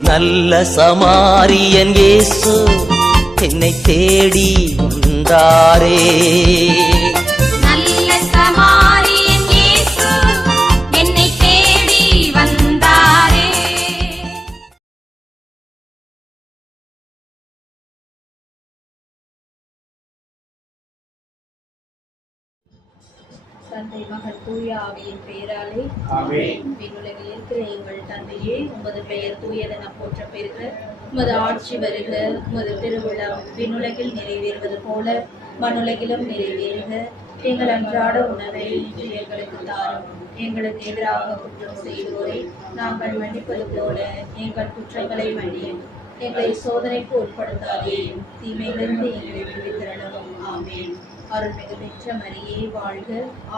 நல்ல சமாரியன் இயேசு என்னை தேடி வந்தாரே. நல்ல சமாரியன் இயேசு என்னை தேடி வந்தாரே. தந்தை மகன் தூய ஆவியின் பெயராலே விண்ணுலகில் இருக்கிற எங்கள் தந்தையே, உமது பெயர் தூயதென போற்ற பெறுக. உமது ஆட்சி வருக. உமது திருவிழா விண்ணுலகில் நிறைவேறுவது போல மண்ணுலகிலும் நிறைவேறுக. எங்கள் அன்றாட உணவை இன்று எங்களுக்கு தாரும். எங்களுக்கு எதிராக குற்றம் செய்வோரை நாங்கள் மன்னிப்பது போல எங்கள் குற்றங்களை மன்னியும். எங்களை சோதனைக்கு உட்படுத்தாதேயும், தீமையிலிருந்து எங்களை விடுவித்தரணும். ஆமென். அருள்மிகு பெற்ற மரியே வாழ்க.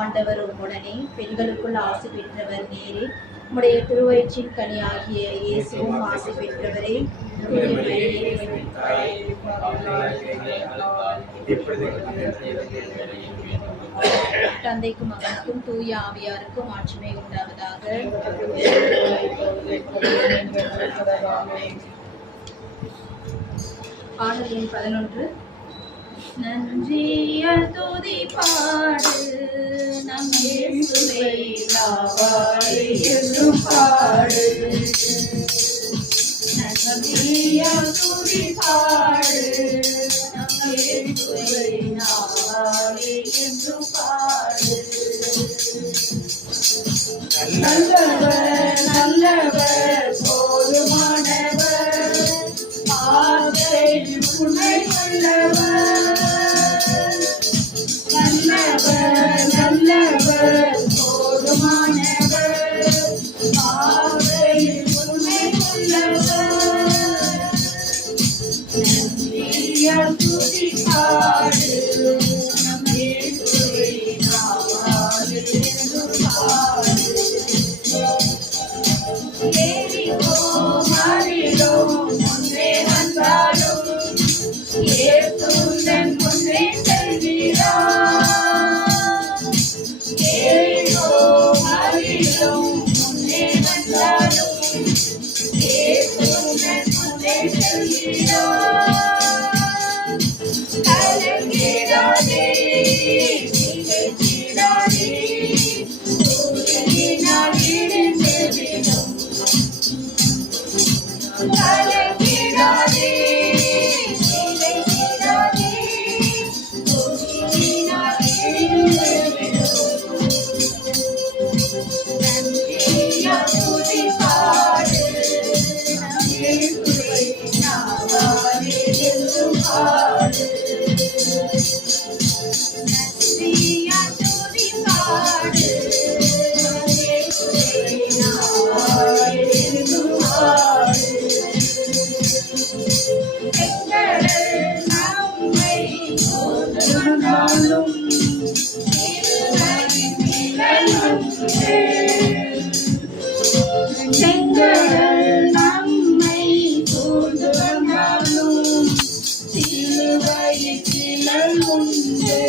ஆண்டவர் உம்முடனே, பெண்களுக்குள் ஆசி பெற்றவர் நீரே. உம்முடைய திருவயிற்றின் கனியாகிய இயேசுவும் ஆசி பெற்றவரே. தந்தைக்கும் மகனுக்கும் தூய ஆவியாருக்கும் ஆட்சிமை உண்டாவதாக. பாடல் எண் 11. நன்றியால் துதி பாடு நம் இயேசுவை நாவாய் என்றும் பாடு. நன்றியால் துதி பாடு நம் இயேசுவை நாவாய் என்றும் பாடு. நல்லவர் நல்லவர் போதுமானவர், ஆசை உண்மை உள்ளவர். நல்லவர் நல்லவர் போதுமானவர், ஆசை உண்மை உள்ளவர். நன்றியால் துதி பாடு நம் இயேசுவை நாவாய் என்றும் பாடு. ஏறிப்போ மாறிடும் முன்னே வந்தாலும் ஏசுந்தன் முன்னே செல்கிறார். ஏறிப்போ மாறிடும் முன்னே வந்தாலும் ஏசுந்தன் முன்னே செல்கிறார். கலங்கிடாதே திகைத்திடாதே, சூரியனால் இருந்ததிலும் கலங்கிடாதே திகைத்திடாதே, சூரியனால் இருந்ததிலும். நன்றியால் துதி பாடு நம் இயேசுவை நாவாய் என்றும் பாடு. நன்றியால் துதி பாடு நம் இயேசுவை நாவாய் என்றும் பாடு. எங்கள் நம்மை சோதனாலும் இருவரின் நிழலும் எங்கள் நம்மை சூழ்ந்து வந்தாலும் சிலுவையில் நிழல் உண்டு.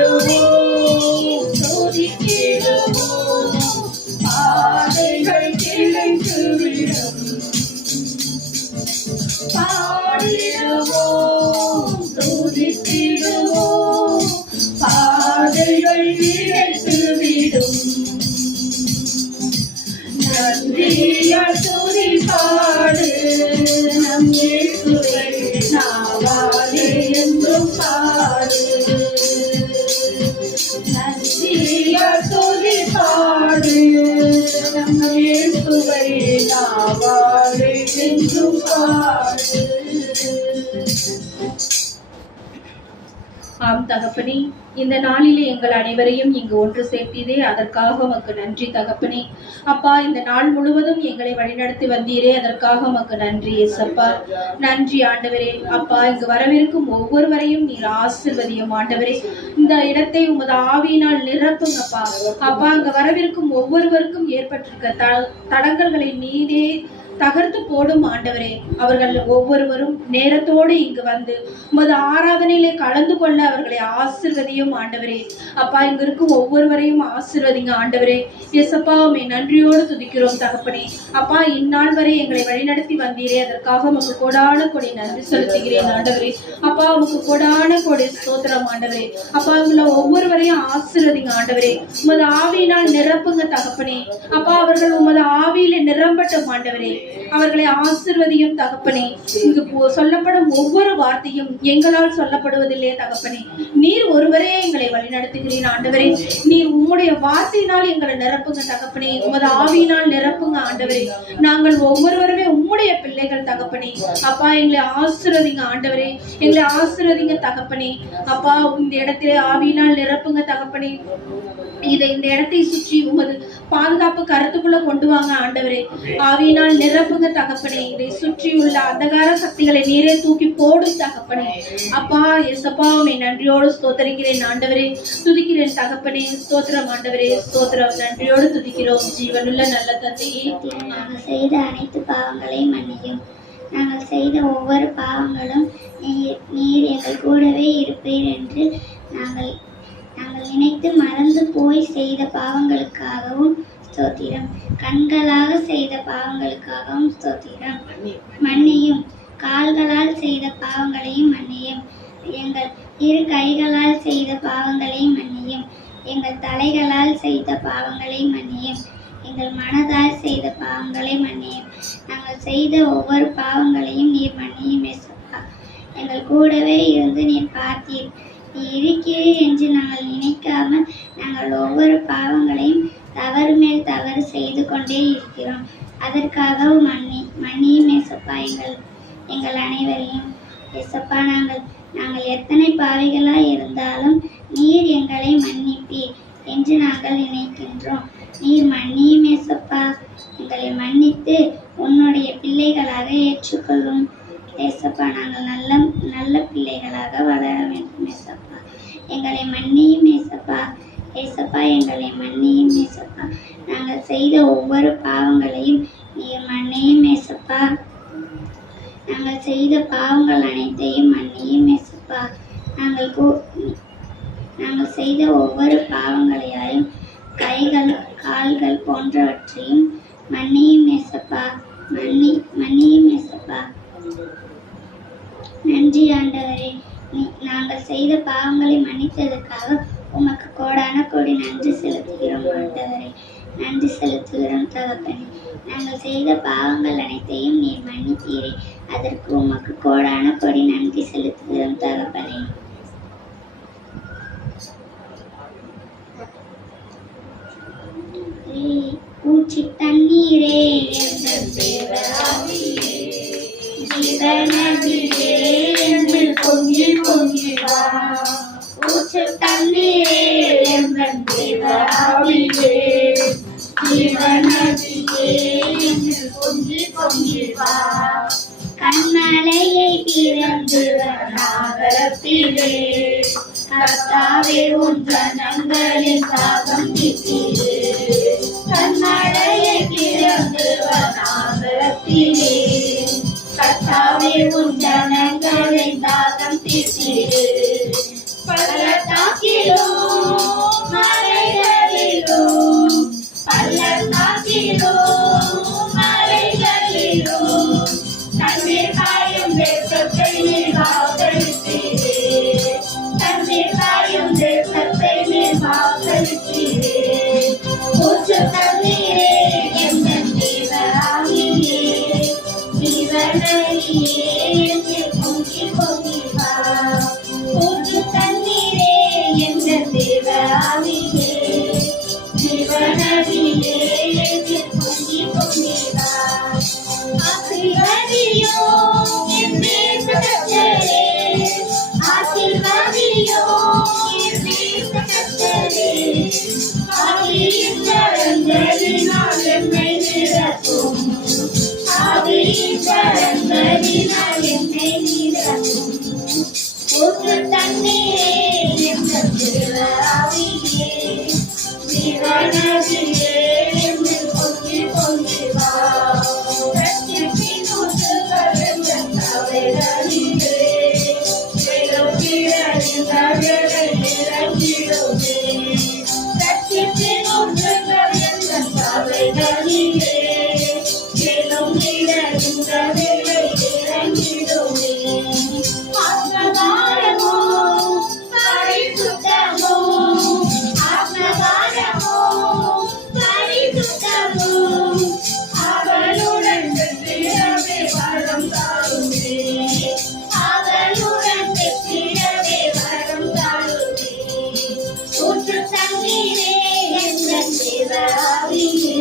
பாடிடுவோம் துதித்திடுவோம், பாதைகள் கிளைத்துவிடும். பாடிடுவோம் துதித்திடுவோம், பாதைகள் கிளைத்துவிடும். நன்றியால் துதி பாடு நம் இயேசுவை நாவாய் என்றும் பாடு. நன்றியால் துதி பாடு நம் இயேசுவை நாவாய் என்றும் பாடு. ஆம் தகப்பனே, இந்த நாளிலே எங்கள் அனைவரையும் இங்கு ஒன்று சேர்த்தீரே, அதற்காக உமக்கு நன்றி தகப்பனே. அப்பா, இந்த நாள் முழுவதும் எங்களை வழிநடத்தி வந்தீரே, அதற்காக உமக்கு நன்றி ஏசப்பா. நன்றி ஆண்டவரே. அப்பா, இங்கு வரவிருக்கும் ஒவ்வொருவரையும் நீர் ஆசீர்வதியும் ஆண்டவரே. இந்த இடத்தை உமது ஆவியினால் நிரப்பும் அப்பா. அப்பா, அங்கு வரவிருக்கும் ஒவ்வொருவருக்கும் ஏற்பட்டிருக்க தடங்கல்களை நீரே தகர்த்து போடும் ஆண்டவரே. அவர்கள் ஒவ்வொருவரும் நேரத்தோடு இங்கு வந்து உமது ஆராதனையிலே கலந்து கொள்ள அவர்களை ஆசீர்வதியும் ஆண்டவரே. அப்பா, இங்க இருக்கும் ஒவ்வொருவரையும் ஆசீர்வதிங்க ஆண்டவரே. இயேசப்பா, உம்மை நன்றியோடு துதிக்கிறோம் தகப்பனே. அப்பா, இந்நாள் வரை எங்களை வழிநடத்தி வந்தீரே, அதற்காக உமக்கு கோடான கோடி நன்றி செலுத்துகிறேன் ஆண்டவரே. அப்பா, உமக்கு கோடான கோடி ஸ்தோத்திரம் ஆண்டவரே. அப்பா, இவங்கள ஒவ்வொருவரையும் ஆசீர்வதிங்க ஆண்டவரே. உமது ஆவியினால் நிரப்புங்க தகப்பனே. அப்பா, அவர்கள் உமது ஆவியில நிரம்பட்டும் ஆண்டவரே. அவர்களை ஆசீர்வதியும் தகப்பனே. இங்கு சொல்லப்படும் ஒவ்வொரு வார்த்தையும் எங்களால் சொல்லப்படுவதில்லையே தகப்பனே. நீர் ஒருவரே எங்களை வழிநடத்துகிறீர் ஆண்டவரே. நீர் உம்முடைய வார்த்தையினால் எங்களை நிரப்புங்க தகப்பனே. உமது ஆவியினால் நிரப்புங்க ஆண்டவரே. நாங்கள் ஒவ்வொருவருமே உம்முடைய பிள்ளைகள் தகப்பனே. அப்பா, எங்களை ஆசீர்வதிங்க ஆண்டவரே. எங்களை ஆசீர்வதிங்க தகப்பனே. அப்பா, இந்த இடத்திலே ஆவியினால் நிரப்புங்க தகப்பனே. இந்த இடத்தை சுற்றி உமது பாதுகாப்பு கருத்துக்குள்ள கொண்டு வாங்க ஆண்டவரே. ஆவியினால் நிரப்புங்க தகப்பனே. இதை சுற்றி உள்ள அந்தகார சக்திகளை நீரே தூக்கி போடும் தகப்பனே. அப்பா, எசப்பா, உம்மை நன்றியோடு ஸ்தோத்தரிக்கிறேன் ஆண்டவரே. துதிக்கிறேன் தகப்பனே. ஸ்தோத்திரம் ஆண்டவரே, ஸ்தோத்திரம். நன்றியோடு துதிக்கிறோம் ஜீவனுள்ள நல்ல தந்தையே. நாங்கள் செய்த அனைத்து பாவங்களையும் மன்னியும். நாங்கள் செய்த ஒவ்வொரு பாவங்களும் நீர் எங்கள் கூடவே இருப்பீர் என்று நாங்கள் நினைத்து மறந்து போய் செய்த பாவங்களுக்காகவும் ஸ்தோத்திரம். கண்களாக செய்த பாவங்களுக்காகவும் ஸ்தோத்திரம். மன்னியும். கால்களால் செய்த பாவங்களையும் மன்னியும். எங்கள் இரு கைகளால் செய்த பாவங்களையும் மன்னியும். எங்கள் தலைகளால் செய்த பாவங்களை மன்னியும். எங்கள் மனதால் செய்த பாவங்களை மன்னியும். நாங்கள் செய்த ஒவ்வொரு பாவங்களையும் நீர் மன்னியும் ஏசப்பா. எங்கள் கூடவே இருந்து நீர் பார்த்தீர். நீ இருக்கிறீர் என்று நாங்கள் நினைக்காமல் நாங்கள் ஒவ்வொரு பாவங்களையும் தவறு மேல் தவறு செய்து கொண்டே இருக்கிறோம். அதற்காகவும் மன்னியும் ஏசப்பா எங்கள் அனைவரையும். ஏசப்பா, நாங்கள் எத்தனை பாவிகளாய் இருந்தாலும் நீர் எங்களை மன்னிப்பீர் என்று நாங்கள் நினைக்கின்றோம். நீர் மன்னியும் ஏசப்பா. எங்களை மன்னித்து உன்னுடைய பிள்ளைகளாக ஏற்றுக்கொள்ளும் ஏசப்பா. நாங்கள் நல்ல பிள்ளைகளாக வளர வேண்டும் ஏசப்பா. எங்களை மன்னியும் ஏசப்பா. ஏசப்பா, எங்களை மன்னியும் ஏசப்பா. நாங்கள் செய்த ஒவ்வொரு பாவங்களையும் நீர் மன்னியும் ஏசப்பா. நாங்கள் செய்த பாவங்கள் அனைத்தையும் மன்னியும் ஏசப்பா. நாங்கள் செய்த ஒவ்வொரு பாவங்களையும் கைகள் கால்கள் போன்றவற்றையும் மன்னியும் ஏசப்பா. மன்னியும் ஏசப்பா. நன்றி ஆண்டவரே. நாங்கள் செய்த பாவங்களை மன்னித்ததற்காக உமக்கு கோடான கோடி நன்றி செலுத்துகிறோம் ஆண்டவரே. நன்றி செலுத்துகிறோம் தகப்பனே. நாங்கள் செய்த பாவங்கள் அனைத்தையும் நீர் மன்னித்தீரே, அதற்கு உமக்கு கோடான கோடி நன்றி செலுத்துகிறோம் தகப்பனே. ஊற்றி தண்ணீரே எங்கள் தேவராவியே, ஜீவநதியே எங்கள் பொங்கி பொங்கி வா. ஊற்று தண்ணீரே எங்கள் தேவராவியே, ஜீவநதியே எங்கள் பொங்கி பொங்கி வா. கண்மலையை திறந்து நாகரத்திலே, கர்த்தாவே உன் ஜனங்களின் தாகம் தீர்த்தீரே. கண்மலையை திறந்து நாகரத்திலே, கர்த்தாவே உன் ஜனங்களின் தாகம் தீர்த்தீரே. பள்ளத்தாக்கிலும் மலைகளிலும், பள்ளத்தாக்கிலும் மலைகளிலும் தண்ணீர் பாயும் தேசத்தை நீர் வாக்களித்தீரே. தண்ணீர் பாயும் தேசத்தை நீர் வாக்களித்தீரே. ஊற்று தண்ணீரே எங்கள் தேவராவியே, ஜீவநதியே எங்கள் பொங்கி பொங்கி வா. ஊற்று தண்ணீரே எங்கள் தேவராவியே, ஜீவநதியே எங்கள் பொங்கி பொங்கி வா. ஆசீர்வதியோ என் தேசகர்த்தரே, ஆசீர்வதியோ என் தேசகர்த்தரே. ஆவியின் கரங்களினால் என்னை நிரப்பும், ஆவியின் கரங்களினால் என்னை நிரப்பும். ஊற்று தண்ணீரே எங்கள் தேவராவியே, ஜீவநதியே எங்கள் பொங்கி பொங்கி வா. இந்த வேளை இறங்கிடுமே. ஆத்மகாரமோ பரிசுத்தமோ, ஆத்மகாரமோ பரிசுத்தமோ, அவளுடன் பெற்றிடவே வரம் தாருமே, அவளுடன் பெற்றிடவே வரம் தாருமே. ஊற்று தண்ணீரே என்ற சிவாவியே,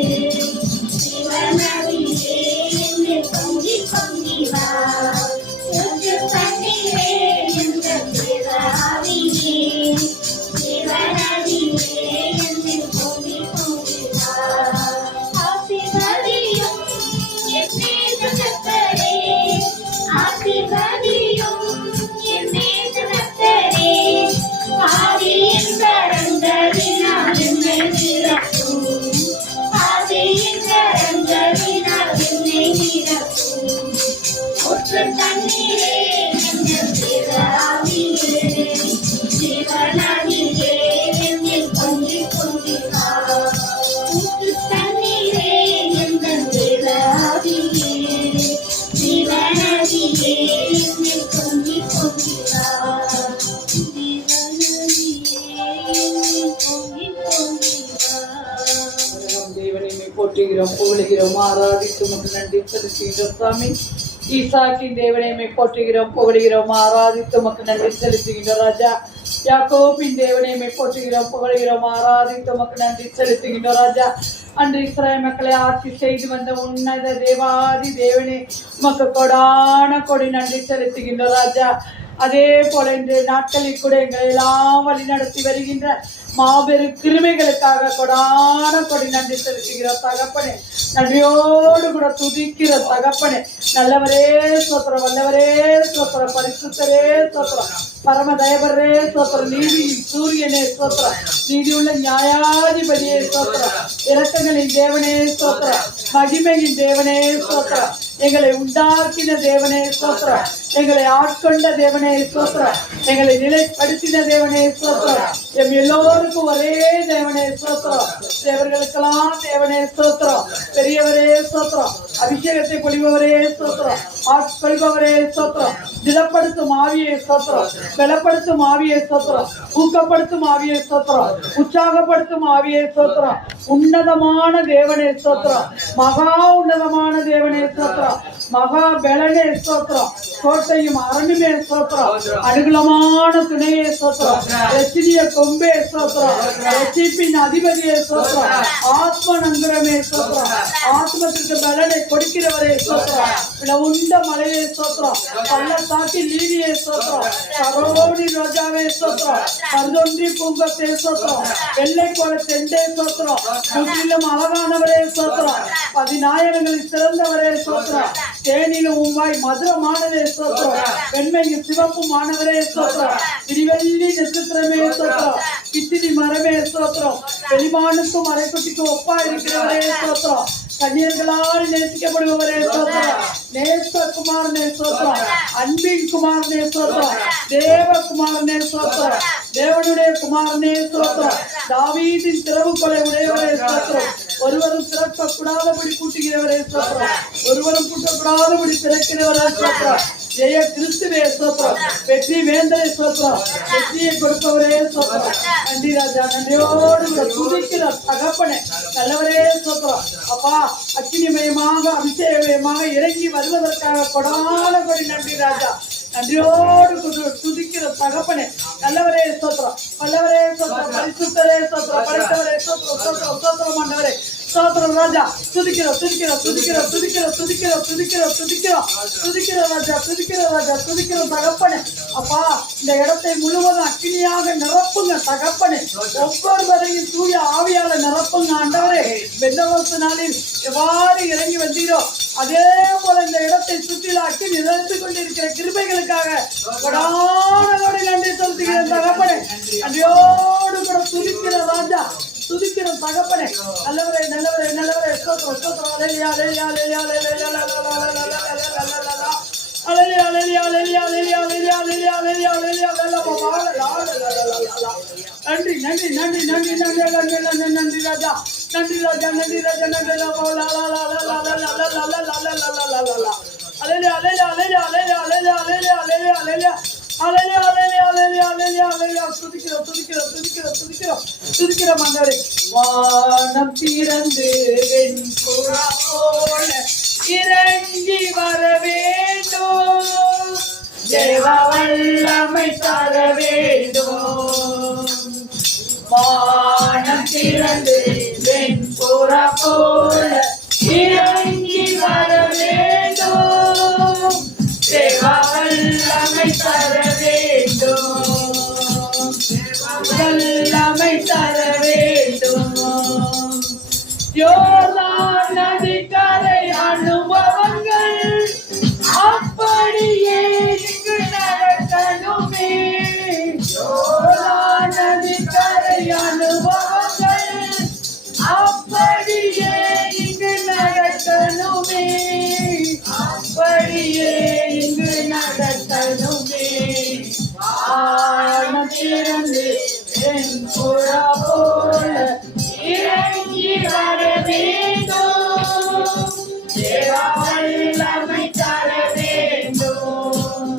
சிவனவியே என்று பொங்கி பொங்கி வா. ஊற்று தண்ணீரே என்ற சிவாவியே, சிவனவியே என்று பொங்கி பொங்கி வா. ஆசீர்வதியும் என் நேசகர்த்தரே, ஆசீர்வதியும் என் நேசகர்த்தரே, ஆவியின் கரங்களினால் என்னை நிரப்பும், ஆவியின் கரங்களினால் என்னை நிரப்பும். ஊற்று தண்ணீரே என் சிவாவியே, சிவனவியே என்னில் பொங்கி பொங்கி வா. ஊற்று தண்ணீரே என் சிவாவியே, சிவனவியே என்னில் பொங்கி பொங்கி வா. தேவனை போற்றுகிறோம், புகழுகிறோம், ஆராதித்து உமக்கு நன்றி செலுத்துகிறோம் சாமி. ஈசாக்கின் தேவனை போற்றுகிறோம், புகழுகிறோம், ஆராதித்து உமக்கு நன்றி செலுத்துகின்றோம் ராஜா. யாக்கோபின் தேவனை போற்றுகிறோம், புகழுகிறோம், ஆராதித்து உமக்கு நன்றி செலுத்துகின்றோம் ராஜா. அன்று இஸ்ரவேல் மக்களை ஆட்சி செய்து வந்த உன்னத தேவாதி தேவனே உமக்கு கொடான கொடி நன்றி செலுத்துகின்றோம் ராஜா. அதே போல இன்றைய நாட்களில் கூட எங்களை எல்லாம் வழி நடத்தி வருகின்ற மாபெரும் கிருமைகளுக்காக கொடான கொடி நன்றி செலுத்துகிறோம் தகப்பனே. நன்றியோடு கூட துதிக்கிற தகப்பனே. நல்லவரே ஸ்தோத்திரம், வல்லவரே ஸ்தோத்திரம், பரிசுத்தரே ஸ்தோத்திரம், பரம தயவரே ஸ்தோத்திரம், நீதியின் சூரியனே ஸ்தோத்திரம், நீதியுள்ள நியாயாதிபதியே ஸ்தோத்திரம், இரக்கங்களின் தேவனே ஸ்தோத்திரம், மகிமையின் தேவனே ஸ்தோத்திரம், எங்களை உண்டாக்கின தேவனே ஸ்தோத்திரம், எங்களை ஆட்கொண்ட தேவனே ஸ்தோத்திரம், எங்களை நிலைப்படுத்தின தேவனே ஸ்தோத்திரம், எம் எல்லோருக்கும் ஒரே தேவனே ஸ்தோத்திரம், தேவர்களுக்கெல்லாம் தேவனே ஸ்தோத்திரம், பெரியவரே ஸ்தோத்திரம், அபிஷேகத்தை பொழிபவரே ஸ்தோத்திரம், ஆட்கொள்பவரே ஸ்தோத்திரம், திடப்படுத்தும் ஆவியை ஸ்தோத்திரம், பலப்படுத்தும் ஆவியை ஸ்தோத்திரம், ஊக்கப்படுத்தும் ஆவியை ஸ்தோத்திரம், உற்சாகப்படுத்தும் ஆவியை ஸ்தோத்திரம், உன்னதமான தேவனே ஸ்தோத்திரம், மகா உன்னதமான தேவனே ஸ்தோத்திரம், மகா பலனே ஸ்தோத்திரம், கோட்டையும் அரணுமே ஸ்தோத்திரம், அனுகூலமான துணையே ஸ்தோத்திரம், ரட்சினிய கொம்பே ஸ்தோத்திரம், ரட்சிப்பின் அதிபதியே ஸ்தோத்திரம், ஆத்ம நங்குரமே ஸ்தோத்திரம், ஆத்மத்திற்கு பலனை கொடுக்கிறவரே ஸ்தோத்திரம், உண்ட மலையே ஸ்தோத்திரம், பள்ளத்தாக்கின் நீதியே ஸ்தோத்திரம், சரோடி ரோஜாவே ஸ்தோத்திரம், கருதொன்றி பூங்கத்தே ஸ்தோத்திரம், வெள்ளை போல தெண்டே ஸ்தோத்திரம், முற்றிலும் அழகானவரே ஸ்தோத்திரம், 10,000களில் சிறந்தவரே ஸ்தோத்திரம், தேனிலும் உம்மாய் மதுரமானதே ஸ்தோத்திரம், வெண்மையும் சிவப்புமானவரே ஸ்தோத்திரம், விரிவெள்ளி நட்சத்திரமே ஸ்தோத்திரம், கிச்சிலி மரமே ஸ்தோத்திரம், வெளிமானுக்கும் மறைக்குட்டிக்கும் ஒப்பா இருக்கிறவரே ஸ்தோத்திரம், கன்னியர்களால் நேசிக்கப்படுபவரே ஸ்தோத்திரம், நேசகுமாரனே ஸ்தோத்திரம், அன்பின் குமாரனே ஸ்தோத்திரம், தேவகுமாரனே ஸ்தோத்திரம், தேவனுடைய குமாரனே ஸ்தோத்திரம், தாவீதின் திறவுகொலை உடையவரே ஸ்தோத்திரம், ஒருவரும் திறக்கக்கூடாதபடி கூட்டுகிறவரே ஸ்தோத்திரம், ஒருவரும் கூட்டக்கூடாதபடி திறக்கிறவரே ஸ்தோத்திரம், ஜெய கிறிஸ்துவே ஸ்தோத்திரம், வெற்றி வேந்தரே ஸ்தோத்திரம், வெற்றியை கொடுப்பவரே ஸ்தோத்திரம். நன்றி ராஜா, நன்றியோடு துதிக்கிற தகப்பனே, நல்லவரே ஸ்தோத்திரம். அப்பா, அக்கினிமயமாக அபிஷேகமயமாக இறங்கி வருவதற்காக கொடான கொடி நன்றி ராஜா. நன்றியோடு துதிக்கிற தகப்பனே, நல்லவரே ஸ்தோத்திரம், வல்லவரே ஸ்தோத்திரம், பரிசுத்தரே ஸ்தோத்திரம், படைத்தவரே ஸ்தோத்திரம், ஸ்தோத்திரம், ஸ்தோத்திரம் ஆண்டவரே ஸ்தோத்திரம் ராஜா. துதிக்கிறோம் துதிக்கிறோம் துதிக்கிறோம் துதிக்கிறோம் துதிக்கிறோம் துதிக்கிறோம் துதிக்கிறோம் துதிக்கிறோம் ராஜா, துதிக்கிறோம் ராஜா, துதிக்கிறோம் தகப்பனே. அப்பா, இந்த இடத்தை முழுவதும் அக்கினியாக நிரப்புங்க தகப்பனே, ஒவ்வொருவரையும் தூய ஆவியால நிரப்புங்க ஆண்டவரே. பெந்தகோஸ்து நாளில் எவ்வாறு இறங்கி வந்தீரோ அதே போல இந்த இடத்தை சுற்றிலாக்கி நிகழ்ந்து கொண்டிருக்கிற கிருபைகளுக்காக கொடானோடு நன்றி செலுத்துகிறேன் தகப்பனே. நன்றியோடு கூட துதிக்கிற ராஜா, துதிக்கிற தகப்பனே, நல்லவரே நல்லவரே நல்லவரே ஸ்தோத்திரம் ஸ்தோத்திரம். அல்லேலூயா அல்லேலூயா அல்லேலூயா அல்லேலூயா அல்லேலூயா அல்லேலூயா அல்லேலூயா அல்லேலூயா அல்லேலூயா அல்லேலூயா அல்லேலூயா அல்லேலூயா. நன்றி நன்றி நன்றி நன்றி நன்றி நன்றி நன்றி நன்றி ராஜா, நன்றி ராஜா, நன்றி ராஜா, நன்றி ராஜா. வானம் திறந்து வெண்புறா போல இறங்கி வர வேண்டும், தேவ வல்லமை தர வேண்டும். வானம் திறந்து வெண்புறா போல இறங்கி வர வேண்டும், தேவ வல்லமை தர வேண்டும், வல்லமை தர வேண்டும். யோர்தான் நதிக்கரை அனுபவங்கள் அப்படியே இங்கு நடக்கணுமே, யோர்தான் நதிக்கரை அனுபவங்கள் அப்படியே இங்கு நடக்கணுமே, அப்படியே இங்கு நடக்கணுமே. வானம் திறந்து வெண்புறா போல இறங்கி வர வேண்டும், தேவ வல்லமை தர வேண்டும்,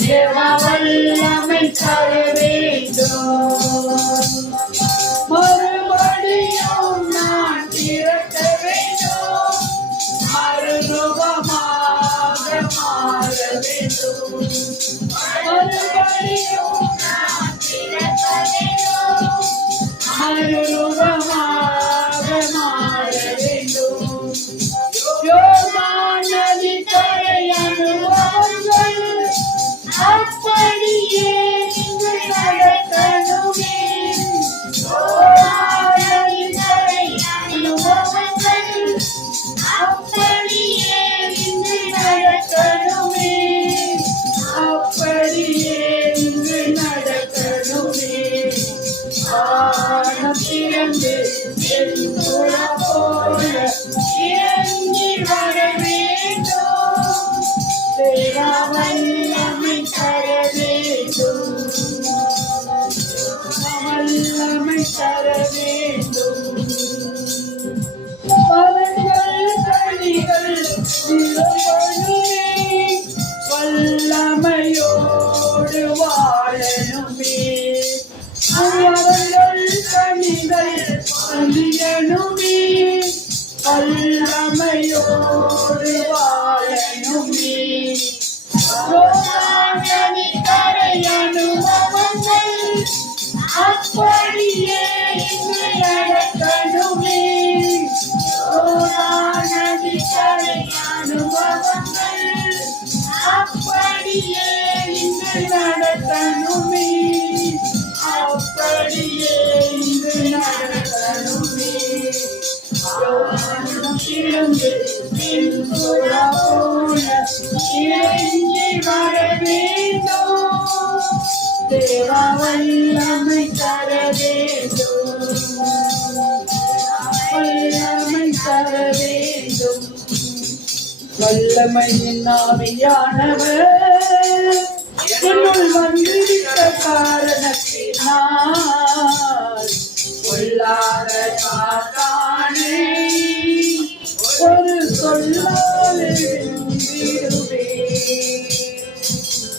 தேவ வல்லமை தர வேண்டும். மறுபடியும் நான் திறக்க வேண்டும், மறுரூபமாக மாற வேண்டும், மறுபடியும் நான் திறக்க வேண்டும், மறுரூபமாக மாற வேண்டும். யோர்தான் நதிக்கரை அனுபவங்கள் அப்படியே இங்கு நடக்கணுமே, யோர்தான் நதிக்கரை அனுபவங்கள் அப்படியே இங்கு நடக்கணுமே, அப்படியே இங்கு நடக்கணுமே. வானம் திறந்து வெண்புறா போல இறங்கி வர வேண்டும், தேவ வல்லமை தர வேண்டும், வல்லமை தர வேண்டும். மரங்கள் கனிகள் நிலவணுமே, வல்லமையோடு வாழணுமே, மரங்கள் கனிகள் அழியணுமே, வல்லமையோடு வாழணுமே. நதிக்கரை அனுபவங்கள் அப்படியே இங்கு நடக்கணுமே, நதிக்கரை அனுபவங்கள் அப்படியே இங்கு நடக்கணுமே, அப்படியே இங்கு நடக்கணுமே. யோர்தான் திறந்து வெண்புறா போல இறங்கி வர வேண்டும், தேவ வல்லமை தர வேண்டும், வல்லமை தர வேண்டும். வல்லமையின் ஆவியானவர் என்னுள் வந்திருக்க காரணத்தினால் பொல்லாத சாத்தானை ஒரு சொல்லாலே வென்றிடுவேன்.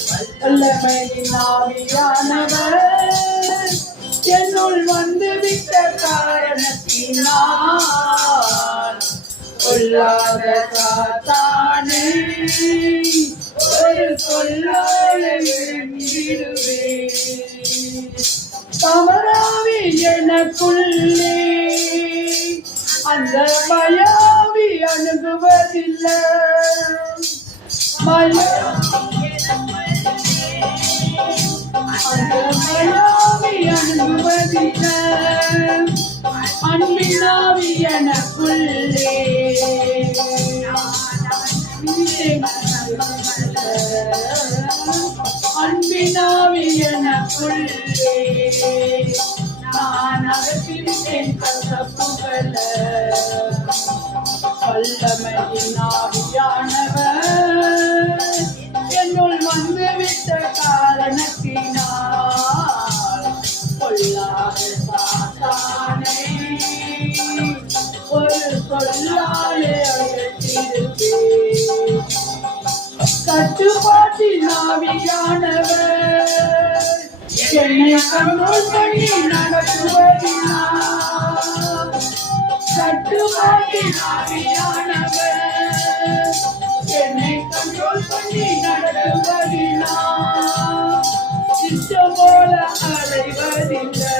வல்லமையின் ஆவியானவர் என்னுள் வந்துவிட்ட காரணத்தினால் பொல்லாத சாத்தானை ஒரு சொல்லாலே வென்றிடுவேன். தவறாவி எனக்குள்ளே அந்த மயாவி அணுகுவதில்லை, அந்த மயாவி அணுகுவதில்லை, அன்பினாவி எனக்குள்ளே அன்பினாவி எனக்குள்ளே நான் அகற்றிவிட்டேன் கசப்புகள. வல்லமையின் ஆவியானவர் என்னுள் வந்துவிட்ட காரணத்தினால் பொல்லாத சாத்தானை ஒரு சொல்லாலே அகற்றிடுவேன். மாற்றின் ஆவியானவர் என்னை கண்ட்ரோல் பண்ணி நடத்துவதினார். கட்டுப்பாட்டின் ஆவியானவர் என்னை கண்ட்ரோல் பண்ணி நடத்துவதினார். சித்தம் போல அலைவதில்லை,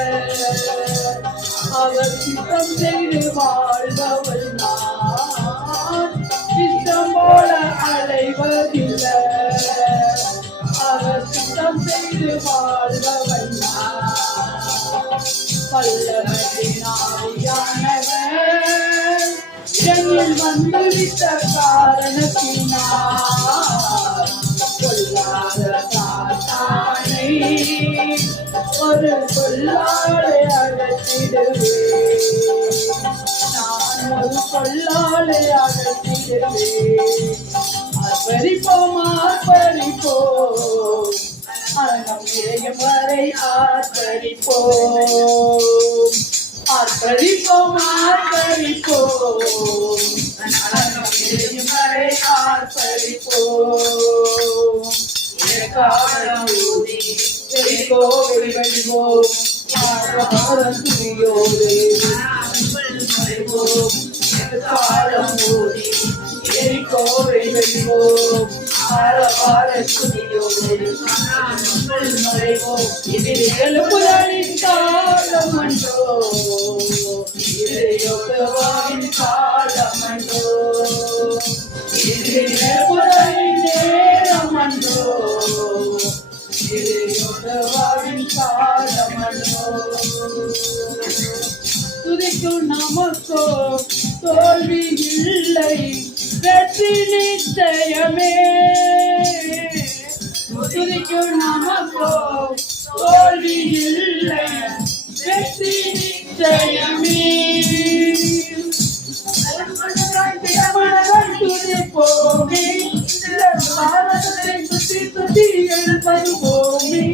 அவர் சித்தம் செய்து வாழ்பவள் நான். சித்தம் போல அலைவதில்லை, அவர் சித்தம் செய்து வாழ்பவள் நான். வல்லவரின் ஆவியானவர் என்னில் வந்துவிட்ட காரணத்தினார் கொல்லாத சாத்தானை ஒரு கொல்லாலை அகற்றிடுவேன். நான் ஒரு கொல்லாலை அகற்றிடுவேன். ஆர்ப்பரிப்போம் ஆர்ப்பரிப்போம், அறம் இறையும் வரை ஆர்ப்பரிப்போம். ஆர்ப்பரிப்போம் ஆர்ப்பரிப்போம், அறம் இறையும் வரை ஆர்ப்பரிப்போம். காலம் ஊதி எரிகோவை வெல்வோம், ஆரவாரம் துதியோடு மறைவோம். காலம் ஊதி எரிகோவை வெல்வோம், ஆரவார துதியோடு மறைவோம். இதில் எழுப்புதலின் காலம் அன்றோ, இது யோகவாவின் காலம் அன்றோ, இதில் எழுப்புதலின் நேரம் அன்றோ, இது யோகவாவின் காலம் அன்றோ. துதிக்கும் நமக்கோ தோல்வி இல்லை, வெற்றி நிச்சயமே. துதிக்கும் நமக்கோ தோல்வி இல்லை, வெற்றி நிச்சயமே. துதிப்போமே, பாரதத்தை சுற்றி சுற்றி எழுப்போமே.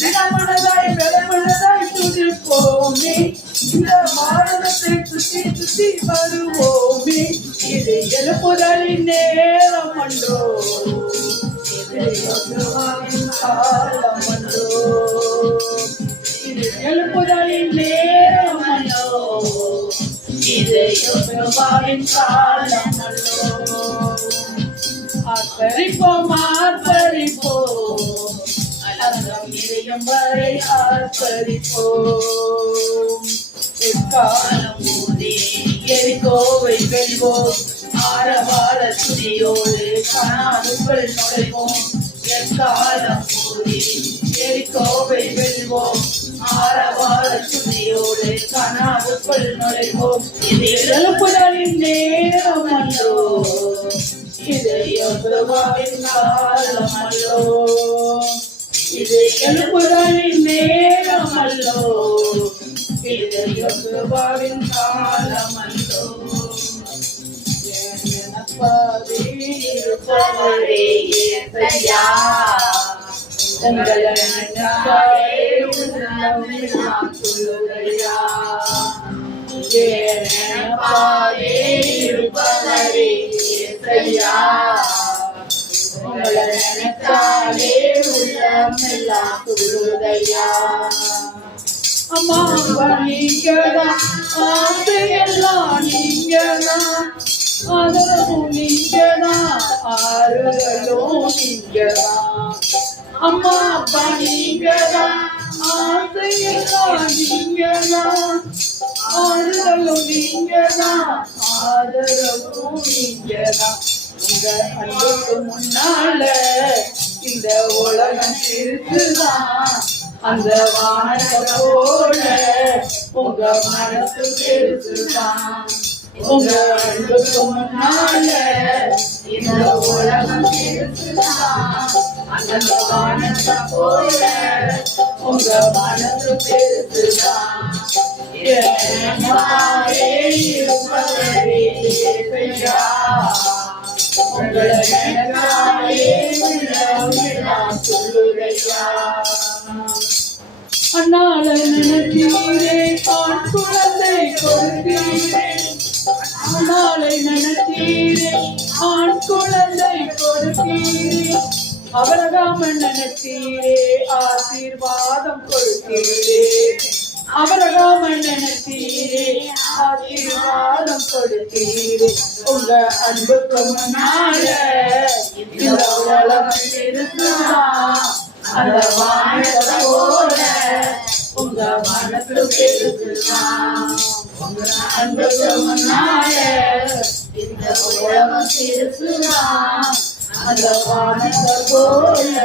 தினமனதாய் பெருமனதாய் துதிப்போமே, இந்த பாரதத்தை சுற்றி சுற்றி வருவோமே. இது எழுப்புதலின் நேரம் அன்றோ, இது யோகவாவின் காலம் அன்றோ, இது எழுப்புதலின் நேரம் அன்றோ, இது யோகவாவின் காலம் அன்றோ. ஆர்ப்பரிப்போம் ஆர்ப்பரிப்போம், அறம் இறையும் வரை ஆர்ப்பரிப்போம். எக்காலம் ஊதி எரிகோவை வெல்வோம், ஆரவார துதியோடு கனாவுக்குள் நுழைவோம். எக்காலம் ஊதி எரிகோவை வெல்வோம், ஆரவார துதியோடு கனாவுக்குள் நுழைவோம். இது எழுப்புதலின் நேரம் அன்றோ, இது யோகவாவின் காலம் அல்லோ, இது எழுப்புதலின் நேரம் அல்லோ, இது யோகவாவின் காலம் அல்லோ. எனப்பாவே இருப்பவரே இயேசையா, எங்களை நினைத்தாலே உள்ளம் எல்லாம் துள்ளுதையா. எனப்பாவே இருப்பவரே இயேசையா, உங்களை நினைத்தாலே உள்ளம் எல்லாம் துள்ளுதையா. அம்மா நீங்கதான், ஆசையெல்லாம் நீங்கதான், ஆதரவும் நீங்கதான், ஆறுதலும் நீங்கதான். அம்மா அப்பா நீங்கதான், ஆசையெல்லாம் நீங்கதான், ஆறுதலும் நீங்கதான், ஆதரவும் நீங்கதான். உங்க அன்புக்கு முன்னால இந்த உலகம் சிரிச்சுதான், அந்த வானத்தை போல உங்க மனசு பெருசுதான். உங்க அன்புக்கு முன்னால இந்த உலகம் சிரிச்சுதான், அந்த வானத்தை போல உங்க மனசு பெருசுதான். எனப்பாவே இருப்பவரே இயேசையா, உங்களை நினைத்தாலே உள்ளம் எல்லாம் துள்ளுதையா. அண்ணாளை நினைத்தீரே, ஆண் குழந்தை கொடுத்தீரே. அண்ணாளை நினைத்தீரே, ஆண் குழந்தை கொடுத்தீரே. அவரகாமன் நினைத்தீரே ஆசீர்வாதம் கொடுத்தீரே அவரகாமன் நினைத்தீரே ஆசீர்வாதம் கொடுத்தீரே உங்க அன்புக்கு முன்னால இந்த உலகம் பெருசுதான் அந்த வானத்தை போல உங்க மனசு பெருசுதான் உங்க அன்புக்கு முன்னால இந்த உலகம் பெருசுதான் அந்த வானத்தை போல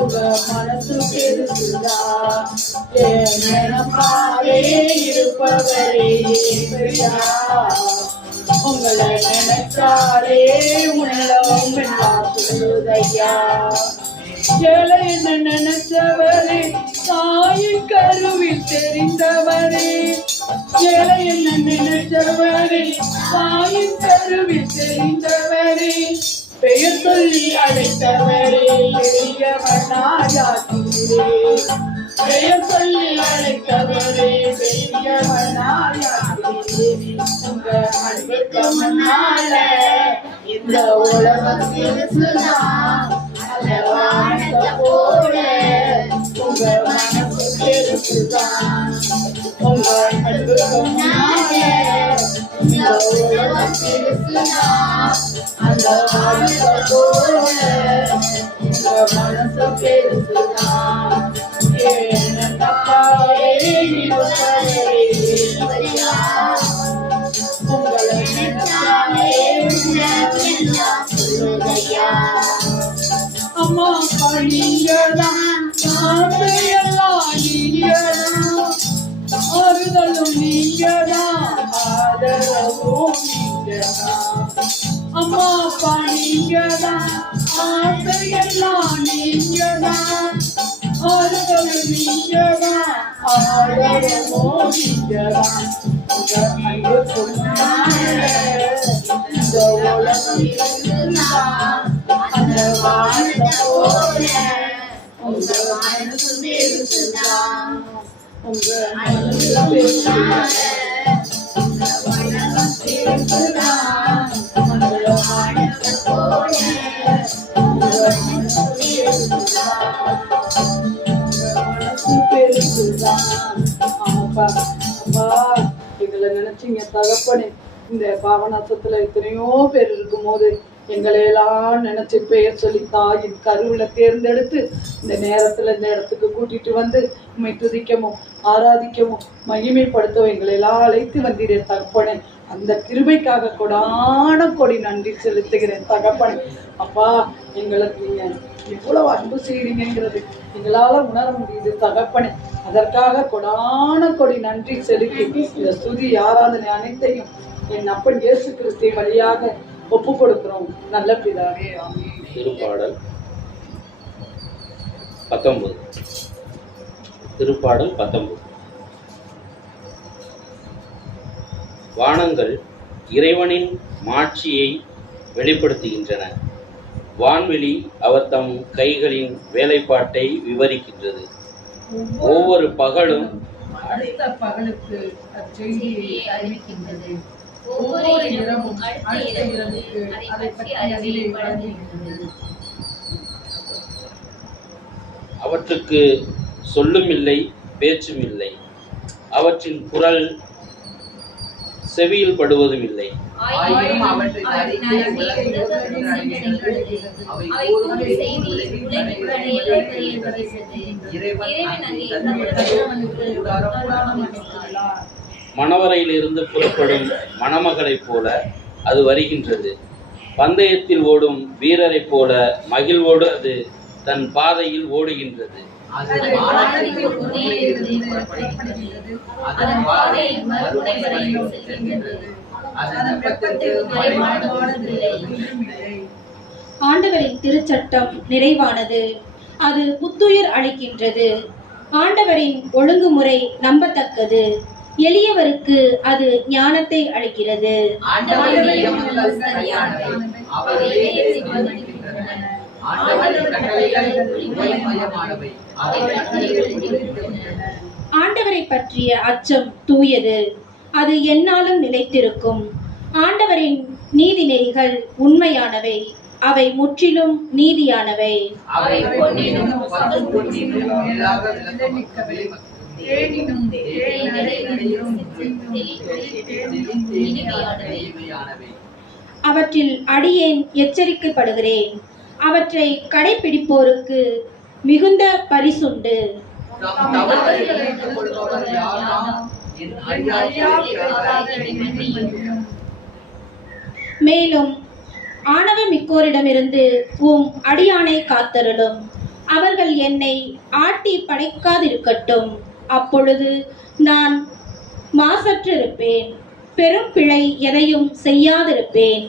உங்க மனசு பெருசுதான் என் நினைப்பாவே இருப்பவரே உங்களை நினைச்சாலே உள்ளம் எல்லாம் சொல்லுதையா ஏழை என்ன நினைச்சவரே தாயின் கருவில் தெரிந்தவரே ஏழை என்ன நினைச்சவரே தாயின் கருவில் தெரிந்தவரே பெயர் சொல்லி அழைத்தவரே பெரியவனாயாத்தீரே பெயர் சொல்லி அழைத்தவரே பெரியவனாயாத்தீரே உங்க அன்புக்கு முன்னால இந்த உலகம் பெருசுதான் அந்த வானத்தை போல உங்க மனசு பெருசுதான் உங்க அன்புக்கு முன்னால இந்த உலகம் பெருசுதான் அந்த வானத்தை போல உங்க மனசு பெருசுதான் உங்களை நினைச்சாலே அம்மா நீங்கதான் எல்லாம் நீங்கதான் ஆறுதலும் நீங்கதான் ஆதரவும் நீங்கதான் அம்மா அப்பா நீங்கதான் ஆசையெல்லாம் நீங்கதான் ஆறுதலும் நீங்கதான் ஆதரவும் நீங்கதான் உங்க அன்புக்கு முன்னால இந்த உலகம் இருக்குதான் அந்த வானத்தை போல உங்க மனசு பெருசுதான் உங்க மனசு பெருசுதான் இந்த உலகம் பெருசுதான் அந்த வானத்தை போல உங்க மனசு பெருசுதான் உங்க மனசு பெருசுதான் அப்பா அப்பா எங்களை நினைச்சீங்க தகப்பனே இந்த பாவநாசத்துல எத்தனையோ பேர் இருக்கும் போது எங்களையெல்லாம் நினைச்சு பெயர் சொல்லி தாயின் கருவில தேர்ந்தெடுத்து இந்த நேரத்துல இந்த இடத்துக்கு கூட்டிட்டு வந்து உண்மை துதிக்கவும் ஆராதிக்கவும் மகிமைப்படுத்தவும் எங்களையெல்லாம் அழைத்து வந்தீரேன் தகப்பனே அந்த கிருபைக்காக கொடான கொடி நன்றி செலுத்துகிறேன் தகப்பனே அப்பா எங்களுக்கு நீங்க எவ்வளவு அன்பு செய்றீங்கிறது எங்களால உணர முடியுது தகப்பனே அதற்காக கொடான கொடி நன்றி செலுத்தி இந்த ஸ்துதி ஆராதனை அனைத்தையும் என் அப்பன் இயேசு கிறிஸ்துவின் வழியாக ஒப்பு கொடுக்கிறோம் நல்ல பிதாவே ஆமென். திருப்பாடல் 19. திருப்பாடல் 19. வானங்கள் இறைவனின் மாட்சியை வெளிப்படுத்துகின்றன. வான்வெளி அவர் தம் கைகளின் வேலைப்பாட்டை விவரிக்கின்றது. ஒவ்வொரு பகலும் அடுத்த பகலுக்கு அச்செய்தியை அறிவிக்கின்றது. ஒவ்வொரு இரவும் அடுத்த இரவுக்கு அதை பற்றி அறிவை வழங்குகின்றது. அவற்றுக்கு சொல்லும் இல்லை, பேச்சும் இல்லை. அவற்றின் குரல் செவியில் படுவதும் இல்லை. ஆயினும் அவற்றின் அறிக்கை உலகெங்கும் சென்றடைகிறது. அவை கூறும் செய்தி உலகின் கடையெல்லாம் பரியந்தது. இறைவன் அங்கே தமது கூடாரம் அமைத்துள்ளார். மணவரையிலிருந்து புறப்படும் மணமகளைப் போல அது வருகின்றது. பந்தயத்தில் ஓடும் வீரரைப் போல மகிழ்வோடு அது தன் பாதையில் ஓடுகின்றது. ஆண்டவரின் திருச்சட்டம் நிறைவானது, அது புத்துயிர் அளிக்கின்றது. ஆண்டவரின் ஒழுங்குமுறை நம்பத்தக்கது, எளியவருக்கு அது ஞானத்தை அளிக்கிறது. ஆண்டவரை பற்றிய அச்சம் தூயது, அது எந்நாளும் நிலைத்திருக்கும். ஆண்டவரின் நீதி நெறிகள் உண்மையானவை, அவை முற்றிலும் நீதியானவை. அவை பொன்னினும் பொன்னினும் மேலாக நிலைநிற்கவே. தேனினும் தேனடையும் இனிமையானவை. அவற்றில் அடியேன் எச்சரிக்கைப்படுகிறேன். அவற்றை கடைபிடிப்போருக்கு மிகுந்த பரிசுண்டு. மேலும் ஆணவமிக்கோரிடமிருந்து உம் அடியானை காத்தருளும். அவர்கள் என்னை ஆட்டி படைக்காதிருக்கட்டும். அப்பொழுது நான் மாசற்றிருப்பேன், பெரும் பிழை எதையும் செய்யாதிருப்பேன்.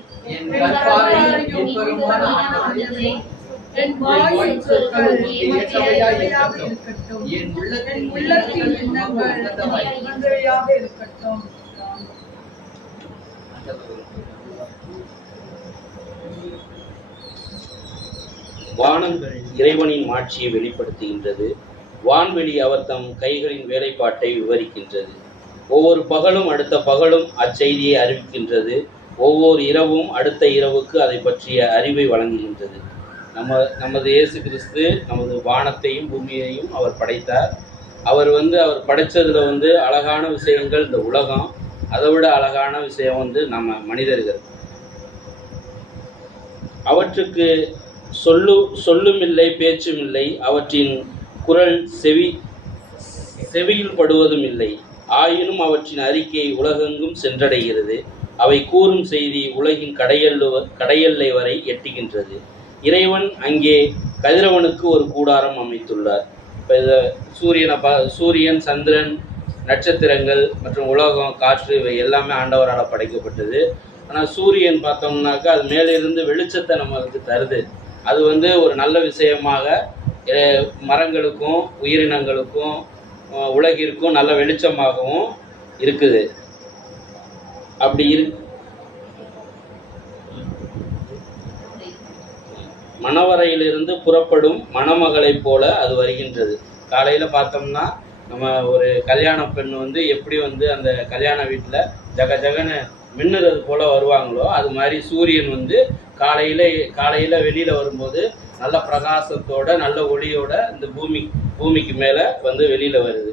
வானங்கள் இறைவனின் மாட்சியை வெளிப்படுத்துகின்றது. வான்வெளி அவர் தம் கைகளின் வேலைப்பாட்டை விவரிக்கின்றது. ஒவ்வொரு பகலும் அடுத்த பகலும் அச்செய்தியை அறிவிக்கின்றது. ஒவ்வொரு இரவும் அடுத்த இரவுக்கு அதை பற்றிய அறிவை வழங்குகின்றது. நமது இயேசு கிறிஸ்து நமது வானத்தையும் பூமியையும் அவர் படைத்தார். அவர் படைத்ததில் அழகான விஷயங்கள் இந்த உலகம். அதை விட அழகான விஷயம் நம்ம மனிதர்கள். அவற்றுக்கு சொல்லும் இல்லை, பேச்சும் இல்லை. அவற்றின் குரல் செவியில் படுவதும் இல்லை. ஆயினும் அவற்றின் அறிக்கை உலகெங்கும் சென்றடைகிறது. அவை கூறும் செய்தி உலகின் கடையெல்லை வரை எட்டுகின்றது. இறைவன் அங்கே கதிரவனுக்கு ஒரு கூடாரம் அமைத்துள்ளார். இப்போ இதை சூரியன், சந்திரன், நட்சத்திரங்கள் மற்றும் உலகம், காற்று இவை எல்லாமே ஆண்டவரால் படைக்கப்பட்டது. ஆனால் சூரியன் பார்த்தோம்னாக்கா அது மேலிருந்து வெளிச்சத்தை நமக்கு தருது. அது ஒரு நல்ல விஷயமாக மரங்களுக்கும் உயிரினங்களுக்கும் உலகிற்கும் நல்ல வெளிச்சமாகவும் இருக்குது. அப்படி மணவரையிலிருந்து புறப்படும் மணமகளைப் போல அது வருகின்றது. காலையில் பார்த்தோம்னா நம்ம ஒரு கல்யாண பெண் எப்படி அந்த கல்யாண வீட்டில் ஜகன்னு மின்னுறது போல வருவாங்களோ, அது மாதிரி சூரியன் காலையில் வெளியில் வரும்போது நல்ல பிரகாசத்தோட நல்ல ஒளியோட இந்த பூமிக்கு மேலே வெளியில் வருது.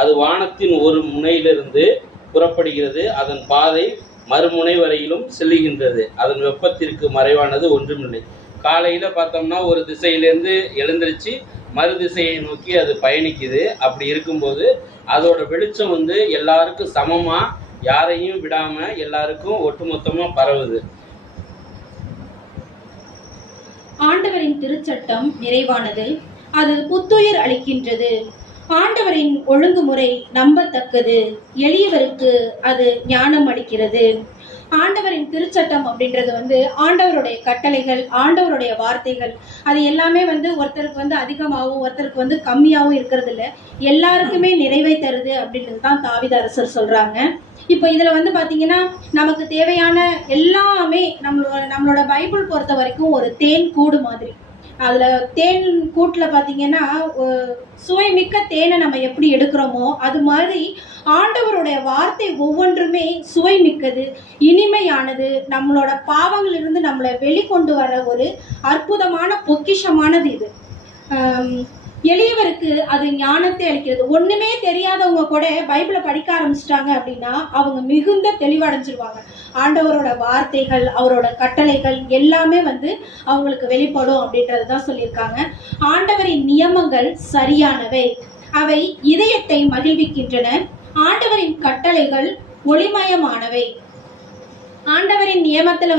அது வானத்தின் ஒரு முனையிலிருந்து புறப்படுகிறது. அதன் பாதை மறுமுனை வரையிலும் செல்லுகின்றது. அதன் வெப்பத்திற்கு மறைவானது ஒன்றுமில்லை. காலையில் பார்த்தோம்னா ஒரு திசையிலேருந்து எழுந்திருச்சு மறு திசையை நோக்கி அது பயணிக்குது. அப்படி இருக்கும்போது அதோட வெளிச்சம் எல்லாருக்கும் சமமாக, யாரையும் விடாமல் எல்லாருக்கும் ஒட்டுமொத்தமாக பரவுது. ஆண்டவரின் திருச்சட்டம் நிறைவானது, அது புத்துயிர் அளிக்கின்றது. ஆண்டவரின் ஒழுங்குமுறை நம்பத்தக்கது, எளியவருக்கு அது ஞானம் அளிக்கிறது. ஆண்டவரின் திருச்சட்டம் அப்படின்றது ஆண்டவருடைய கட்டளைகள், ஆண்டவருடைய வார்த்தைகள், அது எல்லாமே ஒருத்தருக்கு அதிகமாகவும் ஒருத்தருக்கு கம்மியாகவும் இருக்கிறது இல்லை, எல்லாருக்குமே நிறைவை தருது அப்படின்றது தான் தாவீது அரசர் சொல்றாங்க. இப்போ இதில் பார்த்தீங்கன்னா நமக்கு தேவையான எல்லாமே நம்மளோட பைபிள் பொறுத்த வரைக்கும் ஒரு தேன் கூடு மாதிரி. அதில் தேன் கூட்டில் பார்த்தீங்கன்னா சுவைமிக்க தேனை நம்ம எப்படி எடுக்கிறோமோ அது மாதிரி ஆண்டவருடைய வார்த்தை ஒவ்வொன்றுமே சுவைமிக்கது, இனிமையானது, நம்மளோட பாவங்களிலிருந்து நம்மளை வெளிக்கொண்டு வர ஒரு அற்புதமான பொக்கிஷமானது இது. எளியவருக்கு அது ஞானத்தை அளிக்கிறது. ஒன்றுமே தெரியாதவங்க கூட பைபிளை படிக்க ஆரம்பிச்சிட்டாங்க அப்படின்னா அவங்க மிகுந்த தெளிவடைஞ்சிருவாங்க. ஆண்டவரோட வார்த்தைகள், அவரோட கட்டளைகள் எல்லாமே அவங்களுக்கு வெளிப்படும் அப்படின்றது தான் சொல்லியிருக்காங்க. ஆண்டவரின் நியமங்கள் சரியானவை, அவை இதயத்தை மகிழ்விக்கின்றன. ஆண்டவரின் கட்டளைகள் ஒளிமயமானவை. ஆண்டவரின் நியமத்தில்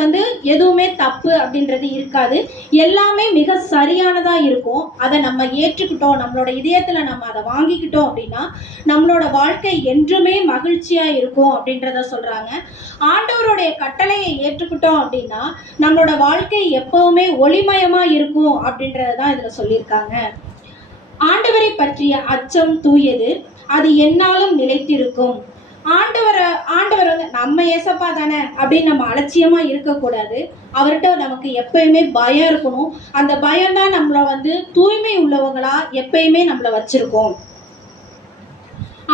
எதுவுமே தப்பு அப்படின்றது இருக்காது, எல்லாமே மிக சரியானதாக இருக்கும். அதை நம்ம ஏற்றுக்கிட்டோம், நம்மளோட இதயத்தில் நம்ம அதை வாங்கிக்கிட்டோம் அப்படின்னா நம்மளோட வாழ்க்கை என்றுமே மகிழ்ச்சியாக இருக்கும் அப்படின்றத சொல்கிறாங்க. ஆண்டவருடைய கட்டளையை ஏற்றுக்கிட்டோம் அப்படின்னா நம்மளோட வாழ்க்கை எப்பவுமே ஒளிமயமாக இருக்கும் அப்படின்றத தான் இதில் சொல்லியிருக்காங்க. ஆண்டவரை பற்றிய அச்சம் தூயது, அது எந்நாளும் நிலைத்திருக்கும். ஆண்டவர் நம்ம ஏசப்பா தானே அப்படின்னு நம்ம அலட்சியமா இருக்கக்கூடாது. அவர்கிட்ட நமக்கு எப்பயுமே பயம் இருக்கணும். அந்த பயம் தான் நம்மளை தூய்மை உள்ளவங்களா எப்பயுமே நம்மளை வச்சிருக்கோம்.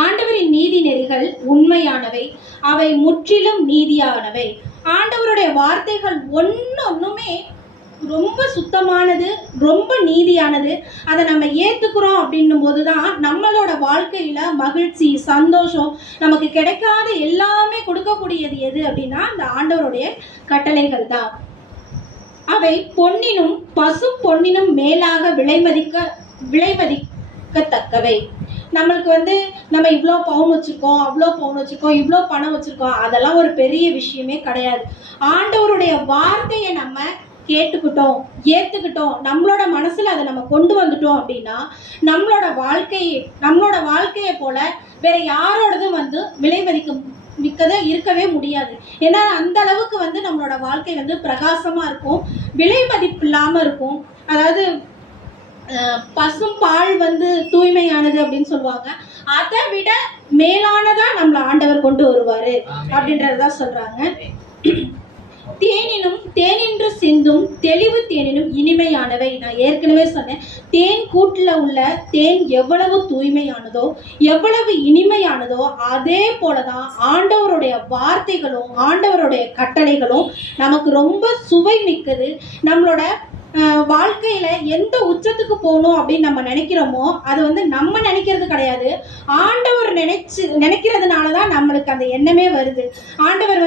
ஆண்டவரின் நீதி நெறிகள் உண்மையானவை, அவை முற்றிலும் நீதியானவை. ஆண்டவருடைய வார்த்தைகள் ஒன்றுமே ரொம்ப சுத்தமானது, ரொம்ப நீதியானது. அதை நம்ம ஏற்றுக்கிறோம் அப்படின்னும் போது தான் நம்மளோட வாழ்க்கையில் மகிழ்ச்சி, சந்தோஷம், நமக்கு கிடைக்காத எல்லாமே கொடுக்கக்கூடியது எது அப்படின்னா அந்த ஆண்டவருடைய கட்டளைகள் தான். அவை பொன்னினும் பசு பொன்னினும் மேலாக விலைமதிக்கத்தக்கவை. நம்மளுக்கு நம்ம இவ்வளோ பவுன் வச்சுருக்கோம், அவ்வளோ பவுன் வச்சுருக்கோம், இவ்வளோ பணம் வச்சுருக்கோம், அதெல்லாம் ஒரு பெரிய விஷயமே கிடையாது. ஆண்டவருடைய வார்த்தையை நம்ம கேட்டுக்கிட்டோம், ஏற்றுக்கிட்டோம், நம்மளோட மனசில் அதை நம்ம கொண்டு வந்துட்டோம் அப்படின்னா நம்மளோட வாழ்க்கையை போல வேற யாரோடதும் மிக்கதை இருக்கவே முடியாது. ஏன்னா அந்த அளவுக்கு நம்மளோட வாழ்க்கை பிரகாசமாக இருக்கும், விலை மதிப்பு இல்லாமல் இருக்கும். அதாவது பசும் பால் தூய்மையானது அப்படின்னு சொல்லுவாங்க. அதை விட மேலானதா நம்மள ஆண்டவர் கொண்டு வருவாரு அப்படின்றதான் சொல்றாங்க. தேனின்று சிந்தும் தெளிவு தேனினும் இனிமையானவை. நான் ஏற்கனவே சொன்னேன், தேன் கூட்டுல உள்ள தேன் எவ்வளவு தூய்மையானதோ, எவ்வளவு இனிமையானதோ, அதே போலதான் ஆண்டவருடைய வார்த்தைகளும் ஆண்டவருடைய கட்டளைகளும் நமக்கு ரொம்ப சுவை மிக்கது. நம்மளோட வாழ்க்கையில எந்த உச்சத்துக்கு போகணும் அப்படின்னு நம்ம நினைக்கிறோமோ அது நம்ம நினைக்கிறது கிடையாது, ஆண்டவர் நினைக்கிறதுனாலதான் நம்மளுக்கு அந்த எண்ணமே வருது. ஆண்டவர்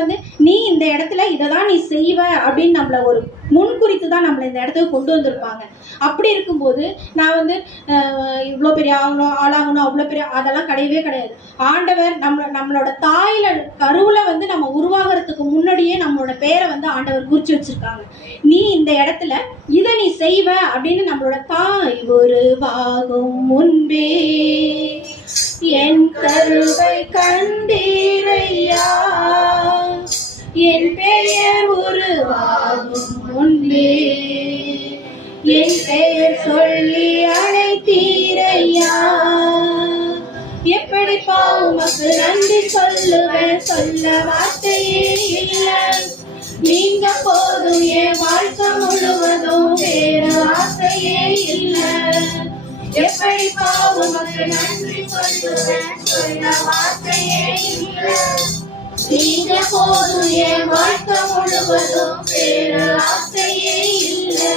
நீ இந்த இடத்துல இதை தான் நீ செய்வ அப்படின்னு நம்மள ஒரு முன்குறித்து தான் நம்மளை இந்த இடத்துக்கு கொண்டு வந்திருப்பாங்க. அப்படி இருக்கும்போது நான் இவ்வளோ பெரிய ஆளாகணும் அவ்வளோ பெரிய அதெல்லாம் கிடையவே கிடையாது. ஆண்டவர் நம்மளோட தாயில கருவுல நம்ம உருவாகிறதுக்கு முன்னாடியே நம்மளோட பேரை ஆண்டவர் குறிச்சு வச்சிருக்காங்க. நீ இந்த இடத்துல இதை நீ செய்வ அப்படின்னு நம்மளோட தாய் உருவாகும் முன்பே என் கருவை கண்டீரையா, என் பெயர் உருவாகும் முன்பே என் பெயர் சொல்லி அழைத்தீரையா. எப்படிப்பா உமக்கு நன்றி சொல்லுவேன், சொல்ல வார்த்தையே இல்லை. நீங்க போதும் என் வாழ்க்கை முழுவதும் வேறு ஆசையே இல்லை. எப்படிப்பா உமக்கு நன்றி சொல்லுவேன், சொல்ல வார்த்தையே இல்லை. நீங்க போதும் என் வாழ்க்கை முழுவதும் வேறு ஆசையே இல்லை.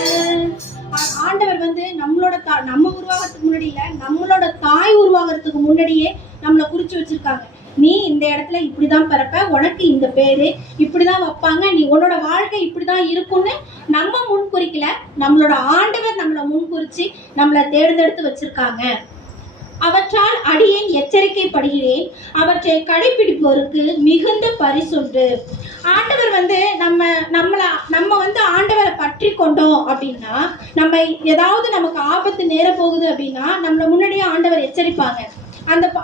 ஆண்டவர் நம்ம உருவாகிறதுக்கு முன்னாடி இல்ல, நம்மளோட தாய் உருவாகிறதுக்கு முன்னாடியே நம்மளை குறிச்சு வச்சிருக்காங்க. நீ இந்த இடத்துல இப்படிதான் பிறப்ப, உனக்கு இந்த பேரு இப்படிதான் வைப்பாங்க, நீ உன்னோட வாழ்க்கை இப்படிதான் இருக்கும்னு நம்ம முன்குறிக்கல, நம்மளோட ஆண்டவர் நம்மளை முன்குறிச்சு நம்மளை தேர்ந்தெடுத்து வச்சிருக்காங்க. அவற்றால் அடியேன் எச்சரிக்கைப்படுகிறேன், அவற்றை கடைபிடிப்போருக்கு மிகுந்த பரிசுண்டு. ஆண்டவர் நம்ம ஆண்டவரை பற்றி கொண்டோம் அப்படின்னா, நம்ம ஏதாவது நமக்கு ஆபத்து நேர போகுது அப்படின்னா நம்மளை முன்னாடியே ஆண்டவர் எச்சரிப்பாங்க.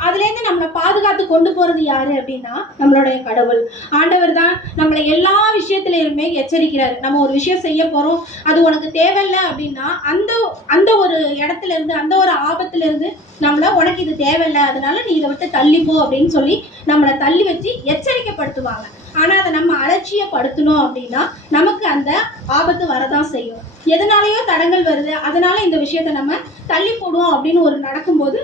அதுலேருந்து நம்மளை பாதுகாத்து கொண்டு போறது யாரு அப்படின்னா நம்மளுடைய கடவுள். ஆண்டவர் தான் நம்மளை எல்லா விஷயத்திலையுமே எச்சரிக்கிறாரு. நம்ம ஒரு விஷயம் செய்ய போறோம், அது உனக்கு தேவையில்லை அப்படின்னா அந்த ஒரு இடத்துல இருந்து, அந்த ஒரு ஆபத்துல இருந்து உனக்கு இது தேவையில்லை, அதனால நீ இதை விட்டு தள்ளிப்போ அப்படின்னு சொல்லி நம்மளை தள்ளி வச்சு எச்சரிக்கைப்படுத்துவாங்க. ஆனா அதை நம்ம அலட்சியப்படுத்தணும் அப்படின்னா நமக்கு அந்த ஆபத்து வரதான் செய்யும். எதனாலயோ தடங்கள் வருது, அதனால இந்த விஷயத்த நம்ம தள்ளி போடுவோம் அப்படின்னு ஒரு நடக்கும்போது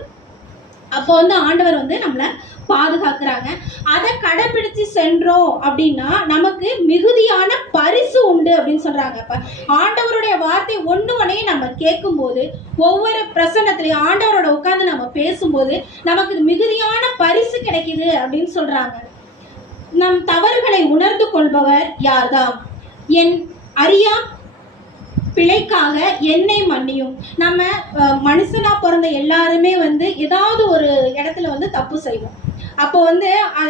அப்போ ஆண்டவர் நம்மளை பாதுகாக்கிறாங்க. அதை கடைபிடிச்சு சென்றோம் அப்படின்னா நமக்கு மிகுதியான பரிசு உண்டு அப்படின்னு சொல்றாங்க. இப்ப ஆண்டவருடைய வார்த்தை ஒன்னையும் நம்ம கேட்கும் போது, ஒவ்வொரு பிரசன்னத்திலையும் ஆண்டவரோட உட்கார்ந்து நம்ம பேசும்போது நமக்கு மிகுதியான பரிசு கிடைக்குது அப்படின்னு சொல்றாங்க. நம் தவறுகளை உணர்ந்து கொள்பவர் யார்தாம், என் அறியா பிழைக்காக என்னை மன்னியும். நம்ம மனுஷனா பிறந்த எல்லாருமே ஏதாவது ஒரு இடத்துல தப்பு செய்வோம். அப்போ அது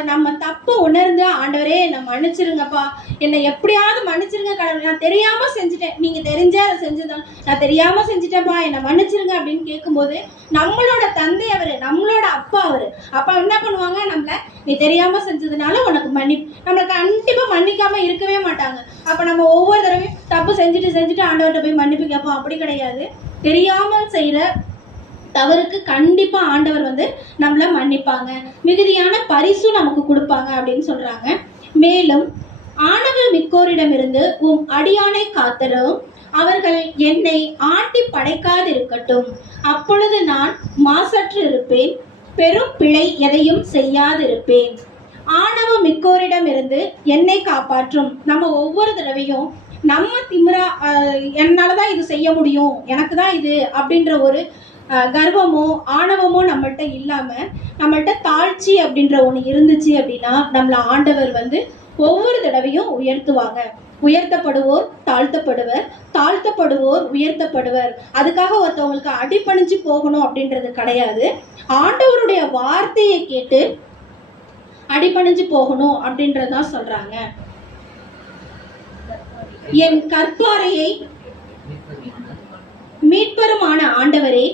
நம்ம தப்பு உணர்ந்து, ஆண்டவரே என்னை மன்னிச்சிருங்கப்பா, என்னை எப்படியாவது மன்னிச்சிருங்க கடவுள், நான் தெரியாம செஞ்சுட்டேன், நீங்க தெரிஞ்சா அதை செஞ்சுதான், நான் தெரியாம செஞ்சுட்டேன்ப்பா என்னை மன்னிச்சிருங்க அப்படின்னு கேட்கும்போது நம்மளோட தந்தை அவரு, நம்மளோட அப்பா அவரு. அப்பா என்ன பண்ணுவாங்க, நம்மள நீ தெரியாம செஞ்சதுனால உனக்கு நம்மளை கண்டிப்பா மன்னிக்காம இருக்கவே மாட்டாங்க. அப்ப நம்ம ஒவ்வொரு தடவையும் தப்பு செஞ்சுட்டு ஆண்டவர்கிட்ட போய் மன்னிப்பு கேட்போம். அப்படி கிடையாது. தெரியாமல் செய்யற தவறுக்கு கண்டிப்பா ஆண்டவர் நம்மள மன்னிப்பாங்க, மிகுதியான பரிசு நமக்கு கொடுப்பாங்க அப்படின்னு சொல்றாங்க. மேலும் ஆணவ மிக்கோரிடமிருந்து உம் அடியானை காத்தலும், அவர்கள் என்னை ஆட்டி படைக்காதிருக்கட்டும், அப்பொழுது நான் மாசற்று இருப்பேன், பெரும் பிழை எதையும் செய்யாதிருப்பேன். ஆணவ மிக்கோரிடமிருந்து என்னை காப்பாற்றும். நம்ம ஒவ்வொரு தடவையும் நம்ம திமிரா என்னால தான் இது செய்ய முடியும், எனக்கு தான் இது அப்படின்ற ஒரு கர்வமோ ஆணவமோ நம்மள்கிட்ட இல்லாம நம்மள்கிட்ட தாழ்ச்சி அப்படின்ற ஒண்ணு இருந்துச்சு அப்படின்னா நம்மள ஆண்டவர் வந்து ஒவ்வொரு தடவையும் உயர்த்துவாங்க. உயர்த்தப்படுவோர் தாழ்த்தப்படுவர், தாழ்த்தப்படுவோர் உயர்த்தப்படுவர். அதுக்காக ஒருத்தவங்களுக்கு அடிபணிஞ்சு போகணும் அப்படின்றது கிடையாது. ஆண்டவருடைய வார்த்தையை கேட்டு அடிபணிஞ்சு போகணும் அப்படின்றதான் சொல்றாங்க. என் கற்பாரையை மீட்பருமான ஆண்டவரே,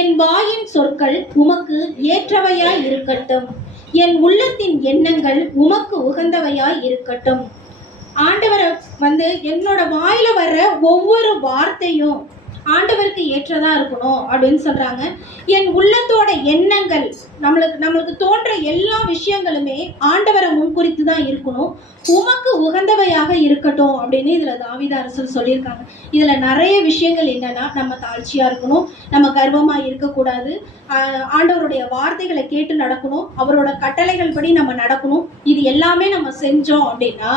என் வாயின் சொற்கள் உமக்கு ஏற்றவையாய் இருக்கட்டும், என் உள்ளத்தின் எண்ணங்கள் உமக்கு உகந்தவையாய் இருக்கட்டும். ஆண்டவரை வந்து என்னோட வாயில வர்ற ஒவ்வொரு வார்த்தையும் ஆண்டவருக்கு ஏற்றதா இருக்கணும் அப்படின்னு சொல்றாங்க. என் உள்ளத்தோட எண்ணங்கள், நம்மளுக்கு தோன்ற எல்லா விஷயங்களுமே ஆண்டவரை முன்குறித்து தான் இருக்கணும், உமக்கு உகந்தவையாக இருக்கட்டும் அப்படின்னு இதுல தாவீது அரசர் சொல்லியிருக்காங்க. இதுல நிறைய விஷயங்கள் என்னன்னா, நம்ம தாழ்ச்சியா இருக்கணும், நம்ம கர்வமா இருக்கக்கூடாது, ஆண்டவருடைய வார்த்தைகளை கேட்டு நடக்கணும், அவரோட கட்டளைகள் படி நம்ம நடக்கணும். இது எல்லாமே நம்ம செஞ்சோம் அப்படின்னா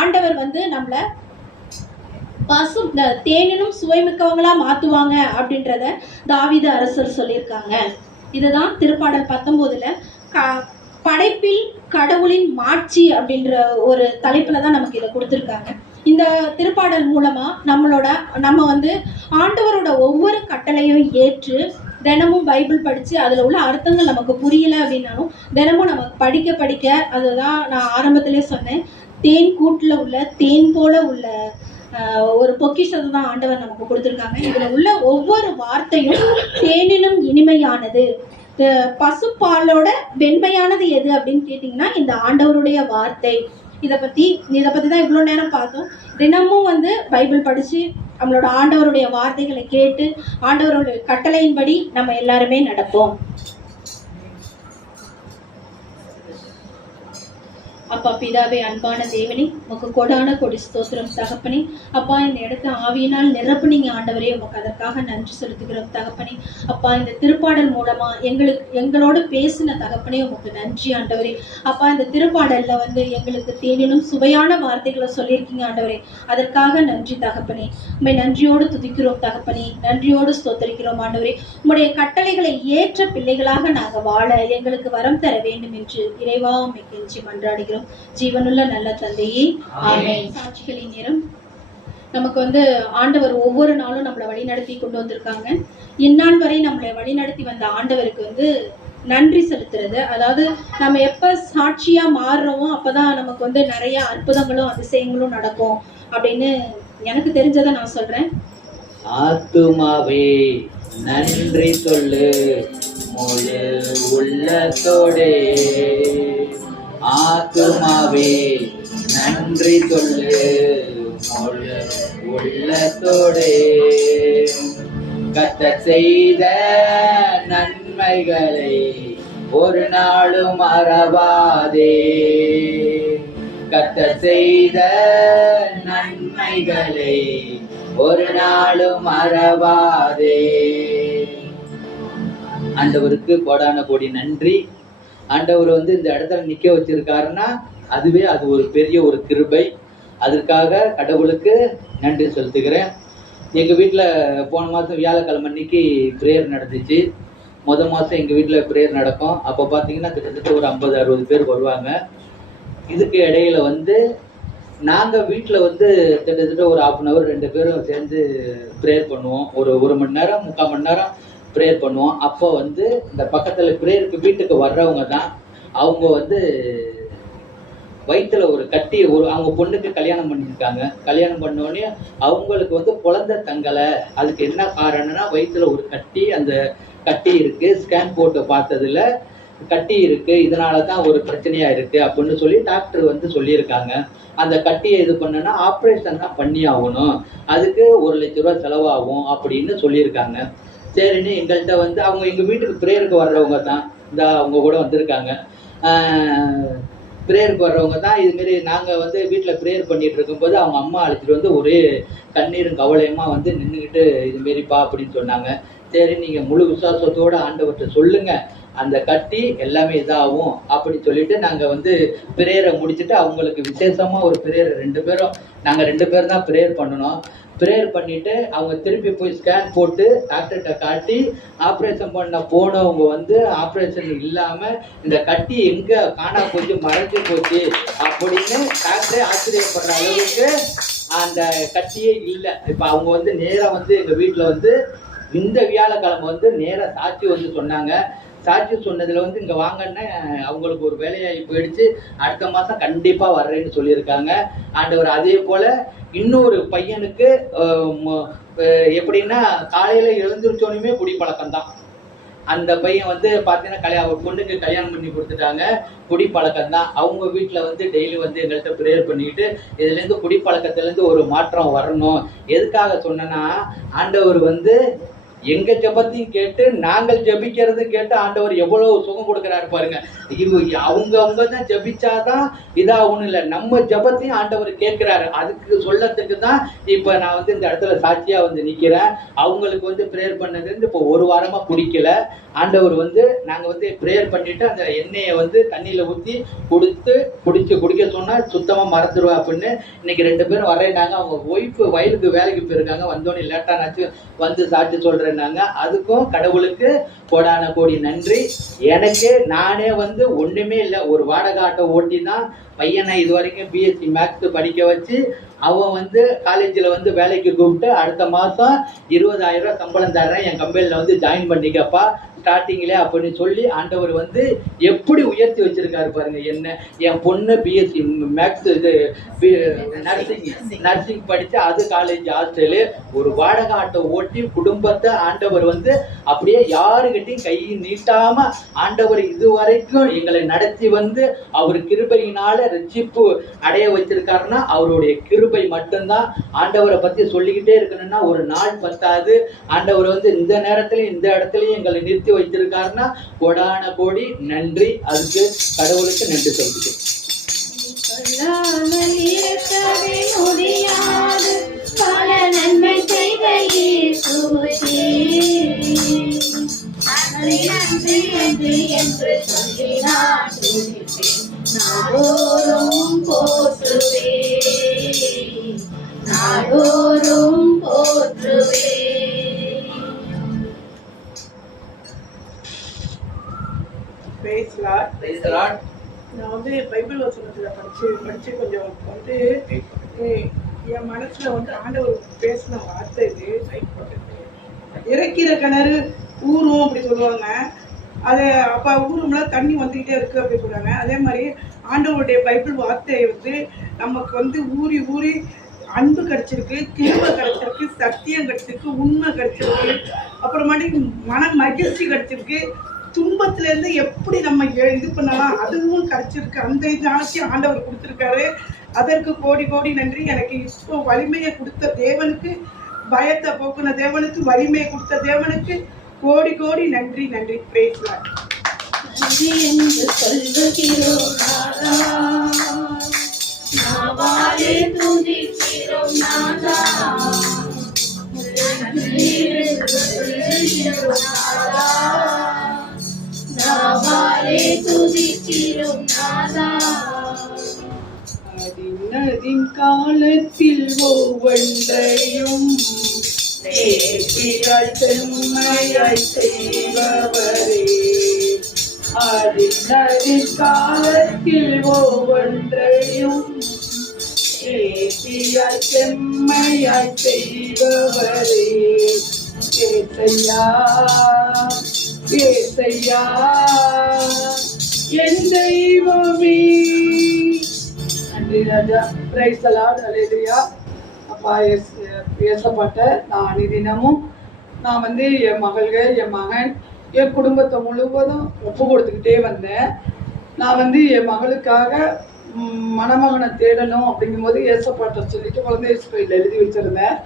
ஆண்டவர் வந்து நம்மள தேனினும் சுவைமிக்கவங்களா மாத்துவாங்க அப்படின்றத தாவீது அரசர் சொல்லியிருக்காங்க. இதுதான் திருப்பாடல் 19ல படைப்பில் கடவுளின் மாட்சி அப்படின்ற ஒரு தலைப்புல தான் நமக்கு இதை கொடுத்துருக்காங்க. இந்த திருப்பாடல் மூலமா நம்ம வந்து ஆண்டவரோட ஒவ்வொரு கட்டளையும் ஏற்று தினமும் பைபிள் படிச்சு அதுல உள்ள அர்த்தங்கள் நமக்கு புரியல அப்படின்னாலும் தினமும் நம்ம படிக்க அதுதான் நான் ஆரம்பத்திலே சொன்னேன், தேன் கூட்டுல உள்ள தேன் போல உள்ள ஒரு பொக்கிஷத்தை தான் ஆண்டவர் நமக்கு கொடுத்துருக்காங்க. இதுல உள்ள ஒவ்வொரு வார்த்தையும் தேனினும் இனிமையானது, பசுப்பாலோட வெண்மையானது எது அப்படின்னு கேட்டீங்கன்னா இந்த ஆண்டவருடைய வார்த்தை. இதை பத்தி தான் இவ்வளவு நேரம் பார்த்தோம். தினமும் வந்து பைபிள் படிச்சு நம்மளோட ஆண்டவருடைய வார்த்தைகளை கேட்டு ஆண்டவருடைய கட்டளையின்படி நம்ம எல்லாருமே நடப்போம். அப்பா பிதாவே, அன்பான தேவனே, உமக்கு கொடான கொடி ஸ்தோத்திரம் தகப்பனே. அப்பா, இந்த இடத்த ஆவியினால் நிரப்புனீங்க ஆண்டவரே, உமக்கு அதற்காக நன்றி செலுத்துகிறோம் தகப்பனே. அப்பா, இந்த திருப்பாடல் மூலமா எங்களோட பேசின தகப்பனே உமக்கு நன்றி ஆண்டவரே. அப்பா, இந்த திருப்பாடல்ல வந்து எங்களுக்கு தேனினும் சுவையான வார்த்தைகளை சொல்லியிருக்கீங்க ஆண்டவரே, அதற்காக நன்றி தகப்பனே. உண்மை நன்றியோடு துதிக்கிறோம் தகப்பனே, நன்றியோடு ஸ்தோத்தரிக்கிறோம் ஆண்டவரே. உம்முடைய கட்டளைகளை ஏற்ற பிள்ளைகளாக நாங்கள் வாழ எங்களுக்கு வரம் தர வேண்டும் என்று இறைவா உம்மை கெஞ்சி மன்றாடுகிறோம். ஜீவனுள்ள நல்ல தந்தையே, ஆமென். சாட்சிகளின் நேரம். நமக்கு வந்து ஆண்டவர் ஒவ்வொரு நாளும் நம்மளை வழிநடத்தி கொண்டு வந்திருக்காங்க. இந்நாள் வரை நம்மளை வழிநடத்தி வந்த ஆண்டவருக்கு வந்து நன்றி செலுத்துறது. அதாவது நம்ம எப்ப சாட்சியா மாறுறோமோ அப்பதான் நமக்கு வந்து நிறைய அற்புதங்களும் அதிசயங்களும் நடக்கும் அப்படின்னு எனக்கு தெரிஞ்சதை நான் சொல்றேன். ஆத்துமாவே நன்றி சொல்லு முழு உள்ளத்தோடே, ஆத்துமாவே நன்றி சொல்லு முழு உள்ளத்தோடே, கர்த்தர் செய்த நன்மைகளை ஒரு நாளும் மறவாதே, கர்த்தர் செய்த நன்மைகளை ஒரு நாளும் மறவாதே. ஆண்டவருக்கு கோடான கோடி நன்றி. ஆண்டவர் வந்து இந்த இடத்துல நிக்க வச்சிருக்காருன்னா அதுவே அது ஒரு பெரிய ஒரு கிருபை. அதற்காக கடவுளுக்கு நன்றி செலுத்துகிறேன். எங்கள் வீட்டில் போன மாதம் வியாழக்கிழமை அன்னைக்கு ப்ரேயர் நடந்துச்சு. மாதம் எங்கள் வீட்டில் ப்ரேயர் நடக்கும். அப்போ பார்த்தீங்கன்னா கிட்டத்தட்ட ஒரு 50-60 பேர் வருவாங்க. இதுக்கு இடையில வந்து நாங்கள் வீட்டில் வந்து கிட்டத்தட்ட ஒரு 1/2 hour 2 பேரும் சேர்ந்து ப்ரேயர் பண்ணுவோம். ஒரு மணி நேரம் 3/4 மணி நேரம் ப்ரேயர் பண்ணுவோம். அப்போ வந்து இந்த பக்கத்தில் ப்ரேயருக்கு வீட்டுக்கு வர்றவங்க தான் அவங்க வந்து வயிற்றுல ஒரு கட்டி, அவங்க பொண்ணுக்கு கல்யாணம் பண்ணியிருக்காங்க. கல்யாணம் பண்ணோடனே அவங்களுக்கு வந்து குழந்தை தங்கலை. அதுக்கு என்ன காரணம்னா வயிற்றுல ஒரு கட்டி, அந்த கட்டி இருக்கு, ஸ்கேன் போட்டு பார்த்ததுல கட்டி இருக்கு, இதனால தான் ஒரு பிரச்சனையா இருக்கு அப்படின்னு சொல்லி டாக்டர் வந்து சொல்லியிருக்காங்க. அந்த கட்டியை இது பண்ணனா ஆப்ரேஷன் தான் பண்ணி ஆகணும், அதுக்கு 1 லட்ச ரூபா செலவாகும் அப்படின்னு சொல்லியிருக்காங்க. சரின்னு எங்கள்கிட்ட வந்து அவங்க எங்கள் வீட்டுக்கு ப்ரேயருக்கு வர்றவங்க தான், இந்த அவங்க கூட வந்திருக்காங்க. ப்ரேயருக்கு வர்றவங்க தான். இதுமாரி நாங்கள் வந்து வீட்டில் ப்ரேயர் பண்ணிட்டு இருக்கும்போது அவங்க அம்மா அழைச்சிட்டு வந்து ஒரே கண்ணீரும் கவலையமாக வந்து நின்றுக்கிட்டு இதுமாரிப்பா அப்படின்னு சொன்னாங்க. சரி, நீங்கள் முழு விசுவாசத்தோடு ஆண்டவர்கிட்ட சொல்லுங்கள், அந்த கட்டி எல்லாமே இதாகும் அப்படி சொல்லிட்டு நாங்கள் வந்து பிரேயரை முடிச்சுட்டு அவங்களுக்கு விசேஷமாக ஒரு பிரேயர் 2 பேரும் நாங்கள் 2 பேரும் தான் ப்ரேயர் பண்ணணும். ப்ரேயர் பண்ணிவிட்டு அவங்க திருப்பி போய் ஸ்கேன் போட்டு டாக்டர்கிட்ட காட்டி ஆப்ரேஷன் போனவங்க வந்து ஆப்ரேஷன் இல்லாமல் இந்த கட்டி எங்கே காணா போச்சு மறைஞ்சு போச்சு அப்படின்னு டாக்டரே ஆச்சரியப்படுற அளவுக்கு அந்த கட்டியே இல்லை. இப்போ அவங்க வந்து நேராக வந்து எங்கள் வீட்டில் வந்து இந்த வியாழக்கிழமை வந்து நேராக சாட்சி வந்து சொன்னாங்க. சாட்சி சொன்னதில் வந்து இங்கே வாங்கன்னா அவங்களுக்கு ஒரு வேலையாகி போயிடுச்சு, அடுத்த மாதம் கண்டிப்பாக வர்றேன்னு சொல்லியிருக்காங்க ஆண்டவர். அதே போல் இன்னொரு பையனுக்கு எப்படின்னா காலையில் எழுந்திரிச்சோன்னுமே குடிப்பழக்கம் தான். அந்த பையன் வந்து பார்த்தீங்கன்னா ஒரு பொண்ணுக்கு கல்யாணம் பண்ணி கொடுத்துட்டாங்க, குடிப்பழக்கம் தான். அவங்க வீட்டில் வந்து டெய்லி வந்து எங்கள்கிட்ட ப்ரேயர் பண்ணிக்கிட்டு இதுலேருந்து குடிப்பழக்கத்துலேருந்து ஒரு மாற்றம் வரணும். எதுக்காக சொன்னேன்னா ஆண்டவர் வந்து எங்க ஜெபத்தையும் கேட்டு நாங்கள் ஜெபிக்கிறது கேட்டு ஆண்டவர் எவ்வளவு சுகம் கொடுக்குறாரு பாருங்க. அவங்க தான் ஜெபிச்சாதான் இதாகணும் இல்லை, நம்ம ஜெபத்தையும் ஆண்டவர் கேட்கிறாரு. அதுக்கு சொல்லத்துக்கு தான் இப்போ நான் வந்து இந்த இடத்துல சாட்சியா வந்து நிற்கிறேன். அவங்களுக்கு வந்து ப்ரேயர் பண்ணது இப்போ 1 வாரமா குடிக்கல. ஆண்டவர் வந்து நாங்கள் வந்து ப்ரேயர் பண்ணிட்டு அந்த எண்ணெயை வந்து தண்ணியில் ஊற்றி குடிக்க சொன்னால் சுத்தமாக மறந்துடுவா அப்படின்னு இன்னைக்கு 2 பேரும் வரேன்னாங்க. அவங்க ஒய்ஃபு வயலுக்கு வேலைக்கு போயிருக்காங்க, வந்தோடனே லேட்டானாச்சு வந்து சாட்சி சொல்றேன்னாங்க. அதுக்கும் கடவுளுக்கு கோடான கோடி நன்றி. எனக்கு நானே வந்து ஒண்ணுமே இல்லை, ஒரு வாடகை ஆட்டோ ஓட்டி தான் பையனை இது வரைக்கும் பிஎஸ்சி மேக்ஸ் படிக்க வச்சு அவன் வந்து காலேஜில் வந்து வேலைக்கு கூப்பிட்டு அடுத்த மாதம் 20,000 சம்பளம் தர்றேன், என் கம்பெனியில் வந்து ஜாயின் பண்ணிக்கப்பா ஸ்டார்டிங்கில் அப்படின்னு சொல்லி ஆண்டவர் வந்து எப்படி உயர்த்தி வச்சிருக்காரு பாருங்க. என்ன என் பொண்ணு பிஎஸ்சி மேக்ஸ் இது நர்சிங் படித்து அது காலேஜ் ஹாஸ்டலு, ஒரு வாடகை ஆட்டோ ஓட்டி குடும்பத்தை ஆண்டவர் வந்து அப்படியே யாருக்கிட்டையும் கை நீட்டாமல் ஆண்டவர் இதுவரைக்கும் எங்களை நடத்தி வந்து அவர் கிருபையினால ரட்சிப்பு அடைய வச்சிருக்காருன்னா அவருடைய கிருபை மட்டும்தான். ஆண்டவரை பற்றி சொல்லிக்கிட்டே இருக்கணும்னா ஒரு நாள் பத்தாது. ஆண்டவர் வந்து இந்த நேரத்துலையும் இந்த இடத்துலையும் எங்களை நிறுத்தி வைத்திருக்காருன்னா கோடான கோடி நன்றி. அதுக்கு கடவுளுக்கு நன்றி சொல்லிக்கிறேன். பல நன்மை செய்த என்று சொல்லினார் நாடோறும் போற்றுவே, நாடோறும் போற்றுவே. நான் வந்து பைபிள் வசனத்துல படிச்சு கொஞ்சம் வந்து என் மனசுல வந்து ஆண்டவர் பேசின வார்த்தை இது. இறைக்கிற கிணறு ஊறும் அப்படி சொல்லுவாங்க. அது அப்போ ஊரும்னா தண்ணி வந்துக்கிட்டே இருக்கு அப்படி சொல்றாங்க. அதே மாதிரி ஆண்டவருடைய பைபிள் வார்த்தையை வந்து நமக்கு வந்து ஊறி ஊறி அன்பு கிடைச்சிருக்கு, கிருபை கிடைச்சிருக்கு, சத்தியம் கிடைச்சிருக்கு, உண்மை கிடைச்சிருக்கு, அப்புறமாட்டி மன மகிழ்ச்சி கிடைச்சிருக்கு. துன்பத்துல இருந்து எப்படி நம்ம இது பண்ணலாம் அதுவும் கிடைச்சிருக்கு. அந்த ஞானத்தை ஆண்டவர் கொடுத்துருக்காரு. அதற்கு கோடி கோடி நன்றி. எனக்கு இப்போ வலிமையை கொடுத்த தேவனுக்கு, பயத்தை போக்குன தேவனுக்கு, வலிமையை கொடுத்த தேவனுக்கு கோடி கோடி நன்றி. நன்றி. பேசலாம் காலத்தில் ஒவ்வொன்றையும் செம்மையாய் செய்பவரே, அதின் காலத்தில் ஒவ்வொன்றையும் செம்மையாய் செய்பவரே. ஏசையா ஏசையா என் தெய்வமே. நன்றி ராஜா. Price the Lord. ஹல்லேலூயா. அப்பா பேசப்பட்ட நான் அனுதினமும் நான் வந்து என் மகள்கள், என் மகன், என் குடும்பத்தை முழுவதும் ஒப்பு கொடுத்துக்கிட்டே வந்தேன். நான் வந்து என் மகளுக்காக மணமகனை தேடணும் அப்படிங்கும்போது ஏசப்பாட்ட சொல்லிட்டு குழந்தை ஸ்கூலில் எழுதி வச்சுருந்தேன்.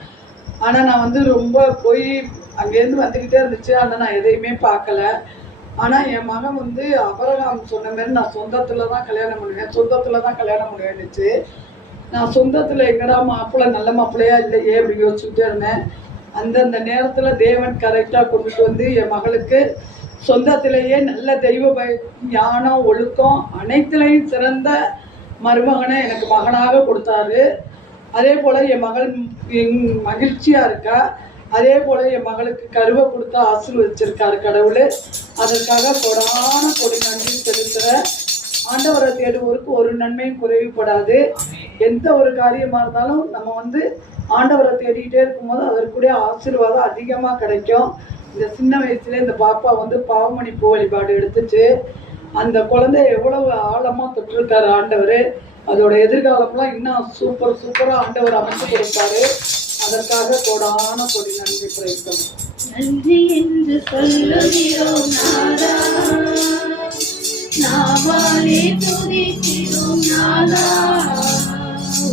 ஆனால் நான் வந்து ரொம்ப போய் அங்கேருந்து வந்துக்கிட்டே இருந்துச்சு. ஆனால் நான் எதையுமே பார்க்கல. ஆனால் என் மகன் வந்து அபரகாம் சொன்ன மாதிரி நான் சொந்தத்தில் தான் கல்யாணம் பண்ணுவேன்னுச்சு. நான் சொந்தத்தில் எங்கடா மாப்பிள்ளை நல்ல மாப்பிள்ளையா இல்லையே அப்படி யோசிச்சுட்டே இருந்தேன். அந்தந்த நேரத்தில் தேவன் கரெக்டாக கொண்டுட்டு வந்து என் மகளுக்கு சொந்தத்திலேயே நல்ல தெய்வ ஞானம் ஒழுக்கம் அனைத்துலையும் சிறந்த மருமகனை எனக்கு மகனாக கொடுத்தாரு. அதே போல் என் மகள் மகிழ்ச்சியாக இருக்கா. அதே போல் என் மகளுக்கு கருவை கொடுத்து ஆசீர்வதிச்சிருக்காரு கடவுள். அதற்காக கொடான கொடி நன்றி செலுத்துகிறேன். ஆண்டவரை தேடுவோருக்கு ஒரு நன்மையும் குறைவுபடாது. எந்த ஒரு காரியமாக இருந்தாலும் நம்ம ஆண்டவரை தேடிக்கிட்டே இருக்கும்போது அதற்குடைய ஆசீர்வாதம் அதிகமாக கிடைக்கும். இந்த சின்ன வயசுல இந்த பாப்பா பாவமணிப்பு வழிபாடு எடுத்துச்சு. அந்த குழந்தை எவ்வளவு ஆழமாக தொட்டிருக்காரு ஆண்டவர். அதோட எதிர்காலம்லாம் இன்னும் சூப்பராக ஆண்டவர் அமைச்சு கொடுத்தாரு. அதற்காக கொடான கொடி நன்றி பிரைத்தோம். நன்றி என்று சொல்லுகிறோம் நாதா, நாவாலே துதிக்கிறோம் நாதா.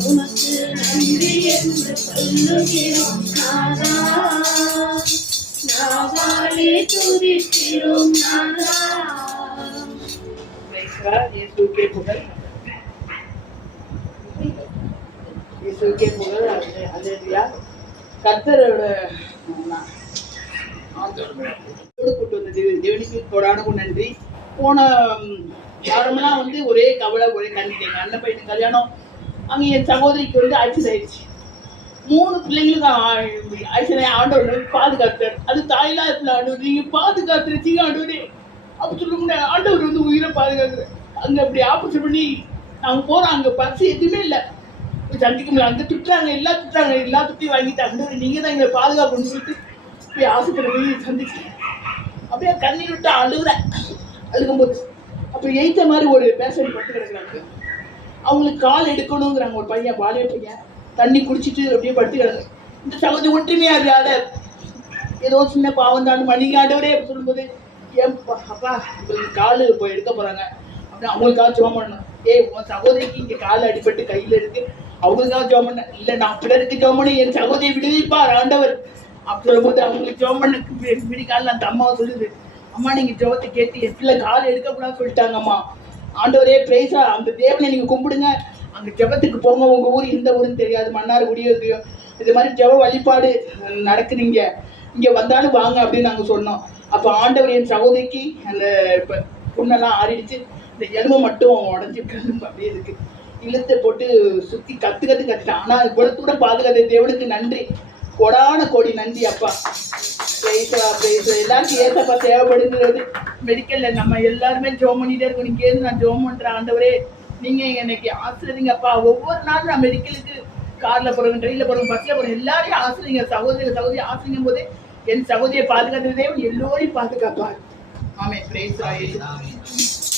உனக்கு நன்றி என்று சொல்லுகிறோம் நாதா, நாவாலே துதிக்கிறோம் நாதா. இயேசுக்கே புகழ், இயேசுக்கே புகழ். அல்லேலூயா. கர்த்தரோட கூட்டு வந்த தேவனுக்கு கொடான நன்றி. போன வாரம்லாம் ஒரே கவலை, ஒரே கண்ணீர். எங்கள் அண்ணன் பையனுக்கு கல்யாணம். அங்கே என் சகோதரிக்கு ஆக்சிடென்ட் ஆயிடுச்சு. 3 பிள்ளைங்களுக்கு ஆக்சிடென்ட் ஆண்டவர் பாதுகாத்தார். அது தாயில்லா இருப்பில் ஆண்டவர் நீங்கள் பாதுகாத்துருச்சீங்க ஆண்டவரே. அப்படி சொல்ல முடியாது. ஆண்டவர் உயிரை பாதுகாக்கிறேன். அங்கே அப்படி ஆப்பரேஷன் பண்ணி நாங்கள் போகிறோம். அங்கே பர்ஸ் எதுவுமே இல்லை, சந்திக்க முடியல. அங்கே திட்டுறாங்க, எல்லா திட்டையும் வாங்கிட்டாங்க. நீங்கள் தான் எங்களை பாதுகாப்புன்னு சொல்லிட்டு போய் ஆசைப்பட போய் சந்திச்சேன். அப்படியே கண்ணீர் விட்டு அழுகும்போது அப்போ எய்த்த மாதிரி ஒரு பேஷண்ட் பட்டு கிடக்குறாங்க. அவங்களுக்கு கால் எடுக்கணுங்கிறாங்க. ஒரு பையன், பாலிய பையன், தண்ணி குடிச்சிட்டு அப்படியே படுத்து கிடக்குறாங்க. இந்த சகோதரி ஒன்றுமே அறியாத ஏதோ சின்ன பாவம் தான் மணிக்காண்டவரே அப்படி சொல்லும்போது, ஏன் அப்பா உங்களுக்கு கால் இப்போ எடுக்க போகிறாங்க அப்படின்னு அவங்களுக்காக ஜோம் பண்ணணும். உன் சகோதரிக்கு இங்கே கால் அடிபட்டு கையில் இருக்கு, அவங்களுக்காக ஜோம் பண்ண. இல்லை நான் பிறருக்கு ஜோம் பண்ணி என் சகோதரி விடுவிப்பார் ஆண்டவர் அப்படி சொல்லும்போது அவங்களுக்கு ஜோம் பண்ண விடிக்கால அந்த அம்மாவை சொல்லுது, அம்மா நீங்கள் ஜோத்தை கேட்டு என் பிள்ளை கால் எடுக்கக்கூடாதுன்னு சொல்லிட்டாங்கம்மா. ஆண்டவரே பிரைஸா, அந்த தேவனை நீங்கள் கும்பிடுங்க. அங்கே ஜெபத்துக்கு போங்க. உங்கள் ஊர் இந்த ஊருன்னு தெரியாது, மன்னார்குடியோ இல்லையோ, இது மாதிரி ஜெப வழிபாடு நடக்குதுங்க, இங்கே வந்தாலும் வாங்க அப்படின்னு நாங்கள் சொன்னோம். அப்போ ஆண்டவர் என் சகோதரிக்கு அந்த புண்ணெல்லாம் ஆறிடுச்சு. இந்த எலும்பு மட்டும் உடஞ்சிட்டு அப்படியே இருக்கு. இழுத்து போட்டு சுற்றி கற்றுட்டான். ஆனால் இவ்வளவு கூட பாதுகாத்த தேவனுக்கு நன்றி, கொடான கோடி நன்றி அப்பா. எல்லாருக்கும் ஏசப்பா தேவைப்படுங்கிறது மெடிக்கல்ல நம்ம எல்லாருமே ஜோம் பண்ணிட்டே இருக்கோம். நீங்க நான் ஜோம் பண்றேன் ஆண்டவரே, நீங்க எனக்கு ஆசிரியங்கப்பா. ஒவ்வொரு நாளும் நான் மெடிக்கலுக்கு கார்ல போறேன், ட்ரெயின்ல போறேன், பஸ்ல போறேன், எல்லாரையும் ஆசிரியங்க. சகோதரி ஆசிரியம் போது என் சகோதரியை பாதுகாத்ததே எல்லோரையும் பாதுகாப்பார். ஆமே. பிரைஸ்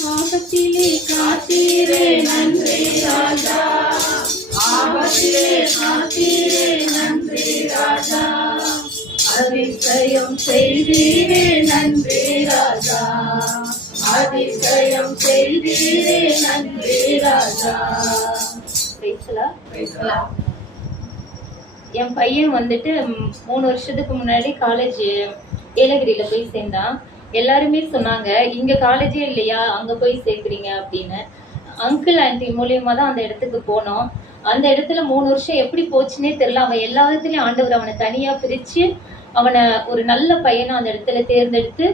ஆபத்திலே காத்தீரே நன்றி ராஜா, ஆபத்திலே காத்தீரே நன்றி ராஜா, அதிசயம் செய்தீரே நன்றி ராஜா, அதிசயம் செய்தீரே நன்றி ராஜா. என் பையன் 3 வருஷத்துக்கு முன்னாடி காலேஜ் ஏலகிரியில போய் சேர்ந்தான். எல்லாருமே சொன்னாங்க இங்க காலேஜே இல்லையா, அங்க போய் சேர்க்குறீங்க அப்படின்னு. அங்கிள் ஆன்டி மூலியமா தான் அந்த இடத்துக்கு போனோம். அந்த இடத்துல 3 வருஷம் எப்படி போச்சுன்னே தெரியல. அவன் எல்லா விதத்துலயும் ஆண்டவர் அவனை தனியா பிரிச்சு அவனை ஒரு நல்ல பையனை அந்த இடத்துல தேர்ந்தெடுத்து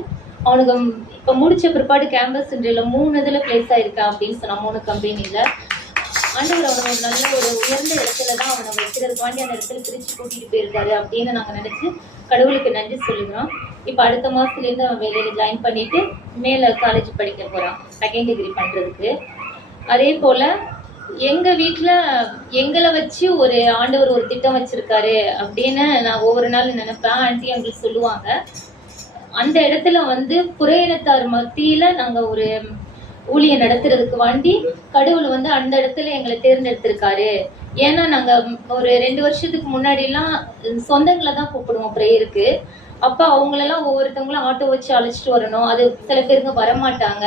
அவனுக்கு இப்ப முடிச்ச பிற்பாடு கேம்பஸ் இன்றையில 3 இதுல பிளேஸ் ஆயிருக்கான் அப்படின்னு சொன்னா. 3 கம்பெனில ஆண்டவர் அவனை ஒரு நல்ல ஒரு உயர்ந்த இடத்துலதான் அவனை வைக்கிறதுக்காண்டி அந்த இடத்துல பிரிச்சு கூட்டிட்டு போயிருக்காரு அப்படின்னு நாங்க நினைச்சு கடவுளுக்கு நன்றி சொல்லுகிறோம். இப்ப அடுத்த மாசத்துல இருந்து அவன் வேலையில ஜாயின் பண்ணிட்டு மேல காலேஜ் படிக்க போறான், 2nd டிகிரி பண்றதுக்கு. அதே போல எங்க வீட்டுல எங்களை வச்சு ஒரு ஆண்டவர் ஒரு திட்டம் வச்சிருக்காரு அப்படின்னு நான் ஒவ்வொரு நாள் நினைப்பேன். ஆண்டி எங்களுக்கு சொல்லுவாங்க, அந்த இடத்துல புறையினத்தார் மத்தியில நாங்க ஒரு ஊழியம் நடத்துறதுக்கு வாண்டி கடவுள் அந்த இடத்துல எங்களை தேர்ந்தெடுத்திருக்காரு. ஏன்னா நாங்க ஒரு 2 வருஷத்துக்கு முன்னாடி எல்லாம் சொந்தங்களை தான் கூப்பிடுவோம் பிரேயருக்கு. அப்ப அவங்களெல்லாம் ஒவ்வொருத்தவங்களும் ஆட்டோ வச்சு அழைச்சிட்டு வரணும். அது சில பேருங்க வரமாட்டாங்க,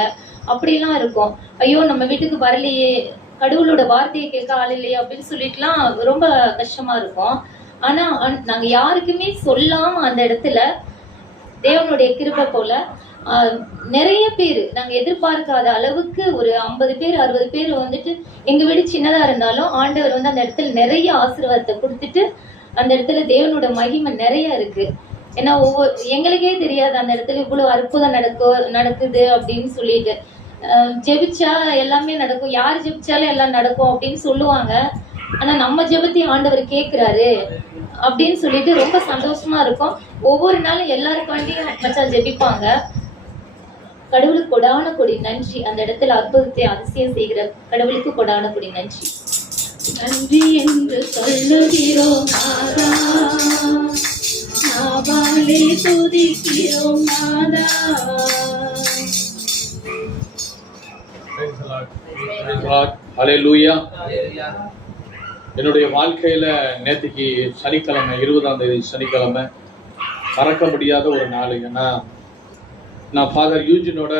அப்படிலாம் இருக்கும். ஐயோ நம்ம வீட்டுக்கு வரலையே, கடவுளோட வார்த்தையை கேட்க ஆள் இல்லையே அப்படின்னு சொல்லிட்டுலாம் ரொம்ப கஷ்டமா இருக்கும். ஆனா நாங்க யாருக்குமே சொல்லாம அந்த இடத்துல தேவனுடைய கிருபை போல நிறைய பேர் நாங்க எதிர்பார்க்காத அளவுக்கு ஒரு 50 பேர் 60 பேர் எங்க வீடு சின்னதா இருந்தாலும் ஆண்டவர் அந்த இடத்துல நிறைய ஆசீர்வாதத்தை கொடுத்துட்டு அந்த இடத்துல தேவனோட மகிமை நிறைய இருக்கு. ஏன்னா எங்களுக்கே தெரியாது அந்த இடத்துல இவ்வளவு அற்புதம் நடக்குது அப்படின்னு சொல்லிட்டு. ஜெபிச்சா எல்லாமே நடக்கும், யார் ஜெபிச்சாலும் எல்லாம் நடக்கும் அப்படின்னு சொல்லுவாங்க. ஆனா நம்ம ஜெபத்தையும் ஆண்டவர் கேட்கிறாரு அப்படின்னு சொல்லிட்டு ரொம்ப சந்தோஷமா இருக்கும். ஒவ்வொரு நாளும் எல்லாருக்காண்டியும் மச்சான் ஜெபிப்பாங்க. கடவுளுக்கு கொடான கொடி நன்றி. அந்த இடத்துல அற்புதத்தை அதிசயம் செய்கிற கடவுளுக்கு கொடான கொடி நன்றி. நன்றி என்று சொல்லுகிறோம் நாதா, நாவாலே துதிக்கிறோம் நாதா. ஹல்லேலூயா. என்னுடைய வாழ்க்கையில நேற்றுக்கு சனிக்கிழமை 20ஆம் தேதி சனிக்கிழமை மறக்க முடியாத ஒரு நாள். ஏன்னா நான் ஃபாதர் யூஜினோட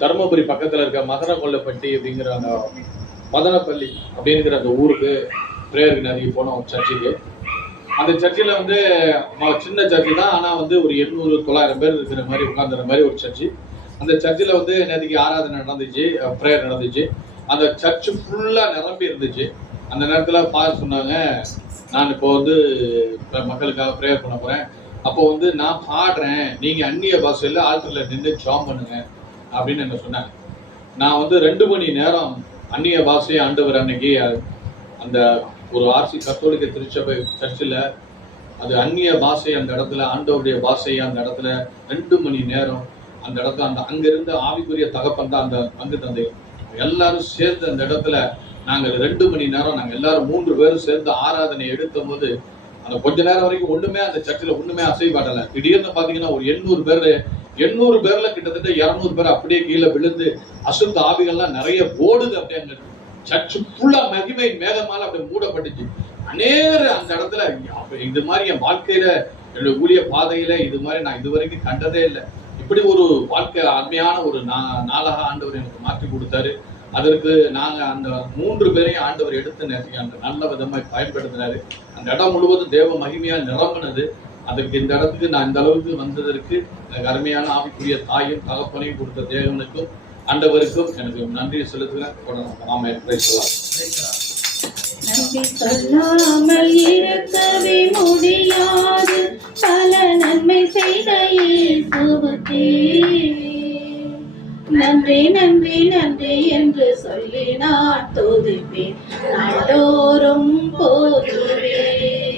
தருமபுரி பக்கத்தில் இருக்க மதனகொல்லப்பட்டி அப்படிங்கிற அந்த மதனப்பள்ளி அப்படிங்கிற அந்த ஊருக்கு பிரேயருக்கு நிறைய போனோம் ஒரு சர்ச்சுக்கு. அந்த சர்ச்சில் வந்து சின்ன சர்ச்சு தான், ஆனால் வந்து ஒரு 800-900 பேர் இருக்கிற மாதிரி உட்காந்துற மாதிரி ஒரு சர்ச்சு. அந்த சர்ச்சில் வந்து நேற்றுக்கு ஆராதனை நடந்துச்சு, ப்ரேயர் நடந்துச்சு. அந்த சர்ச்சு ஃபுல்லாக நிரம்பி இருந்துச்சு. அந்த நேரத்தில் ஃபாதர் சொன்னாங்க, நான் இப்போ வந்து மக்களுக்காக ப்ரேயர் பண்ண போகிறேன், அப்போ வந்து நான் பாடுறேன், நீங்கள் அந்நிய பாஷையில் ஆல்டரில் நின்று ஜாம் பண்ணுங்க அப்படின்னு என்ன சொன்னாங்க. நான் வந்து 2 மணி நேரம் அந்நிய பாஷையை ஆண்டவர் அன்னைக்கு அந்த ஒரு ஆர்சி கத்தோலிக்க திருச்சபை சர்ச்சில் அது அந்நிய பாஷை அந்த இடத்துல ஆண்டவருடைய பாஷையை அந்த இடத்துல 2 மணி நேரம் அந்த இடத்துல அந்த அங்கிருந்து ஆவிக்குரிய தகப்பன் தான் அந்த பங்கு தந்தை எல்லாரும் சேர்ந்து அந்த இடத்துல நாங்கள் 2 மணி நேரம் நாங்கள் எல்லாரும் 3 பேரும் சேர்ந்து ஆராதனை எடுத்த போது அந்த கொஞ்ச நேரம் வரைக்கும் ஒண்ணுமே அந்த சர்ச்சில் ஒண்ணுமே அசைவாடலை. திடீர்னு பாத்தீங்கன்னா ஒரு 800 பேர்ல கிட்டத்தட்ட 200 பேர் அப்படியே கீழே விழுந்து அசுத்த ஆவிகள்லாம் நிறைய ஓடுது. அப்படியே அங்க சர்ச்சு ஃபுல்லா மகிமை மேகமால அப்படியே மூடப்பட்டுச்சு. அநேகர் அந்த இடத்துல இது மாதிரி என் வாழ்க்கையில என்னுடைய ஊழிய பாதையில இது மாதிரி நான் இது வரைக்கும் கண்டதே இல்லை. இப்படி ஒரு வாழ்க்கை அருமையான ஒரு நாளாக ஆண்டவர் எனக்கு மாற்றி கொடுத்தாரு. அதற்கு நாங்க அந்த 3 பேரையும் ஆண்டவர் எடுத்து நேற்று அந்த நல்ல விதமாய் பயன்படுத்தினாரு. அந்த இடம் முழுவதும் தேவ மகிமையா நிரம்பினது. அதற்கு இந்த இடத்துக்கு நான் இந்த அளவுக்கு வந்ததற்கு எனக்கு அருமையான ஆவிக்குரிய தாயும் தகப்பனையும் கொடுத்த தேவனுக்கும் ஆண்டவருக்கும் எனக்கு நன்றி செலுத்துகிறேன். ஆமென். நன்றி சொல்லாமல் இருக்கவே முடியாது, பல நன்மை செய்த இயேசுவுக்கே நன்றி நன்றி நன்றி என்று சொல்லி நான் துதிப்பேன், நாள்தோறும் போற்றுவேன்,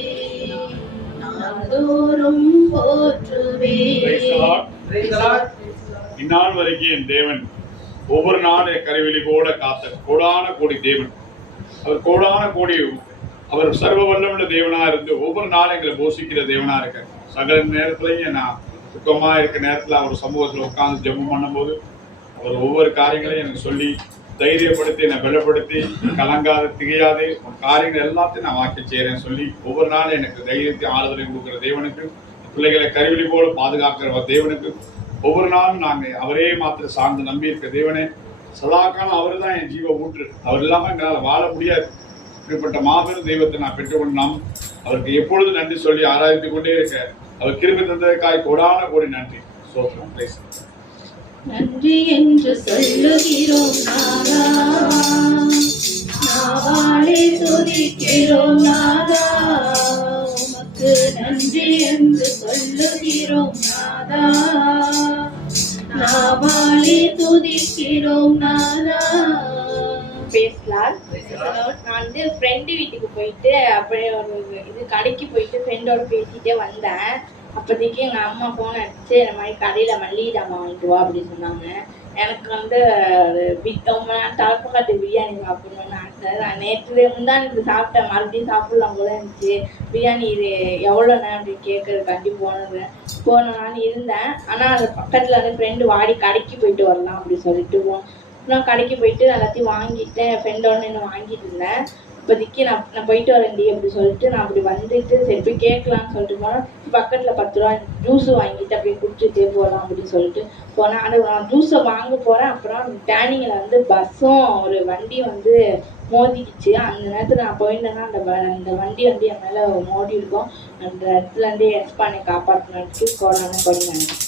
நாள்தோறும் போற்றுவேன். இந்நாள் வரைக்கும் என் தேவன் ஒவ்வொரு நாளும் கரைவெளி போல காத்த கோடான கோடி தேவன். அவர் கோடான கோடி அவர் சர்வ வல்லமுள்ள தேவனா இருந்து ஒவ்வொரு நாளும் எங்களை போஷிக்கிற தேவனா இருக்க. சகல நேரத்திலையும் நான் சுத்தமா இருக்க நேரத்துல அவர் சமூகத்துல உட்கார்ந்து ஜெபம் பண்ணும்போது அவர் ஒவ்வொரு காரியங்களையும் எனக்கு சொல்லி தைரியப்படுத்தி என்னை பலப்படுத்தி கலங்காத திகையாதே காரியங்கள் எல்லாத்தையும் நான் வாக்கி செய்யறேன்னு சொல்லி ஒவ்வொரு நாளும் எனக்கு தைரியத்தை ஆறுதலை கொடுக்குற தேவனுக்கு, பிள்ளைகளை கருவிழி போல பாதுகாக்கிற தேவனுக்கு ஒவ்வொரு நாளும் நாங்கள் அவரே மாத்திர சார்ந்து நம்பி இருக்க தேவனே, சதாக்காலம் அவரு தான் என் ஜீவ ஊற்று. அவர் இல்லாமல் எங்களால் வாழ முடியாது. இப்படிப்பட்ட மாபெரும் தெய்வத்தை நான் பெற்றுக்கொண்டு நாம் அவருக்கு எப்பொழுது நன்றி சொல்லி ஆராய்ந்து கொண்டே இருக்க அவர் கிருபை தந்ததற்காய் கோடான கோடி நன்றி. சோத்திரம். நன்றி என்று சொல்லுகிறோம் நாதா, நாவாலே துதிக்கிறோம் நாதா, உமக்கு நன்றி என்று சொல்லுகிறோம் நாதா, நாவாலே துதிக்கிறோம் நாதா. பேசலாம். நான் வந்து ஃப்ரெண்டு வீட்டுக்கு போயிட்டு அப்படியே ஒரு இது கடைக்கு போயிட்டு ஃப்ரெண்டோட பேசிட்டே வந்தேன். அப்போதைக்கு எங்கள் அம்மா ஃபோன் அடிச்சு இந்த மாதிரி கடையில் மல்லிகை ஜாமான் வாங்கிட்டு வா அப்படின்னு சொன்னாங்க. எனக்கு வந்து தலப்பக்காட்டு பிரியாணி சாப்பிடணும்னு ஆசை. நான் நேற்று முந்தானது சாப்பிட்டேன், மறுபடியும் சாப்பிடலாம் போல இருந்துச்சு. பிரியாணி இது எவ்வளோண்ணே அப்படின்னு கேட்கறதுக்காண்டி போனோன்னு இருந்தேன். ஆனால் அது பக்கத்தில் வந்து ஃப்ரெண்டு வாடி கடைக்கு போயிட்டு வரலாம் அப்படின்னு சொல்லிட்டு நான் கடைக்கு போயிட்டு எல்லாத்தையும் வாங்கிட்டேன். ஃப்ரெண்டோட நின்று வாங்கிட்டு இருந்தேன். இப்போதைக்கு நான் போயிட்டு வரேன்டி அப்படி சொல்லிட்டு நான் அப்படி வந்துட்டு சரி போய் கேட்கலான்னு சொல்லிட்டு போனேன். பக்கத்தில் 10 ரூபா ஜூஸு வாங்கிட்டு அப்படியே குடிச்சிட்டே போகலாம் அப்படின்னு சொல்லிட்டு போனேன். ஆனால் நான் ஜூஸை வாங்க போகிறேன். அப்புறம் டேனிங்கில் வந்து பஸ்ஸும் ஒரு வண்டியும் வந்து மோதிக்கிச்சு. அந்த நேரத்தில் நான் போயிருந்தேன்னா அந்த வண்டி வந்து என் மேலே மோடி இருக்கும். அந்த இடத்துலேருந்தே எஸ்பானை காப்பாற்றினதுக்கு கோடான கொடி நன்றி.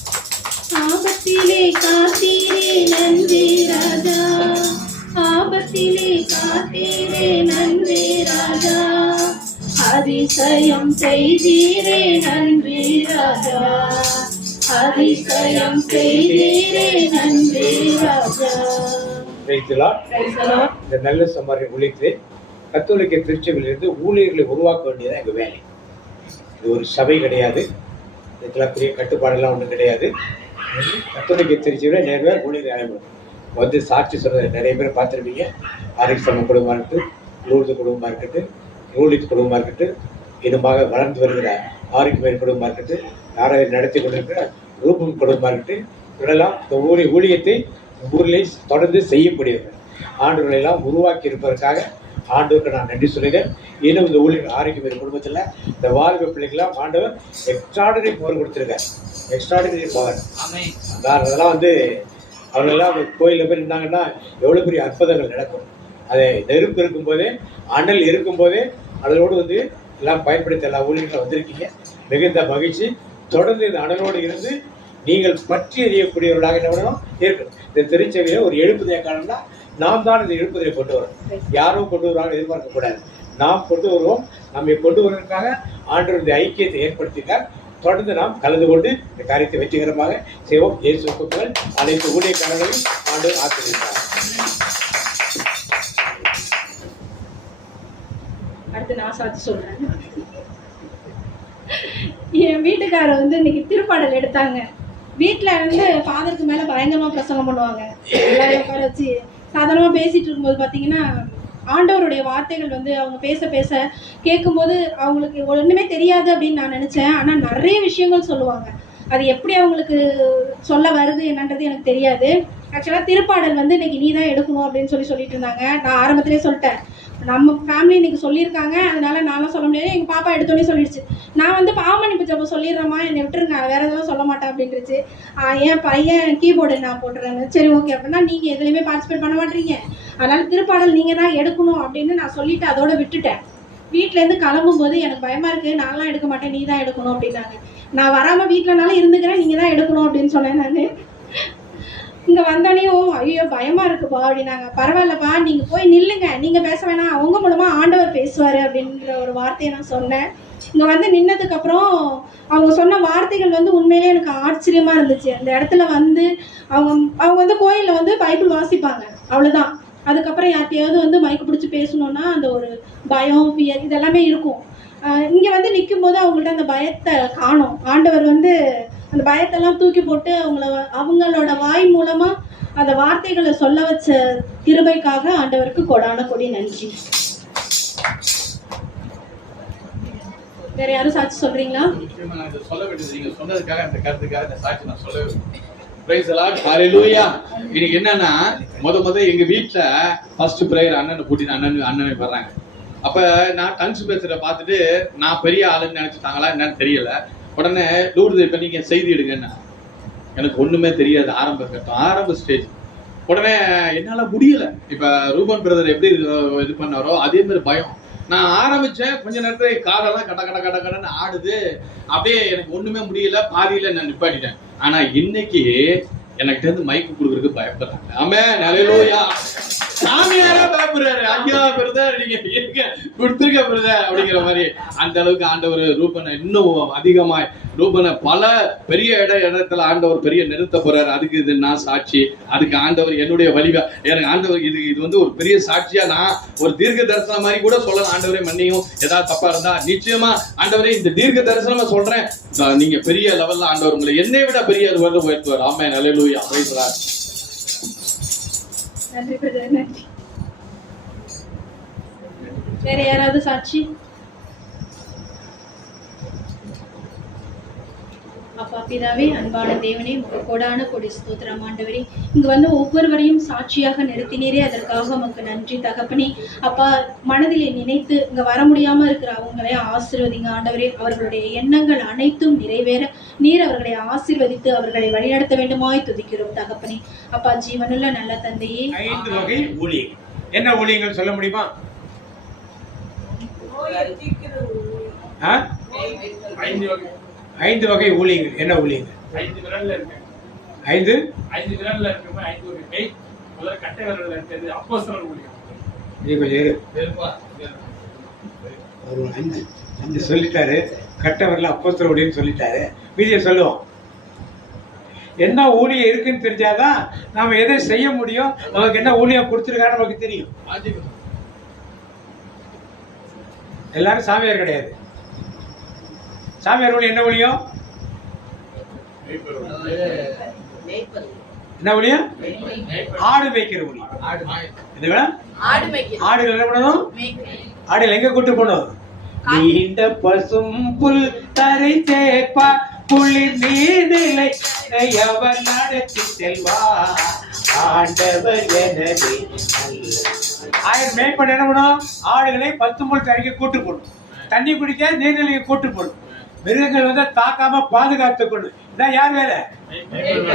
ஆபத்திலே காத்தீரே நன்றி ராஜா, ஆபத்திலே காத்தீரே நன்றி ராஜா, அதிசயம் செய்தீரே நன்றி ராஜா, அதிசயம் செய்தீரே நன்றி ராஜா. இந்த நல்ல சமாரிய ஊழியத்திலே கத்தோலிக்க திருச்சபையிலிருந்து ஊழியர்களை உருவாக்க வேண்டியதான் எங்கள் வேலை. இது ஒரு சபை கிடையாது, இதெல்லாம் பெரிய கட்டுப்பாடெல்லாம் ஒன்றும் கிடையாது. கத்தோலிக்க திருச்சபையில் நிறைய பேர் ஊழியர்கள் அழைக்கணும். வந்து சாட்சி சொல்கிற நிறைய பேர் பார்த்துருப்பீங்க. ஆரோக்கியசம குடும்பமாக இருக்கட்டும், லூர்து குடும்பமாக இருக்கட்டும், ரோலித் குடும்பமாக இருக்கட்டும், இதுமாக வளர்ந்து வருகிற ஆரோக்கியமேல் குடும்பமாக இருக்கட்டும், யாரை நடத்தி கொண்டிருக்கிற ரூபம் குடும்பமாக இருக்கட்டும், இதெல்லாம் இந்த ஊழியத்தை ஊரிலே தொடர்ந்து செய்யக்கூடியவர்கள் ஆண்டவர்களை எல்லாம் உருவாக்கி இருப்பதற்காக ஆண்டவருக்கு நான் நன்றி சொல்லுகிறேன். இன்னும் இந்த ஊழியர் ஆரோக்கியமேல் குடும்பத்தில் இந்த வாழ்வு பிள்ளைகளாம் ஆண்டவர் எக்ஸ்ட்ராடனரி பவர் கொடுத்துருக்கார். Extraordinary power. அதெல்லாம் வந்து அவங்களெல்லாம் கோயிலில் போய் இருந்தாங்கன்னா எவ்வளோ பெரிய அற்புதங்கள் நடக்கும். அதை நெருப்பு இருக்கும்போதே, அனல் இருக்கும்போதே அதோடு வந்து எல்லாம் பயன்படுத்த எல்லா ஊழியர்களும் வந்திருக்கீங்க. மிகுந்த மகிழ்ச்சி. தொடர்ந்து இந்த அனலோடு இருந்து நீங்கள் பற்றி எறியக்கூடியவர்களாக என்ன பண்ணணும் இருக்கணும். இந்த திருச்சபையில் ஒரு எழுப்புதலை காரணம்னா நாம் தான் இந்த எழுப்புதலை கொண்டு வரணும். யாரும் கொண்டு வருவாங்க எதிர்பார்க்கக்கூடாது. நாம் கொண்டு வருவோம். நம்மை கொண்டு வருவதற்காக ஆண்டவர் இந்த ஐக்கியத்தை ஏற்படுத்தினார். தொடர்ந்து நாம் கலந்து கொண்டு இந்த காரியத்தை வெற்றிகரமாக செய்வோம். இயேசுவுக்கு புகழ். அனைத்து ஊழியக்காரர்களையும் ஆண்டவர் ஆசீர்வதிப்பார். அடுத்து நான் சாட்சி சொல்றேன். என் வீட்டுக்காரர் வந்து இன்னைக்கு திருப்பாடல் எடுத்தாங்க. வீட்டுல இருந்து ஃபாதருக்கு மேல பயங்கரமா பிரசங்கம் பண்ணுவாங்க. எல்லாரையும் உட்கார வச்சு சாதாரணமா பேசிட்டு இருக்கும்போது பாத்தீங்கன்னா ஆண்டவருடைய வார்த்தைகள் வந்து அவங்க பேச பேச கேட்கும்போது அவங்களுக்கு ஒண்ணுமே தெரியாது அப்படின்னு நான் நினைச்சேன். ஆனா நிறைய விஷயங்கள் சொல்லுவாங்க. அது எப்படி அவங்களுக்கு சொல்ல வருது என்னன்றது எனக்கு தெரியாது. ஆக்சுவலாக திருப்பாடல் வந்து இன்னைக்கு நீ தான் எடுக்கணும் அப்படின்னு சொல்லிட்டு இருந்தாங்க. நான் ஆரம்பத்திலே சொல்லிட்டேன், நம்ம ஃபேமிலி இன்னைக்கு சொல்லியிருக்காங்க, அதனால நானும் சொல்ல முடியாது. எங்கள் பாப்பா எடுத்தோடனே சொல்லிடுச்சு, நான் வந்து பாவமன்னிப்பு ஜெபம் சொல்லிடுறேம்மா, என்னை விட்டுருங்க, வேற எதுவும் சொல்ல மாட்டேன் அப்படின்ட்டுருச்சு. என் பையன் கீபோர்டு நான் போட்டுறேன்னு. சரி ஓகே, அப்படின்னா நீங்கள் எதுலையுமே பார்ட்டிசிபேட் பண்ண மாட்டீங்க, அதனால திருப்பாடல் நீங்கள் தான் எடுக்கணும் அப்படின்னு நான் சொல்லிட்டு அதோட விட்டுட்டேன். வீட்டிலேருந்து கிளம்பும்போது எனக்கு பயமா இருக்கு, நான்லாம் எடுக்க மாட்டேன், நீ தான் எடுக்கணும் அப்படின்னாங்க. நான் வராமல் வீட்டிலனாலும் இருந்துக்கிறேன், நீங்கள் தான் எடுக்கணும் அப்படின்னு சொன்னேன். நான் இங்கே வந்தோடனையும் ஐயோ பயமா இருக்குப்பா அப்படின்னாங்க. பரவாயில்லப்பா, நீங்கள் போய் நில்லுங்க, நீங்கள் பேச வேணாம், அவங்க மூலமாக ஆண்டவர் பேசுவார் அப்படின்ற ஒரு வார்த்தையை நான் சொன்னேன். இங்கே வந்து நின்னதுக்கப்புறம் அவங்க சொன்ன வார்த்தைகள் வந்து உண்மையிலே எனக்கு ஆச்சரியமாக இருந்துச்சு. அந்த இடத்துல வந்து அவங்க வந்து கோயிலில் வந்து பைபிள் வாசிப்பாங்க, அவ்வளோதான். அதுக்கப்புறம் யார்கிட்டையாவது வந்து மைக்கு பிடிச்சி பேசணுன்னா அந்த ஒரு பயம், ஃபியர் இதெல்லாமே இருக்கும். இங்கே வந்து நிற்கும் போது அவங்கள்ட்ட அந்த பயத்தை காணும். ஆண்டவர் வந்து அந்த பயத்தெல்லாம் தூக்கி போட்டு அவங்களோட வாய் மூலமா அந்த வார்த்தைகளை சொல்ல வச்ச கிருபைக்காக ஆண்டவருக்கு கொடான கொடி நன்றி. வேற யாரும் சாட்சி சொல்றீங்களா? சொல்ல வேண்டியது நீங்க சொன்னதுக்காக அந்த கருத்துக்காக இந்த சாட்சி நான் சொல்ல பிரைஸ் தி லார்ட், ஹalleluya. இன்னைக்கு என்னன்னா முத எங்க வீட்ல ஃபர்ஸ்ட் பிரேயர் அண்ணனை கூட்டிட்டு அண்ணனை வர்றாங்க. அப்ப நான் டங்ஸ் பேசுறத பார்த்துட்டு நான் பெரிய ஆளுன்னு நினைச்சிட்டாங்களா என்னன்னு தெரியல. உடனே லூர்து இப்ப நீங்க செய்தி எடுங்கன்னா எனக்கு ஒண்ணுமே தெரியாது. ஆரம்ப ஸ்டேஜ். உடனே என்னால முடியல. இப்ப ரூபன் பிரதர் எப்படி இது பண்ணாரோ அதே மாதிரி பயம். நான் ஆரம்பிச்சேன், கொஞ்ச நேரத்துல காலெல்லாம் கடன்னு ஆடுது. அப்படியே எனக்கு ஒண்ணுமே முடியல, பாதியில நான் நிப்பாட்டிட்டேன். ஆனா இன்னைக்கு எனக்கு இருந்து மைக்கு கொடுக்கறதுக்கு பயப்படுறாங்க. ஆமென், ஹalleluya. சாமியாரா பயப்படுறாரு. ஐயா பிரதர் நீங்க கொடுத்துருக்க பிரதர் அப்படிங்கிற மாதிரி. அந்த அளவுக்கு ஆண்டவர் ரூபனை இன்னும் அதிகமாய் ரூபனை பல பெரிய இடத்துல ஆண்டவர் பெரிய நிறுத்த போறாரு. அதுக்கு இது நான் சாட்சி. அதுக்கு ஆண்டவர் என்னுடைய வழிவா எனக்கு ஆண்டவர் இது வந்து ஒரு பெரிய சாட்சியா நான் ஒரு தீர்க்க தரிசனம் மாதிரி கூட சொல்லலாம். ஆண்டவரே மன்னியும், ஏதாவது தப்பா இருந்தா நிச்சயமா ஆண்டவரே இந்த தீர்க்க தரிசனமா சொல்றேன், நீங்க பெரிய லெவல்ல ஆண்டவர் உங்களை என்னை விட பெரிய உயர்த்துவார். ஆமென், ஹalleluya. Praise the lord. நன்றி பிரதர், நன்றி. வேற யாராவது சாட்சி? அப்பா பிதாவே, அன்பான தேவனே, உங்க கொடான கொடி ஸ்தோத்திரம் ஆண்டவரே. இங்க வந்து ஒவ்வொருவரையும் சாட்சியாக நிறுத்தினீரே, அதற்காக உமக்கு நன்றி தகப்பனே. அப்பா மனதிலே நினைத்து இங்க வர முடியாம இருக்கிற அவங்களே ஆசீர்வதிங்க ஆண்டவரே. அவர்களுடைய எண்ணங்கள் அனைத்தும் நிறைவேற நீர் அவர்களை ஆசீர்வதித்து அவர்களை வழிநடத்த வேண்டுமாய் துதிக்கிறோம் தகப்பனே. அப்பா ஜீவனுள்ள நல்ல தந்தையே. 5 வகை ஊழியர்கள். என்ன ஊழியர்கள் சொல்ல முடியுமா? 5 வகை ஊழியர்கள். என்ன ஊழியர்கள்? 5 விரல்ல இருக்கு. 5 விரல்ல இருக்கு. 5 ஒரு கை. முதல்ல கட்டை விரல்ல இருக்குது அப்போஸ்தலர் ஊழியம். இது கொஞ்சம் ஒரு 5 சொல்லிட்டாரு. கட்டவரில் அப்போஸ்தலர் ஊழியம்னு சொல்லிட்டாரு. மீதியை சொல்லுவோம். என்ன ஊழியம் இருக்குன்னு தெரிஞ்சாதான் நாம எதை செய்ய முடியும், நமக்கு என்ன ஊழியம் கொடுத்துருக்காரு நமக்கு தெரியும். எல்லாரும் சாமியார் கிடையாது. சாமியார் ஊழியம் என்ன ஊழியம்? என்ன ஊழியம்? ஆடு மேய்க்கிற ஊழியம். ஆடுகள் என்ன பண்ணணும்? ஆடுகள் எங்க கூட்டு போகணும்? நீண்ட பசும் புல் தரை சேப்பா குளிர் நீர்நிலை அவர் நடத்தி செல்வா ஆண்டவர் எனது. மேய்ப்பன் என்ன பண்ணும்? ஆடுகளை பசும்புல் தரைக்கு கூட்டு போடணும், தண்ணி குடிக்க நீர்நிலையை கூட்டு போடணும், மிருகங்கள் வந்து தாக்காம பாதுகாத்துக் கொள்ளும். இதான் யார் வேலை?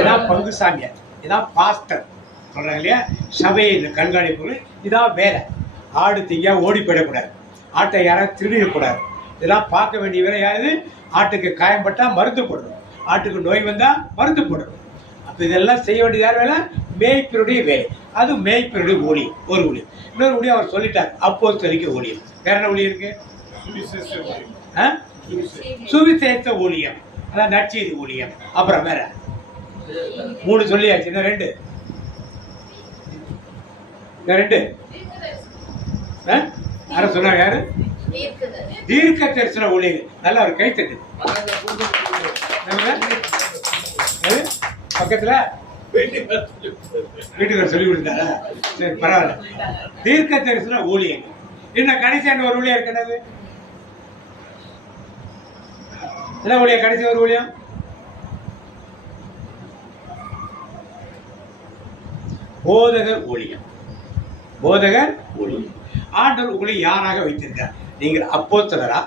இதான் பங்கு சாமியார், இதான் பாஸ்டர் சொல்றாங்க இல்லையா, சபையில் கண்காணிப்பு. இதான் வேலை. ஆடு திங்க ஓடி போயிடக்கூடாது, ஆட்டை யாராவது திருடிடக்கூடாது. இதெல்லாம் பார்க்க வேண்டிய வேலை யாரு? ஆட்டுக்கு காயம்பட்டா மருந்து போடணும், ஆட்டுக்கு நோய் வந்தா மருந்து போடணும். அப்போ இதெல்லாம் செய்ய வேண்டியது யார் வேலை? மேய்ப்பருடைய வேலை. அது மேய்ப்பருடைய ஊழியம். ஒரு ஊழியம். இன்னொரு ஊழியம் அவர் சொல்லிட்டார், அப்போஸ்தலிக்க ஊழியம். வேற என்ன ஊழியம் இருக்கு? சுவிசேஷ ஊழியம், அதான் நற்செய்தி ஊழியம். அப்புறம் வேற 3 சொல்லியாச்சு. இன்னும் 2 யார சொன்னாங்க? யாரு? தீர்க்க தரிசன ஊழியர்கள். நல்லா ஒரு கை தட்டு. பக்கத்துல வீட்டுக்கு சொல்லி கொடுத்தாரா? சரி, பரவாயில்ல. தீர்க்க தரிசன ஊழியர்கள். இன்னும் கடைசியான ஒரு ஊழியம் இருக்கிறது. என்ன ஊழியம்? கடைசி ஒரு ஊழியம் போதகர் ஊழியம். போதகர் ஊழியம். ஆண்டவர் உங்களை யாராக வைத்திருக்கிறார்? நீங்கள் அப்போஸ்தலரா?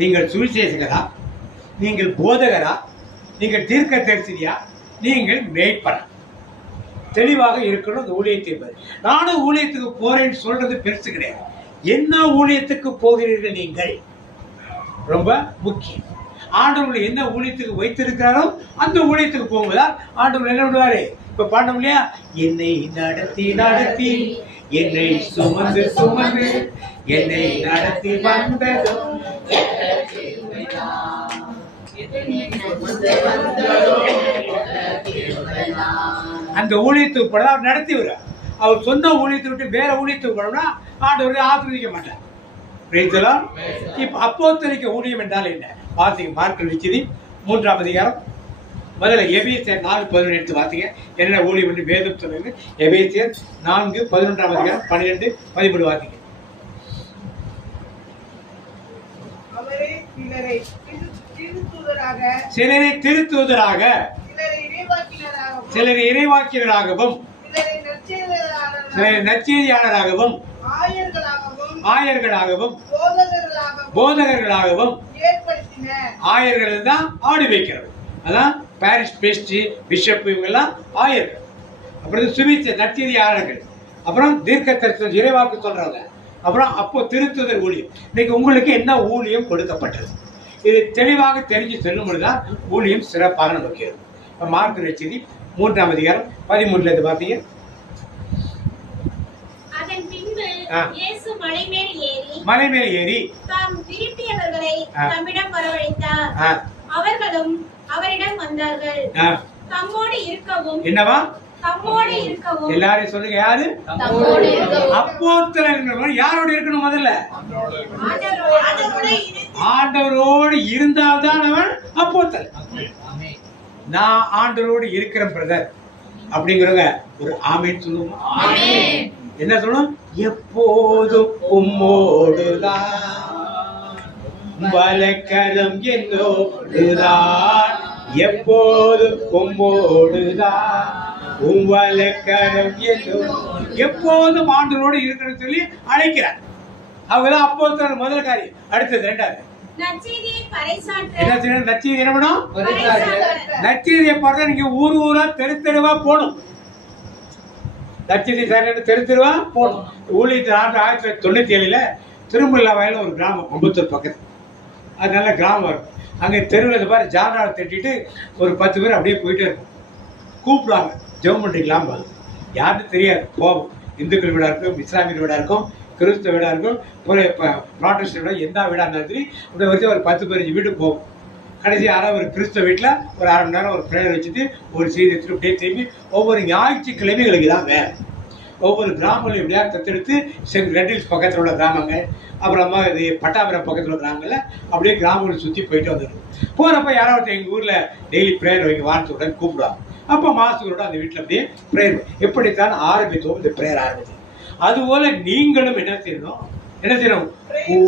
நீங்கள் சுவிசேஷகரா? நீங்கள் போதகரா? நீங்கள் தீர்க்கதரிசியா? நீங்கள் மேய்ப்பரா? தெளிவாக இருக்கணும் இந்த ஊழியத்தை என்பது. நானும் ஊழியத்துக்கு போறேன்னு சொல்றது பெருசு கிடையாது. என்ன ஊழியத்துக்கு போகிறீர்கள் நீங்கள் ரொம்ப முக்கியம். ஆண்டவர் என்ன ஊழியத்துக்கு வைத்திருக்கிறாரோ அந்த ஊழியத்துக்கு போகும்போதா ஆண்டவர் என்ன பண்ணுவாரு? இப்ப பாடணும் இல்லையா, என்னை நடத்தி நடத்தி என்னை சுமந்து சுமந்து என்னை நடத்தி வந்ததும் அந்த ஊழியத்துக்கு போட அவர் நடத்தி வர. அவர் சொந்த ஊழியத்தை விட்டு வேற ஊழியத்துக்கு போனோம்னா ஆண்டவரை ஆசிர்வதிக்க மாட்டார். இப்ப அப்போஸ்தலிக்க ஊழியம் என்றால் என்ன? வாசிங்க, மார்க் நற்செய்தி 3ஆம் அதிகாரம் முதல்ல எபேசியர் 4:11 எடுத்து வாசிங்க. என்ன ஊழியம் என்று வேதம் சொல்லுங்க. எபேசியர் 4:11ஆம் அதிகாரம் 12, 13 வாசிங்க. அவரே சிலரை திருத்தூதராக, சிலரை இறைவாக்கினராகவும், சிலரை நற்செய்தியாளராகவும், ஆயர்களாகவும், போதகர்களாகவும். ஆயர்கள் தான் ஆடு வைக்கிறது, அதான் பாரிஷ் பேஸ்ட் பிஷப், இவங்கெல்லாம் ஆயர்கள். அப்புறம் சுவிசேஷ நற்செய்தியாளர்கள், அப்புறம் தீர்க்க தரிசனம் இறைவாக்கு சொல்றாங்க, அப்புறம் அப்போ திருத்துதர் ஊழியம். இன்னைக்கு உங்களுக்கு என்ன ஊழியம் கொடுக்கப்பட்டது? இது தெளிவாக தெரிஞ்சு செல்லும் பொழுதுதான் ஊழியம் சிறப்பாக நமக்கு இருக்கும். மார்க் நற்செய்தி 3ஆம் அதிகாரம் 13 இருந்து பார்த்தீங்க. மலை மேல் ஏறி தாம் விரும்பியவர்களை தம்மிடம் வரவழைத்தார். அவர்களும் அவரிடம் வந்தார்கள். தம்மோடு இருக்கவும். என்னவா? தம்மோடு இருக்கவும். எல்லாரும் சொல்லுங்க, யாரு? அப்போஸ்தலர்கள் யாரோட இருக்கணும்? முதல்ல ஆண்டவரோடு இருந்தால்தான் அவன் அப்போஸ்தலன். நான் ஆண்டவரோடு இருக்கிறேன் பிரதர் அப்படிங்கிறவங்க ஒரு ஆமென் சொல்லுவோம். என்ன சொல்லணும்? எப்போதும் உம்மோடுதான், வலக்கரம் என்னோடுதான், எப்போதும் உம்மோடுதான், வலக்கரம் என்னோடு. எப்போதும் ஆண்டவரோடு இருக்கணும்னு சொல்லி அழைக்கிறார். அவங்கதான் அப்போஸ்தலர் முதல் காரியம். அடுத்தது 2வது நற்செய்தியை பறைசாற்ற. என்ன செய்யணும்? நற்செய்தி என்ன பண்ணணும்? நற்செய்தியை பார்த்தா நீங்க ஊர் ஊரா தெரு தெருவா போகணும். நற்செய்தி தெரு தெருவா போகணும். ஊழியத்தில் 1997 திருமல்லா வயலில் ஒரு கிராமம், அம்பத்தூர் பக்கத்து. அது நல்ல கிராமம் இருக்கும். அங்கே தெருவில் பாரு ஜானாவை தட்டிட்டு ஒரு 10 பேர் அப்படியே போயிட்டே இருக்கும். கூப்பிடுவாங்க, ஜெபம் பண்ணுறீங்களாம். யாருன்னு தெரியாது. போவோம். இந்துக்கள் வீடாக இருக்கும், இஸ்லாமியர் வீடாக இருக்கும், கிறிஸ்தவ வீடாக இருக்கும், ப்ராட்டஸ்ட் வீடாக எந்த வீடாக இருந்தாலும் சரி அப்படியே வச்சு ஒரு 10-15 வீடு போகும். கடைசி யாராவது ஒரு கிறிஸ்தவ வீட்டில் ஒரு அரை மணி நேரம் ஒரு ப்ரேயர் வச்சுட்டு ஒரு செய்தி எடுத்துட்டு அப்படியே திரும்பி ஒவ்வொரு ஞாயிற்றுக்கிழமைகளுக்கு தான் வேலை. ஒவ்வொரு கிராமங்களும் எப்படியா தத்தெடுத்து ரெட் ஹில்ஸ் பக்கத்தில் உள்ள கிராமங்கள், அப்புறமா இது பட்டாபுரம் பக்கத்தில் உள்ள கிராமங்களில் அப்படியே கிராமங்களை சுற்றி போயிட்டு வந்துடும். போகிறப்ப யாராவது எங்கள் ஊரில் டெய்லி ப்ரேயர் வைக்க வாரத்துடன் கூப்பிடுவாங்க. அப்போ மாதங்களோட அந்த வீட்டில் அப்படியே ப்ரேயர் எப்படித்தான் ஆரம்பித்தோம் இந்த ப்ரேயர் ஆரம்பிச்சு. அதுபோல் நீங்களும் என்ன செய்யணும்?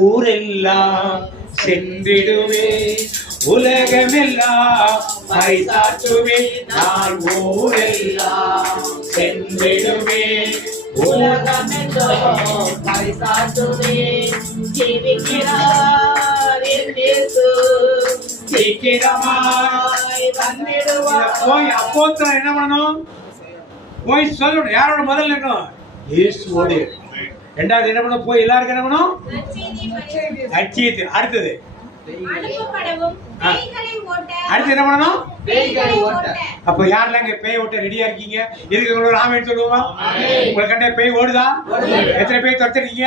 ஊரெல்லாம் சென்றிடுவே, உலகமெல்லாம் பறைசாற்றுவே, நான் ஊரெல்லாம் சென்றிடுவே, உலகமெல்லாம் பறைசாற்றுவே, ஜீவிக்கிறார் என் இயேசு சீக்கிரமாய் வந்திடுவார். போய் அப்போஸ்தலன் என்ன பண்ணணும்? போய் சொல்லணும். யாரோட முதல்ல இருக்கணும்? இயேசுவோடு. ரெண்டாவது என்ன பண்ணணும்? போய் எல்லாருக்கும் என்ன பண்ணணும்? நற்செய்தி. அடுத்தது அடுத்து என்ன பண்ணணும்? அப்ப யாரெல்லாம் இங்க பேய் ஓட்ட ரெடியா இருக்கீங்க? இதுக்கு ஒரு ஆமென் சொல்லுவோமா? உங்களுக்கு கண்ட பேய் ஓடுதா? எத்தனை பேய் துரத்துறீங்க?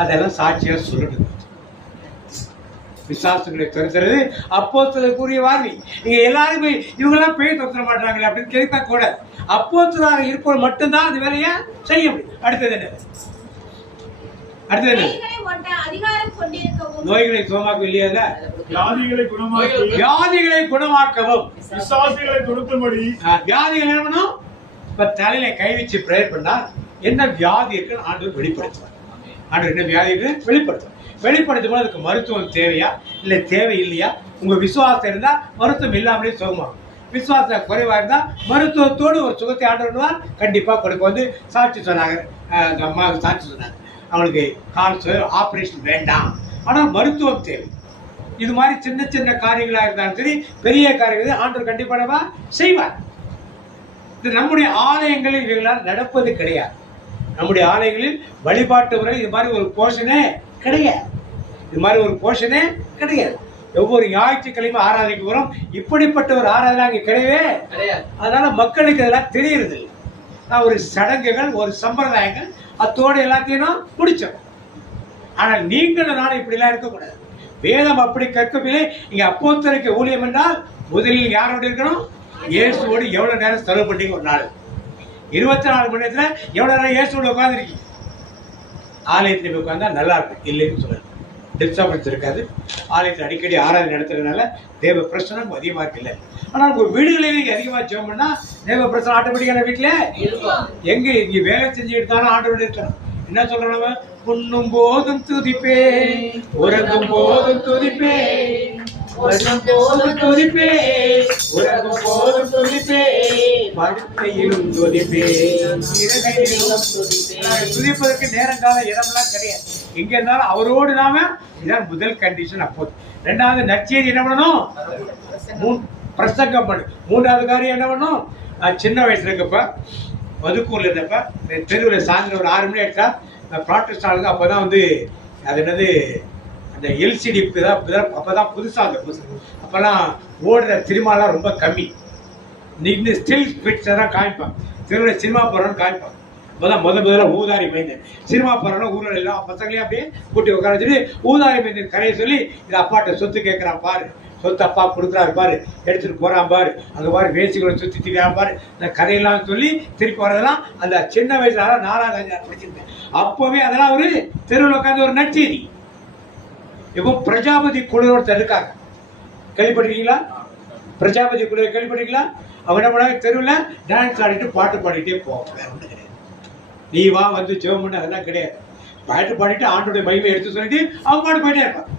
அதெல்லாம் சாட்சியா சொல்லணும். விசுவாசங்களை துரத்துறது அப்போஸ்தலருக்குரிய வார்த்தை. நீங்க எல்லாருமே இவங்கெல்லாம் பேய் துரத்த மாட்டாங்களே அப்படின்னு கேட்க கூடாது. அப்போஸ்தலராக இருப்பவர் மட்டும்தான் அந்த வேலையை செய்ய முடியும். அடுத்தது என்ன? நோய்களை சுகமாக்க இல்லையா? வியாதிகளை குணமாக்கவும் விசுவாசிகளை துரத்தும்படி வியாதிகள் என்ன பண்ணும்? இப்ப தலையில கை வச்சு பிரேயர் பண்ணா என்ன வியாதி இருக்குன்னு ஆண்டவர் வெளிப்படுத்துவார். ஆண்டவர் என்ன வியாதி இருக்கு வெளிப்படுத்தும். வெளிப்படுத்தும் போது அதுக்கு மருத்துவம் தேவையா இல்ல தேவை இல்லையா? உங்க விசுவாசம் இருந்தா மருத்துவம் இல்லாமலே சுகமாகும். விசுவாசம் குறைவா இருந்தா மருத்துவத்தோடு ஒரு சுகத்தை ஆண்டவர் கண்டிப்பா கொடுக்க. வந்து சாட்சி சொன்னாங்க, அம்மா சாட்சி சொன்னாங்க, அவங்களுக்கு கால் ஆபரேஷன் வேண்டாம், ஆனால் மருத்துவம் தேவை. இது மாதிரி சின்ன சின்ன காரியங்களா இருந்தாலும் சரி, பெரிய காரியங்கள் ஆண்டவர் கண்டிப்பாக செய்வார். இது நம்முடைய ஆலயங்களில் இவங்களால் நடப்பது கிடையாது. நம்முடைய ஆலயங்களில் வழிபாட்டு முறை இது மாதிரி ஒரு போஷனே கிடையாது. இது மாதிரி ஒரு போஷனே கிடையாது. ஒவ்வொரு ஞாயிற்றுக்கிழமை ஆராதனைக்கு வரும். இப்படிப்பட்ட ஒரு ஆராதனை அங்கே கிடையவே கிடையாது. அதனால மக்களுக்கு இதெல்லாம் தெரியறது இல்லை. ஒரு சடங்குகள், ஒரு சம்பிரதாயங்கள், அத்தோடு எல்லாத்தையும் முடிச்சோம். ஆனால் நீங்கள் நானும் இப்படிலாம் இருக்கக்கூடாது. வேதம் அப்படி கற்கவில்லை. இங்க அப்போஸ்தலருக்கு ஊழியம் என்றால் முதலில் யாரோடு இருக்கணும்? இயேசுவோடு எவ்வளவு நேரம் செலவு பண்ணீங்க? ஒரு நாள் 24 மணி நேரத்துல எவ்வளவு நேரம் இயேசுவோட உட்காந்துருக்கீங்க? ஆலயத்தில் உட்கார்ந்தா நல்லா இருக்கும், இல்லைன்னு சொல்லலாம். டிஸ்டர்பன்ஸ் இருக்காது. ஆலயத்தில் அடிக்கடி ஆராதனை நடத்துறதுனால தேவ பிரச்சனை அதிகமா இல்லை. ஆனால் உங்க வீடுகளில் அதிகமா ஜெபம் பண்ணா தேவ பிரச்சனை ஆட்டோமேட்டிக்கான வீட்டுல எங்க இங்க வேலை செஞ்சுட்டு தானே ஆண்டோட இருக்கணும். என்ன சொல்றோம்? உண்ணும் போதும் துதிப்பே, உறங்கும் போதும் துதிப்பே, துதிப்பே, உறங்கும் போதும் துதிப்பே, படுக்கையிலும் துதிப்பே. துதிப்பதற்கு நேரங்கால இடம்லாம் கிடையாது. எங்க இருந்தாலும் அவரோடு நாம, இதான் முதல் கண்டிஷன். அப்போது ரெண்டாவது நற்செய்தி என்ன பண்ணணும்? பிரசங்கம் பண்ணு. மூன்றாவது காரியம் என்ன பண்ணும்? சின்ன வயசுல இருக்கப்ப மதுக்கூர்ல இருந்தப்ப தெருவில் சாயந்தரம் ஒரு 6 மணி ஆயிட்டா ப்ராட்டஸ்ட் ஆளுங்க அப்பதான் வந்து அது என்னது அந்த எல்சிடி அப்பதான் புதுசா அப்பெல்லாம் ஓடுற சினிமாலாம் ரொம்ப கம்மி. நின்று ஸ்டில் பிக்சர் தான் காமிப்பான். தெருவில் சினிமா போறோன்னு காமிப்பான். அப்பதான் முதல்ல ஊதாரி மைந்தன் சினிமா போறோன்னா ஊரில் எல்லா பசங்களையும் அப்படியே கூட்டி உட்கார வச்சுட்டு ஊதாரி மைந்தன் கரையை சொல்லி இது அப்பாட்ட சொத்து கேட்கிறான் பாரு, சொத்து அப்பா கொடுக்குறாரு பாரு, எடுத்துட்டு போறான் பாரு, அங்க பாரு வேசிகளை சுத்தி திரியாம பாரு, இந்த கதையெல்லாம் சொல்லி திருப்பி வரதெல்லாம் அந்த சின்ன வயசுல 4ஆவது 5ஆவது படிச்சிருந்தேன். அப்பவே அதெல்லாம் ஒரு தெருவில் உட்காந்து ஒரு நற்செய்தி. இப்போ பிரஜாபதி குழுவோட இருக்காங்க, கேள்விப்பட்டிருக்கீங்களா? பிரஜாபதி குழு கேள்விப்பட்டிருக்கீங்களா? அவங்க என்ன பண்ணாங்க? தெருவில் டான்ஸ் ஆடிட்டு பாட்டு பாடிட்டே போவாங்க. நீ வா வந்து ஜெபம் பண்ண அதெல்லாம் கிடையாது. பாட்டு பாடிட்டு ஆண்டோடைய மகிமை எடுத்து சொல்லிட்டு அவங்க பாட்டு போயிட்டே இருப்பாங்க.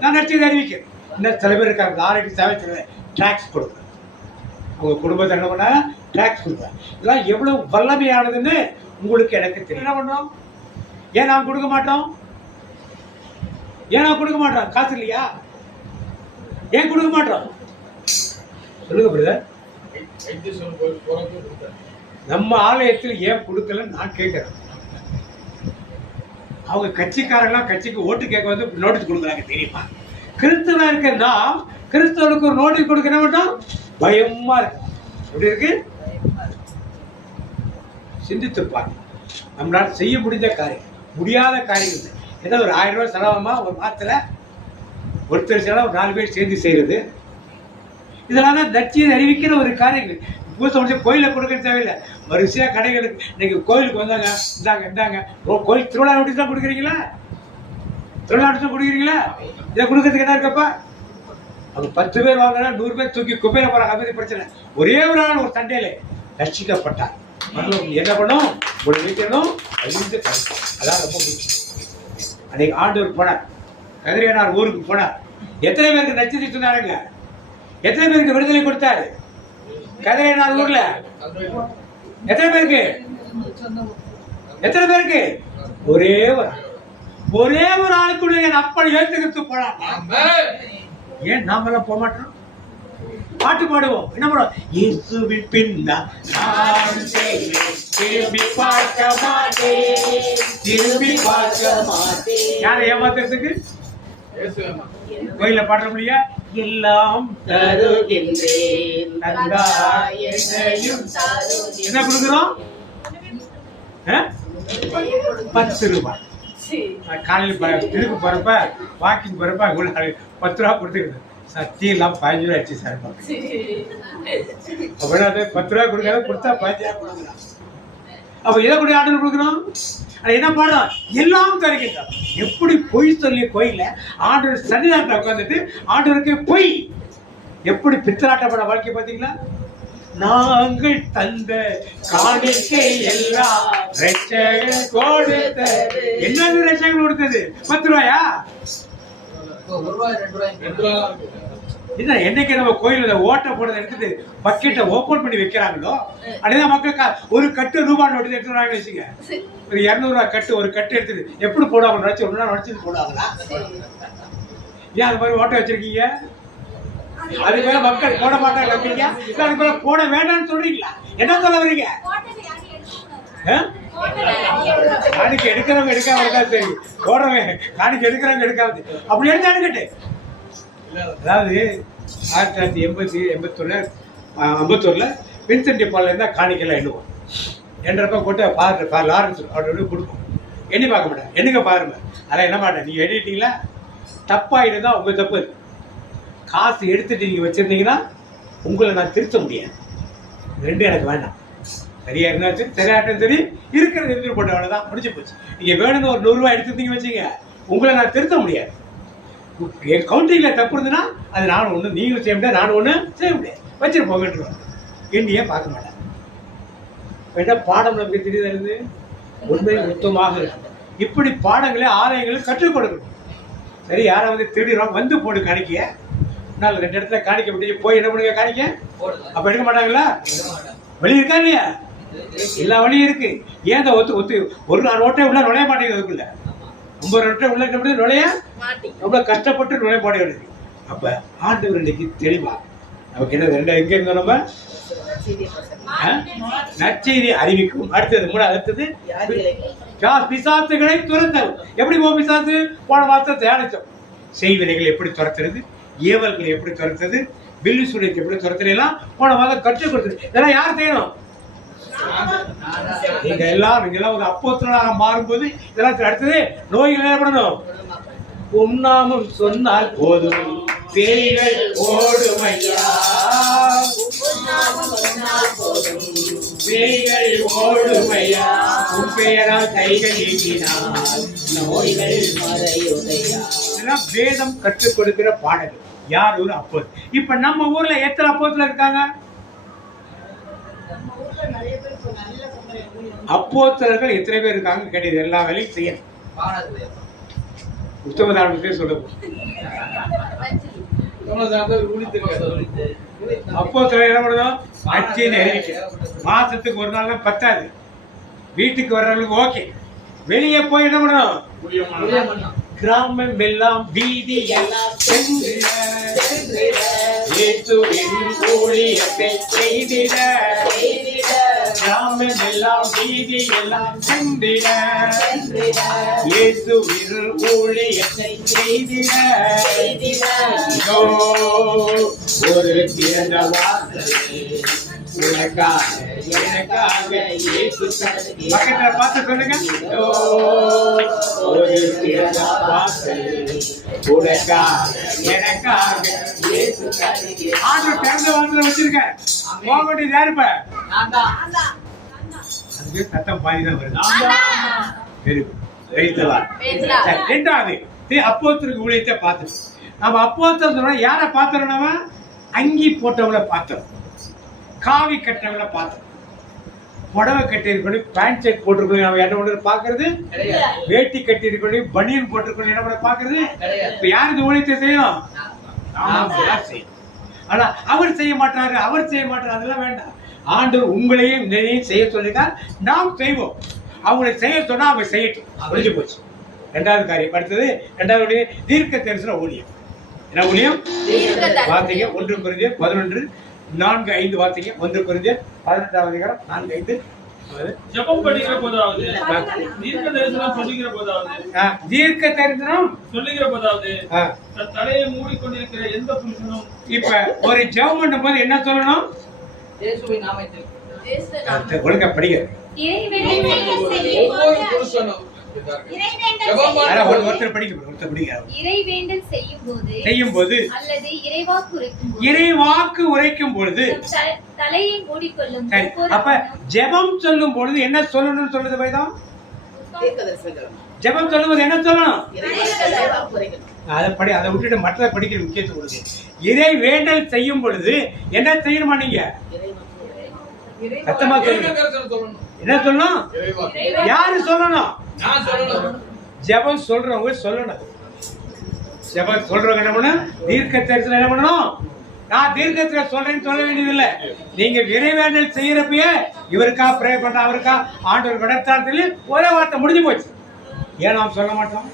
நான் நற்செய்தி அறிவிக்கிறேன். இன்னும் சில பேர் இருக்காங்க, நாளைக்கு சேவை டாக்ஸ் கொடுக்குறேன். அவங்க குடும்பத்தை என்ன பண்ண டாக்ஸ் கொடுக்குறேன். இதெல்லாம் எவ்வளவு வல்லமையானதுன்னு உங்களுக்கு எனக்கு தெரியும். என்ன பண்ணோம்? ஏன் நாம் கொடுக்க மாட்டோம்? ஏன் நான் கொடுக்க மாட்டோம்? காசு இல்லையா? ஏன் கொடுக்க மாட்டோம்? சொல்லுங்க பிரதர். நம்ம ஆலயத்தில் ஏன் கொடுக்கல நான் கேட்கிறேன். அவங்க கட்சிக்காரங்களாம் கட்சிக்கு ஓட்டு கேட்க வந்து நோட்டீஸ் கொடுக்குறாங்க தெரியுமா? கிறிஸ்தவனா இருக்கா கிறிஸ்தவனுக்கு ஒரு நோட்டீஸ் கொடுக்க மாட்டோம், பயமா இருக்கு. எப்படி இருக்கு? சிந்தித்துப்பார். நம்மளால் செய்ய முடிஞ்ச காரியம், முடியாத காரியங்கள் ஏதோ ஒரு 1000 ரூபாய் செலவாமா ஒரு மாதத்தில் ஒருத்தர் செலவு 4 பேர் சேர்ந்து செய்கிறது. இதெல்லாம் தான் நற்செய்தி அறிவிக்கிற ஒரு காரியங்கள். பூசை முடிச்சு கோயிலில் கொடுக்க தேவையில்லை, வரிசையாக கடைகளுக்கு இன்னைக்கு கோயிலுக்கு வந்தாங்க, இந்தாங்க கோயில் திருவிழா நோட்டீஸ் தான் கொடுக்குறீங்களா? திருவிழா நோட்டீஸ் தான் கொடுக்குறீங்களா? இதை கொடுக்கறதுக்கு என்ன இருக்கப்பா? அவங்க 10 பேர் வாங்கினா 100 பேர் தூக்கி குப்பையில போறாங்க. அப்படி பிரச்சனை. ஒரே ஒரு ஆள் ஒரு சண்டையில ரட்சிக்கப்பட்டார். என்ன பண்ணும்? ஒரு வீட்டணும் அழிந்து. அதான் ரொம்ப முக்கியம். அன்னைக்கு ஆண்டவர் போனார், கதிரையனார் ஊருக்கு போனார். எத்தனை பேருக்கு நச்சதி சொன்னாருங்க? எத்தனை பேருக்கு விடுதலை கொடுத்தாரு கதிரையனார் ஊர்ல? எத்தனை பேருக்கு? எத்தனை பேருக்கு? ஒரே ஒரு ஆளுக்கு என் அப்பன் ஏற்றுக்கிட்டு போனார். ஏன் நாமெல்லாம் போக மாட்டோம்? பாட்டு பாடுவோம். என்ன பண்ணுவோம்? இயேசுவின் பின்னா திரும்பி பார்க்க மாட்டேன். யாரை ஏமாத்துறதுக்கு? கோயில பாடுற முடியா? எல்லாம் தருகின்றேன் என்ன கொடுக்குறோம்? 10 ரூபாய். காலையில் திருப்பி போறப்ப வாக்கிங் போறப்ப 10 ரூபா கொடுத்துருது. சத்தியம் இல்லாம 15 ரூபாய் அடிச்சு சார். அப்படின்னா 10 ரூபாய் கொடுக்காத, கொடுத்தா 15 ரூபாய் கொடுக்குறான். அப்ப எதை கூட ஆர்டர் கொடுக்குறோம்? என்ன பாடம்? எல்லாம் தருகின்றான். எப்படி பொய் சொல்லி கோயில ஆண்டவர் சன்னிதானத்தில் உட்காந்துட்டு ஆண்டவருக்கு பொய் எப்படி பித்தலாட்டப்பட வாழ்க்கை பார்த்தீங்களா? நாங்கள் தந்த காணிக்கை எல்லாம் ரட்சகன் கொடுத்தது. என்னது ரட்சகன் கொடுத்தது? 10 ரூபாயா? என்னைக்கு நம்ம கோயில ஓட்ட போடுறத எடுத்துட்டு பக்கெட்டை ஓபன் பண்ணி வைக்கிறாங்களோ அப்படிதான் மக்கள் ஒரு கட்டு ரூபாய் நோட்டு எடுத்துறாங்கன்னு வச்சுங்க. ஒரு 200 ரூபாய் கட்டு ஒரு கட்டு எடுத்துட்டு எப்படி போடுவாங்க? நினைச்சு ஒண்ணு நினைச்சு போடுவாங்களா? ஏன் அது மாதிரி ஓட்ட வச்சிருக்கீங்க? அது மேல மக்கள் போட மாட்டாங்க. அதுக்கு மேல போட வேண்டாம்னு சொல்றீங்களா? என்ன சொல்ல வரீங்க? காணிக்கு எடுக்கிறவங்க எடுக்காம இருந்தா சரி, போடுறவங்க காணிக்கு எடுக்கிறவங்க எடுக்காது. அப்படி எடுத்து எடுக்கட்டு. அதாவது 1981 வின்சென்ட் பால்ல இருந்தா காணிக்கெல்லாம் எண்ணுவோம். எண்ணுறப்ப போட்டு லாரன்ஸ் அவரோட கொடுப்போம். எண்ணி பார்க்க மாட்டேன். என்னங்க பாருங்க, அதெல்லாம் என்ன மாட்டேன். நீங்க எண்ணிட்டீங்களா? தப்பா இருந்தா உங்க தப்பு. காசு எடுத்துட்டு நீங்க வச்சிருந்தீங்கன்னா உங்களை நான் திருத்த முடியாது. ரெண்டும் எனக்கு வேண்டாம். சரியா இருந்தாச்சு, சரியாட்டும் சரி, இருக்கிறது எடுத்துட்டு போட்ட அவ்வளவுதான், முடிச்சு போச்சு. நீங்க வேணும்னு ஒரு 100 ரூபாய் எடுத்துருந்தீங்க வச்சுங்க, உங்களை நான் திருத்த முடியாது. என் கவுண்டிங்ல தப்பு இருந்ததுன்னா அது நானும் ஒண்ணு, நீங்களும் செய்ய முடியாது, நானும் ஒண்ணு செய்ய முடியாது. வச்சுட்டு போகிட்டு எண்ணியே பார்க்க மாட்டேன். வேண்டாம், பாடம் நமக்கு தெரியுது, உண்மை மொத்தமாக இருக்கும். இப்படி பாடங்களை ஆலயங்களுக்கு கற்றுக் கொடுக்கணும். சரி, யாராவது திருடிறோம் வந்து போடு காணிக்க. 2 இடத்துல காணிக்க முடியும், போய் என்ன பண்ணுங்க காணிக்க? அப்ப எடுக்க மாட்டாங்களா? வழி இருக்கா இல்லையா? எல்லா வழியும் இருக்கு. ஏன் ஒத்து ஒரு நோட்டை உள்ள நுழைய மாட்டேங்குது. அதுக்குள்ள 50 நோட்டை உள்ள நுழைய ரொம்ப கஷ்டப்பட்டு நுழைய மாட்டேங்குது. அப்ப ஆண்டவர் இன்னைக்கு தெளிவா நமக்கு என்ன ரெண்டு எங்க இருந்தோம்? நம்ம நற்செய்தி அறிவிக்கும். அடுத்தது பிசாசுகளை துரத்தல். எப்படி பிசாசு? போன மாசத்தை தியானிச்சோம். செய்வினைகள் எப்படி துரத்துறது, ஏவல்களை எப்படி துரத்துறது, வில்லு சூரியத்தை எப்படி துரத்துறதுலாம் போன மாதம் கற்றுக் கொடுத்தது. இதெல்லாம் யார் செய்யணும்? நீங்க எல்லாம் ஒரு அப்போஸ்தலனாக மாறும்போது இதெல்லாம். அடுத்தது நோய்கள் என்ன பண்ணணும்? உன்னாமம் சொன்னால் போதும் பேய்கள் ஓடுமையா, பேய்கள் ஓடுமையா, உன் பெயரால் கைகள் நீக்கினால் நோய்கள் மறையுடையா. இதெல்லாம் வேதம் கற்றுக் கொடுக்கிற பாடல்கள். யார் ஒரு அப்போஸ்தலன்? இப்ப நம்ம ஊர்ல எத்தனை அப்போஸ்தலர் இருக்காங்க? அப்போஸ்தலர்கள் எத்தனை பேர் இருக்காங்க கேட்டது. எல்லா வேலையும் செய்யணும். உத்தமதானத்தை சொல்லுவோம். அப்போஸ்தலர் என்ன பண்ணணும்? நற்செய்தி அறிவிக்கணும். மாசத்துக்கு ஒரு நாள் தான் பத்தாது. வீட்டுக்கு வர்றவங்களுக்கு ஓகே. வெளியே போய் என்ன பண்ணணும்? கிராமம் எல்லாம் வீதி எல்லாம் செய்திட, கிராமம் எல்லாம் வீதி எல்லாம் சென்றிட, இயேசுவின் ஊழியத்தை செய்திட. ஒரு திறந்த வாசல் உனக்காக எனக்காக இயேசு தருகிறார். பக்கத்துல பார்த்து சொல்லுங்க. இதோ ஒரு திறந்த வாசல் உனக்காக எனக்காக இயேசு தருகிறார். ஆண்டவர் திறந்த வாசல் வச்சிருக்க. போக வேண்டியது யாருப்ப? அதுவே சத்தம் பாதிதான் வருது. ரெண்டாவது அப்போஸ்தலருக்கு ஊழியத்தை பார்த்தோம். நம்ம அப்போஸ்தலர் சொன்னா யாரை பார்த்தோம்? நம்ம அங்கி போட்டவங்கள பார்த்தோம், காவி கட்டவங்கள பார்த்தோம், புடவை கட்டி இருக்கணும், பேண்ட் ஷர்ட் போட்டிருக்கணும். நம்ம என்ன ஒன்று பாக்குறது? வேட்டி கட்டி இருக்கணும், பனியன் போட்டிருக்கணும். என்ன பண்ண பாக்குறது? இப்ப யார் இந்த ஊழியத்தை செய்யணும்? ஆனா அவர் செய்ய மாட்டாரு, அவர் செய்ய மாட்டாரு, அதெல்லாம் வேண்டாம். ஆண்டவர் உங்களையும் நினைவு செய்ய சொல்லிதான் நாம் செய்வோம். அவங்களை செய்ய சொன்னா அவங்க செய்யட்டும். முடிஞ்சு போச்சு. ரெண்டாவது காரியம். அடுத்தது ரெண்டாவது தீர்க்க தரிசன ஊழியம். என்ன ஊழியம்? வார்த்தைங்க 1 கொரிந்தியர் 11:4-5 வார்த்தைங்க. 1 கொரிந்தியர் 18:4-5. ஜெபம் படிக்கிற போதாவது, தீர்க்க தரிசனம் சொல்லுகிற போதாவது, தீர்க்க தரிசனம் சொல்லுகிற போதாவது, தன் தலையை மூடிக்கொண்டிருக்கிற எந்த புருஷனும். இப்ப ஒரு ஜெபம் பண்ணும் போது என்ன சொல்லணும்? இயேசுவின் நாமத்தில். ஒழுங்கா படிக்க. ஒவ்வொரு புருஷனும் செய்யும் போது அல்லது இறைவாக்கு உரைக்கும் பொழுது தலையை மூடிக்கொள்ளும். அப்ப ஜெபம் சொல்லும் பொழுது என்ன சொல்லணும் சொல்றது வைதான்? ஜெபம் சொல்லும் போது என்ன சொல்லணும்? அதை விட்டுட்டு மற்ற படிக்கிற முக்கியத்துவம் கொடுங்க. இறை வேண்டல் செய்யும் பொழுது என்ன செய்யணுமா? நீங்க சத்தமா சொல்லணும். என்ன சொல்லணும்? யாரு சொல்லணும்? ஜெபம் சொல்றவங்க சொல்லணும். ஜெபம் சொல்றவங்க என்ன பண்ணணும்? தீர்க்க தரிசனம் என்ன பண்ணணும்? நான் தீர்க்கத்துல சொல்றேன்னு சொல்ல வேண்டியதில்லை. நீங்க இறைவேண்டல் செய்யறப்பயே இவருக்கா பிரே பண்ண, அவருக்கா ஆண்டவர் விடத்தான் சொல்லி ஒரே வார்த்தை முடிஞ்சு போச்சு. ஏன் நாம் சொல்ல மாட்டோம்?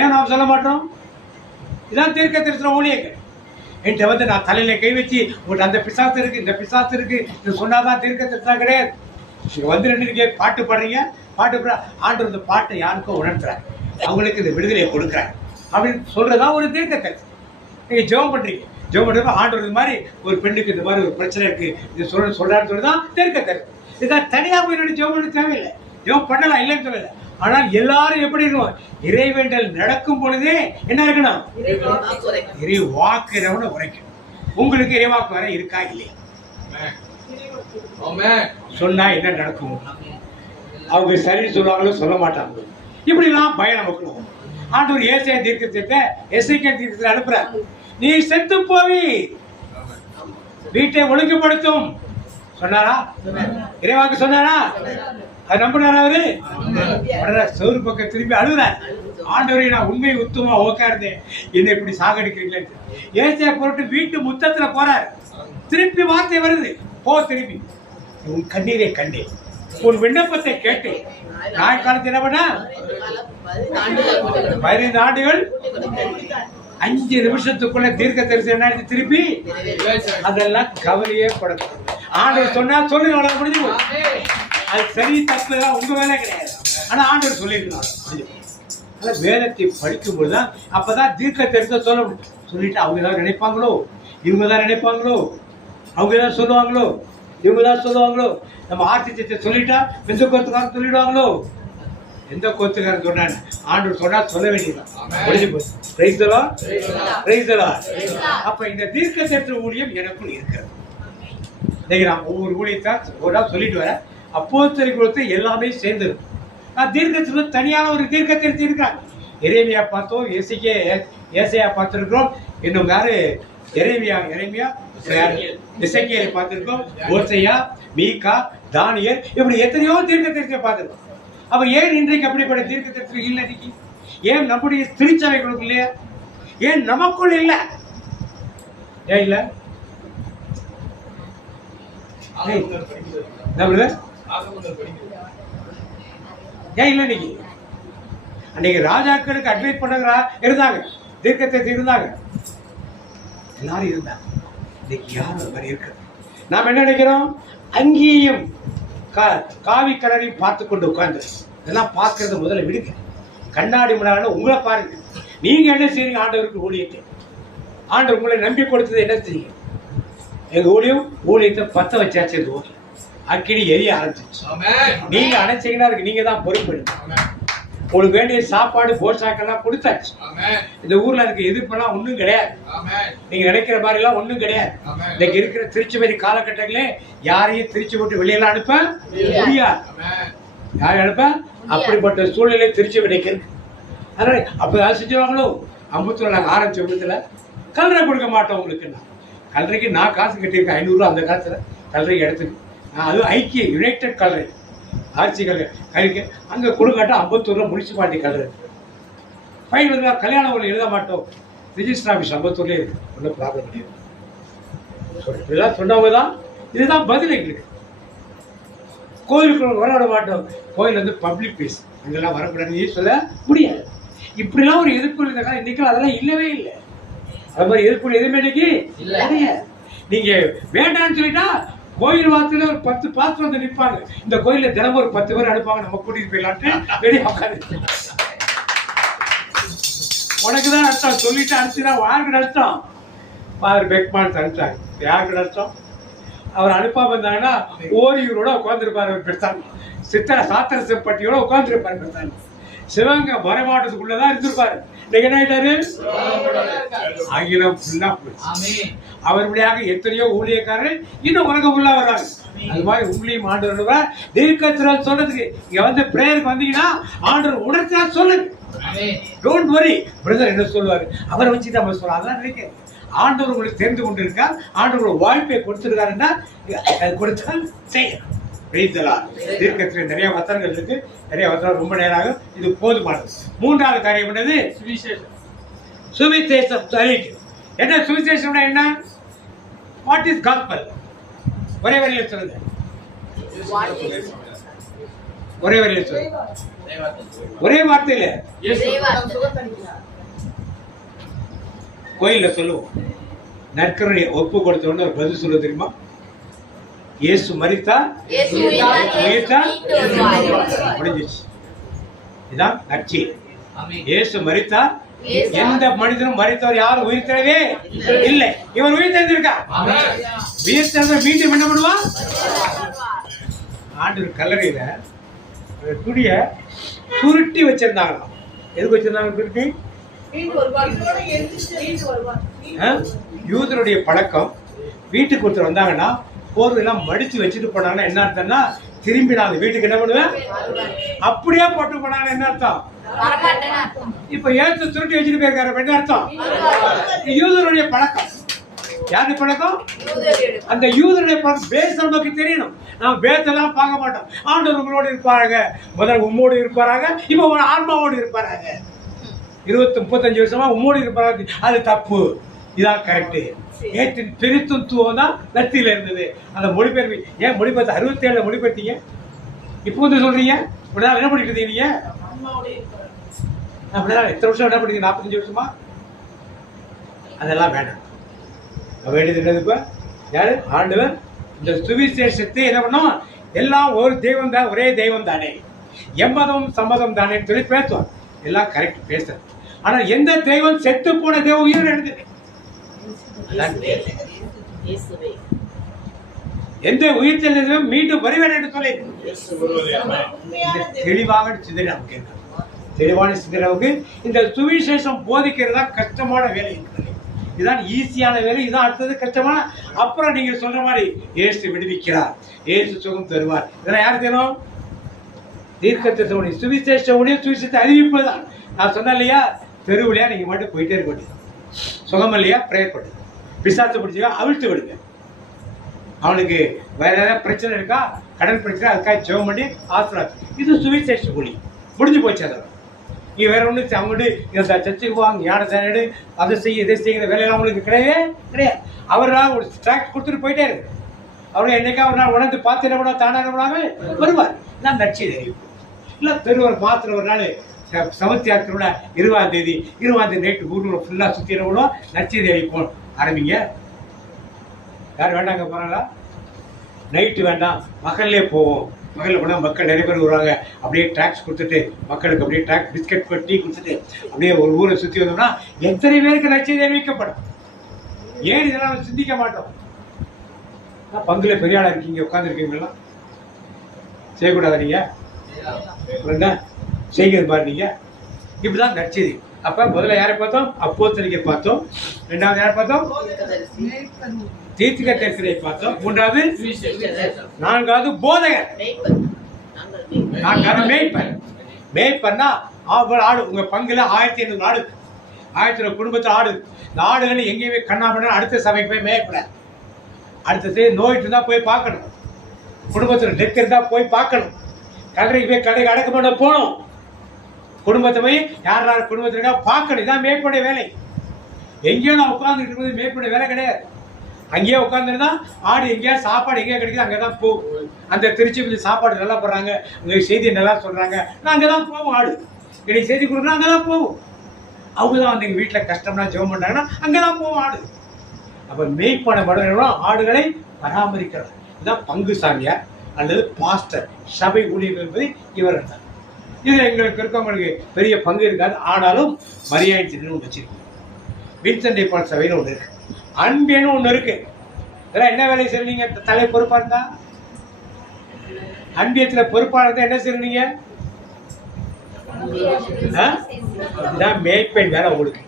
ஏன் நாம் சொல்ல மாட்டோம்? இதான் தீர்க்க தரிசன ஊழியர்கள். என்கிட்ட வந்து நான் தலையில கை வச்சு ஒரு அந்த பிசாசு இருக்கு, இந்த பிசாசு இருக்கு, இது சொன்னாதான் தீர்க்க தரிசனம் கிடையாது. நீங்க வந்து ரெண்டு பாட்டு பாடுறீங்க, பாட்டு பாட ஆண்டவர் இந்த பாட்டை யாருக்கோ உணர்த்துறாரு, அவங்களுக்கு இந்த விடுதலையை கொடுக்குறாரு அப்படின்னு சொல்றதா ஒரு தீர்க்க தரிசனம். நீங்க ஜெபம் பண்றீங்க, ஜெபம் பண்றப்ப ஆண்டவர் இந்த மாதிரி ஒரு பெண்ணுக்கு இந்த மாதிரி ஒரு பிரச்சனை இருக்கு, இது சொல்றாருன்னு சொல்லிதான் தீர்க்க தரிசனம். இதான் தனியா போய் ஜெபம் பண்ண தேவையில்லை. ஜெபம் பண்ணலாம், இல்லைன்னு சொல்லல. ஆனால் எல்லாரும் எப்படி இருக்கணும்? இறைவேண்டல் நடக்கும் பொழுதே என்ன இருக்கணும்? இறை வாக்கு உரைக்கணும். உங்களுக்கு இறைவாக்கு வர இருக்கா இல்லையா? சொன்னா என்ன நடக்கும்? அவங்க சரி சொல்லுவாங்களோ சொல்ல மாட்டாங்க. இப்படிலாம் பயம் நமக்கு. ஆண்டவர் ஏசாயா தீர்க்கதரிசியை எசேக்கியேல் தீர்க்கதரிசி அனுப்புறார். நீ செத்து போவி, வீட்டை ஒழுங்குபடுத்தும் சொன்னாரா? இறைவாக்கு சொன்னாரா? அது நம்பினாரா? அவரு சோறு பக்கம் திரும்பி அழுகுறார். ஆண்டவரை நான் உண்மை உத்தமா உட்கார்ந்தேன், என்னை இப்படி சாகடிக்கிறீங்களே. ஏசாயா போட்டு வீட்டு முத்தத்துல போறாரு. திருப்பி வார்த்தை வருது, போ திரும்பி. உன் கண்ணீரை கண்டேன், உன் விண்ணப்பத்தை கேட்டேன். நான் காலத்து என்ன பண்ண? 15 ஆண்டுகள் 5 நிமிஷத்துக்குள்ள தீர்க்க தரிசனம் திருப்பி அதெல்லாம் கவலையே படணும். ஆண்டவர் சொன்னா சொல்லி முடிஞ்சு போச்சு. அது சரி தப்பு உங்க வேலை கிடையாது. ஆனா ஆண்டவர் சொல்லியிருக்காங்க. வேதத்தை படிக்கும் பொழுதுதான் அப்பதான் தீர்க்க தரிசனம் சொல்ல முடியும். சொல்லிட்டு அவங்க ஏதாவது நினைப்பாங்களோ, இவங்க தான் நினைப்பாங்களோ, அவங்க ஏதாவது சொல்லுவாங்களோ, இவங்க தான் சொல்லுவாங்களோ, நம்ம ஆர்த்திச்சத்தை சொல்லிட்டா எந்த கோத்துக்காரன் சொல்லிடுவாங்களோ. எந்த கோத்துக்காரன் சொன்னாங்க? ஆண்டவர் சொன்னா சொல்ல வேண்டியதான். முடிஞ்சு போச்சு. Price the Lord, price the Lord. அப்ப இந்த தீர்க்க தரிசன ஊழியம் எனக்குள் இருக்கிறது. இன்னைக்கு நான் ஒவ்வொரு ஊழியத்தை ஒரு நாள் சொல்லிட்டு வரேன். அப்போஸ்தலர் கொடுத்து எல்லாமே சேர்ந்துடும். நான் தீர்க்க தனியான ஒரு தீர்க்க தரிசி இருக்கிறாங்க. எரேமியா பார்த்தோம், ஏசாயா பார்த்திருக்கிறோம். இன்னும் யாரு? எரேமியா எசேக்கியேலை பார்த்திருக்கோம், ஓசையா, மீகா, தானியேல், இப்படி எத்தனையோ தீர்க்க தரிசியை பார்த்திருக்கோம். அப்ப ஏன் இன்றைக்கு அப்படிப்பட்ட தீர்க்க தரிசி இல்லை? இன்னைக்கு ஏன் நம்முடைய திருச்சபைகளுக்கு இல்லையா? ஏன் நமக்குள் இல்ல? ஏன் இல்ல? ஏன் இல்ல? இன்னைக்கு அன்னைக்கு ராஜாக்களுக்கு அட்வைஸ் பண்ண இருந்தாங்க, தீர்க்கத்தை இருந்தாங்க, எல்லாரும் இருந்தாங்க. இன்னைக்கு யாரும் அது மாதிரி இருக்கு? நாம் என்ன நினைக்கிறோம்? அங்கேயும் காவி கலரையும் பார்த்து கொண்டு உட்கார்ந்து இதெல்லாம் பார்க்கறது முதல்ல விடுங்க. கண்ணாடி முன்னாடி உங்களை பாருங்க. நீங்க என்ன செய்றீங்க? ஆண்டவருக்கு ஊழியத்தை ஆண்டவர் உங்களை நம்பி கொடுத்தது என்ன செய்யுங்க? எங்கள் ஊழியத்தை பற்ற வச்சாச்சு. இந்த ஊரில் அக்கினி எரிய ஆரம்பிச்சிச்சு. நீங்கள் அணைச்சிங்கன்னா அதுக்கு நீங்கள் தான் பொறுப்பு. உங்களுக்கு வேண்டிய சாப்பாடு போஷாக்கெல்லாம் கொடுத்தாச்சு. இந்த ஊர்ல இருக்க எதிர்ப்பெல்லாம் ஒன்றும் கிடையாது. நீங்க நினைக்கிற மாதிரிலாம் ஒன்றும் கிடையாது. இன்னைக்கு இருக்கிற திருச்சிபதி காலகட்டங்களே யாரையும் திருச்சி விட்டு வெளியெல்லாம் அனுப்ப முடியாது. யாரையும் அனுப்ப அப்படிப்பட்ட சூழ்நிலை திருச்சிபதிக்கு இருக்கு. அதனால அப்ப செஞ்சுவாங்களோ அம்பத்தூர்ல நாங்கள் ஆரம்பிச்ச விதத்துல கல்லறை கொடுக்க மாட்டோம் உங்களுக்கு. கல்லறைக்கு நான் காசு கட்டியிருக்கேன் 500 ரூபா அந்த காலத்துல கல்லறைக்கு எடுத்துக்கு. அது ஐக்கிய யுனைடெட் கல்லறை ஆட்சி கல்வி அங்கே கொடுக்காட்டா அம்பத்தூர்ல முனிசிபாலிட்டி கல்லறை. ஃபைல் வந்து கல்யாணம் ஒன்று எழுத மாட்டோம். ரிஜிஸ்டர் ஆஃபீஸ் அம்பத்தூர்லேயே இருக்கு. ஒன்றும் ப்ராப்ளம் கிடையாது. இதெல்லாம் சொன்னவங்க தான். இதுதான் பதில் எங்களுக்கு. கோயிலுக்கு வர விட மாட்டோம். கோயில் வந்து பப்ளிக் பிளேஸ், அங்கெல்லாம் வரக்கூடாதுன்னு சொல்ல முடியாது. இப்படிலாம் ஒரு எதிர்ப்பு இருந்தால் இன்னைக்கு அதெல்லாம் இல்லவே இல்லை. அது மாதிரி எதிர்ப்பு எதுவுமே இன்னைக்கு இல்லை. நீங்க வேண்டாம்னு சொல்லிட்டா கோயில் வாசல ஒரு 10 பாஸ்டர் வந்து நிற்பாங்க. இந்த கோயில தினமும் ஒரு 10 பேர் அனுப்பாங்க. நம்ம கூட்டிட்டு போயிடலான்ட்டு வெளியே உட்காந்து உனக்குதான் அர்த்தம் சொல்லிட்டு அனுப்பிச்சுனா யாருக்கு நஷ்டம்? ஃபாதர் பெக்மான் அனுப்பிச்சாங்க. யாருக்கு நஷ்டம்? அவர் அனுப்பாம இருந்தாங்கன்னா ஓரியூரோட உட்காந்துருப்பாரு. அவர் பெருசாங்க சித்தரை சாத்திர செப்பட்டியோட உட்காந்துருப்பாரு. பெருசாங்க சிவகங்கை மறைமாவட்டத்துக்குள்ளதான் இருந்திருப்பாரு. இன்னைக்கு என்ன ஆயிட்டாரு? ஆங்கிலம் ஃபுல்லா போயிடுச்சு. அவர் வழியாக எத்தனையோ ஊழியக்காரர் இன்னும் உலகம் ஃபுல்லா வர்றாங்க. அது மாதிரி உங்களையும் ஆண்டவர் தீர்க்கத்தினால் சொல்றதுக்கு இங்க வந்து பிரேயருக்கு வந்தீங்கன்னா ஆண்டவர் உணர்த்தினா சொல்லுங்க. Don't worry. பிரதர் என்ன சொல்லுவாரு அவரை வச்சு நம்ம சொல்ல அதான் நினைக்கிறேன். ஆண்டவர் உங்களுக்கு தெரிந்து கொண்டு இருக்கார். ஆண்டவர் வாழ்க்கையை கொடுத்திருக்காருன்னா கொடுத்தா செய்யணும். தீர்க்கத்தில் நிறைய வசனங்கள் இருக்கு. நிறைய வசனம் ரொம்ப நேரம் ஆகும். இது போதுமானது. மூன்றாவது காரியம் என்னது? சுவிசேஷம் அறிக்கை. என்ன சுவிசேஷம்? என்ன? What is gospel? ஒரே வரியில சொல்லுங்க. ஒரே வரியில சொல்லுங்க. ஒரே வார்த்தையில கோயில்ல சொல்லுவோம். நற்கருணை ஒப்பு கொடுத்தோன்னு ஒரு பதில் சொல்ல தெரியுமா? இயேசு மரித்தார், முடிஞ்சிச்சு. இதான் நற்செய்தி. இயேசு மரித்தார். எந்த மனிதனும் மரித்தவர் யாரும் உயிர் தெழவே இல்லை. இவர் உயிர் தெரிஞ்சிருக்கார். உயிர் தெரிந்த மீண்டும் என்ன பண்ணுவான்? ஆண்டவர் கல்லறையில துணிய சுருட்டி வச்சிருந்தாங்களாம். எதுக்கு வச்சிருந்தாங்க சுருட்டி? யூதருடைய பழக்கம். வீட்டுக்கு ஒருத்தர் வந்தாங்கன்னா போர்வெல்லாம் மடிச்சு வச்சுட்டு போனாங்கன்னா என்ன அர்த்தம்னா திரும்பி நான் வீட்டுக்கு என்ன பண்ணுவேன் அப்படியே போட்டு போனாங்க. என்ன அர்த்தம்? இப்ப ஏத்து சுருட்டி வச்சுட்டு போயிருக்காரு. என்ன அர்த்தம்? யூதருடைய பழக்கம். யாரு பழக்கம்? அந்த யூதருடைய பழக்கம். பேஸ் நமக்கு தெரியணும். நம்ம பேசெல்லாம் பார்க்க மாட்டோம். ஆண்டவர் உங்களோடு இருப்பாராங்க, முதல்ல உம்மோடு இருப்பாராங்க, இப்ப ஒரு ஆன்மாவோடு இருப்பாராங்க. 20-35 வருஷமா உம்மோடு இருப்பாராங்க. அது தப்பு. இதான் கரெக்ட். ஏற்றின் பெருத்துவம் தான் லத்தியில இருந்தது. அந்த மொழிபெயர்ப்பு ஏன் மொழிபெயர்த்து 67 மொழிபெயர்த்தீங்க? இப்போ வந்து சொல்றீங்க இப்படிதான் என்ன பண்ணிட்டு இருந்தீங்க? அப்படிதான் எத்தனை வருஷம் என்ன பண்ணீங்க? 45 வருஷமா? அதெல்லாம் வேண்டாம். வேண்டியது என்னது? இப்ப யாரு? ஆண்டவர் இந்த சுவிசேஷத்தை என்ன பண்ணோம்? எல்லாம் ஒரு தெய்வம் தான், ஒரே தெய்வம் தானே, எம்மதம் சம்மதம் தானே சொல்லி பேசுவார். எல்லாம் கரெக்ட் பேசுறது. ஆனா எந்த தெய்வம் செத்து போன தெய்வம் உயிர் எடுத்து எந்த உயிர் தெளிவும் மீண்டும் வருவேன் என்று சொல்லி தெளிவாக சிந்தனை நமக்கு இருக்கு. தெளிவான சிந்தனைக்கு இந்த சுவிசேஷம் போதிக்கிறதா கஷ்டமான வேலை இருக்கிறது. இதுதான் ஈஸியான வேலை. இதுதான் அடுத்தது கஷ்டமான. அப்புறம் நீங்க சொல்ற மாதிரி இயேசு விடுவிக்கிறார், இயேசு சுகம் தருவார். இதெல்லாம் யாரு தெரியும்? தீர்க்கதரிசி சுவிசேஷத்தை அறிவிப்பதுதான். நான் சொன்னேன் இல்லையா, தெருவிலையா நீங்க மட்டும் போயிட்டே இருக்க வேண்டியது. சுகம் இல்லையா பிரேயர் பண்ணு. பிசாசு பிடிச்சிக்கா அவிழ்த்து விடுங்க. அவனுக்கு வேற ஏதாவது பிரச்சனை இருக்கா, கடன் பிரச்சனை, அதுக்காக ஜெபம் பண்ணி ஆசிராது. இது சுவிசேஷ கூலி. முடிஞ்சு போச்சு. அதோட நீ வேற ஒன்று அவங்கள்ட்ட சர்ச்சைக்கு வாங்க, யானை தானே அதை செய்ய இதை செய்கிற வேலையெல்லாம் அவங்களுக்கு கிடையவே கிடையாது. அவரால் ஒரு டிராக்ட் கொடுத்துட்டு போயிட்டே இருக்கு. அவரை என்னைக்கா ஒரு நாள் உணர்ந்து பார்த்து என்ன பண்ணா தானே என்ன பண்ணாம வருவார். நான் நட்சி தெரியும் இல்லை. தெருவர் மாத்திர ஒரு நாள் சமத்தியாத்திரோட 20ஆம் தேதி நைட்டு ஊரில் ஃபுல்லாக சுற்றி என்ன பண்ணுவோம்? நட்சத்திர போகணும் ஆரம்பிங்க. யார் வேண்டாங்க போனாங்களா? நைட்டு வேண்டாம், மகளிலே போவோம். மகளில் போனால் மக்கள் நிறைய பேர் வருவாங்க. அப்படியே டாக்ஸ் கொடுத்துட்டு மக்களுக்கு அப்படியே டாக்ஸ் பிஸ்கட் டீ கொடுத்துட்டு அப்படியே ஒரு ஊரை சுற்றி வந்தோம்னா எத்தனை பேருக்கு நட்சத்திரம் அறிவிக்கப்படும். ஏன் இதெல்லாம் சிந்திக்க மாட்டோம்? பங்குல பெரிய ஆளா இருக்கீங்க, உட்காந்துருக்கீங்களா? செய்யக்கூடாது நீங்க என்ன செய்கிறது பாரு நீங்க. இப்படிதான் நற்செய்தி. அப்ப முதல்ல யாரை பார்த்தோம்? அப்போஸ்தலரை பார்த்தோம். இரண்டாவது யாரை பார்த்தோம்? தீர்க்கதரிசியை பார்த்தோம். மூன்றாவது, நான்காவது போதகர். நான்காவது மேய்ப்பர். மேய்ப்பர்னா ஆடு. உங்க பங்குல 1500 ஆடு, 1000 குடும்பத்தில் ஆடு. இந்த ஆடுகள் எங்கேயுமே கண்ணாமண்ணா அடுத்த சபைக்கு போய் மேய்ப்படாது. அடுத்தது நோய் இருந்தா போய் பார்க்கணும், குடும்பத்தில் டெத் இருந்தா போய் பார்க்கணும், கடைக்கு போய் கடைக்கு அடக்க பண்ண போகணும், குடும்பத்தை போய் யார் குடும்பத்திற்கா பார்க்கணும். இதான் மேய்ப்படைய வேலை. எங்கேயோ நான் உட்கார்ந்துட்டு இருக்கும்போது மேய்ப்படைய வேலை கிடையாது. அங்கேயே உட்காந்துருந்தா ஆடு எங்கேயா சாப்பாடு எங்கேயா கிடைக்குது அங்கதான் போகும். அந்த திருச்சி சாப்பாடு நல்லா போடுறாங்க, அங்கே செய்தி நல்லா சொல்றாங்க, நான் அங்கதான் போவோம். ஆடு எனக்கு செய்தி கொடுக்குறா அங்கதான் போவோம். அவங்கதான் வந்து எங்க வீட்டுல கஷ்டம்னா ஜெபம் பண்றாங்கன்னா அங்கதான் போவோம் ஆடு. அப்ப மேய்ப்பன மடங்களும் ஆடுகளை பராமரிக்கிறார். இதுதான் பங்கு சாமியார் அல்லது பாஸ்டர், சபை ஊழியர்கள் என்பது இவர். இதுல எங்களுக்கு இருக்கவங்களுக்கு பெரிய பங்கு இருக்காது. ஆனாலும் மரியாதை ஒன்று வச்சிருக்கோம். வின்சென்ட் பால் சபைன்னு ஒன்று இருக்கு, அன்பேன்னு ஒன்று இருக்கு. இதெல்லாம் என்ன வேலை செய்றீங்க? தலை பொறுப்பா இருந்தா அன்பியத்துல பொறுப்பா இருந்தா என்ன செய்றீங்க? இதான் மேய்ப்பெண் வேலை உங்களுக்கு.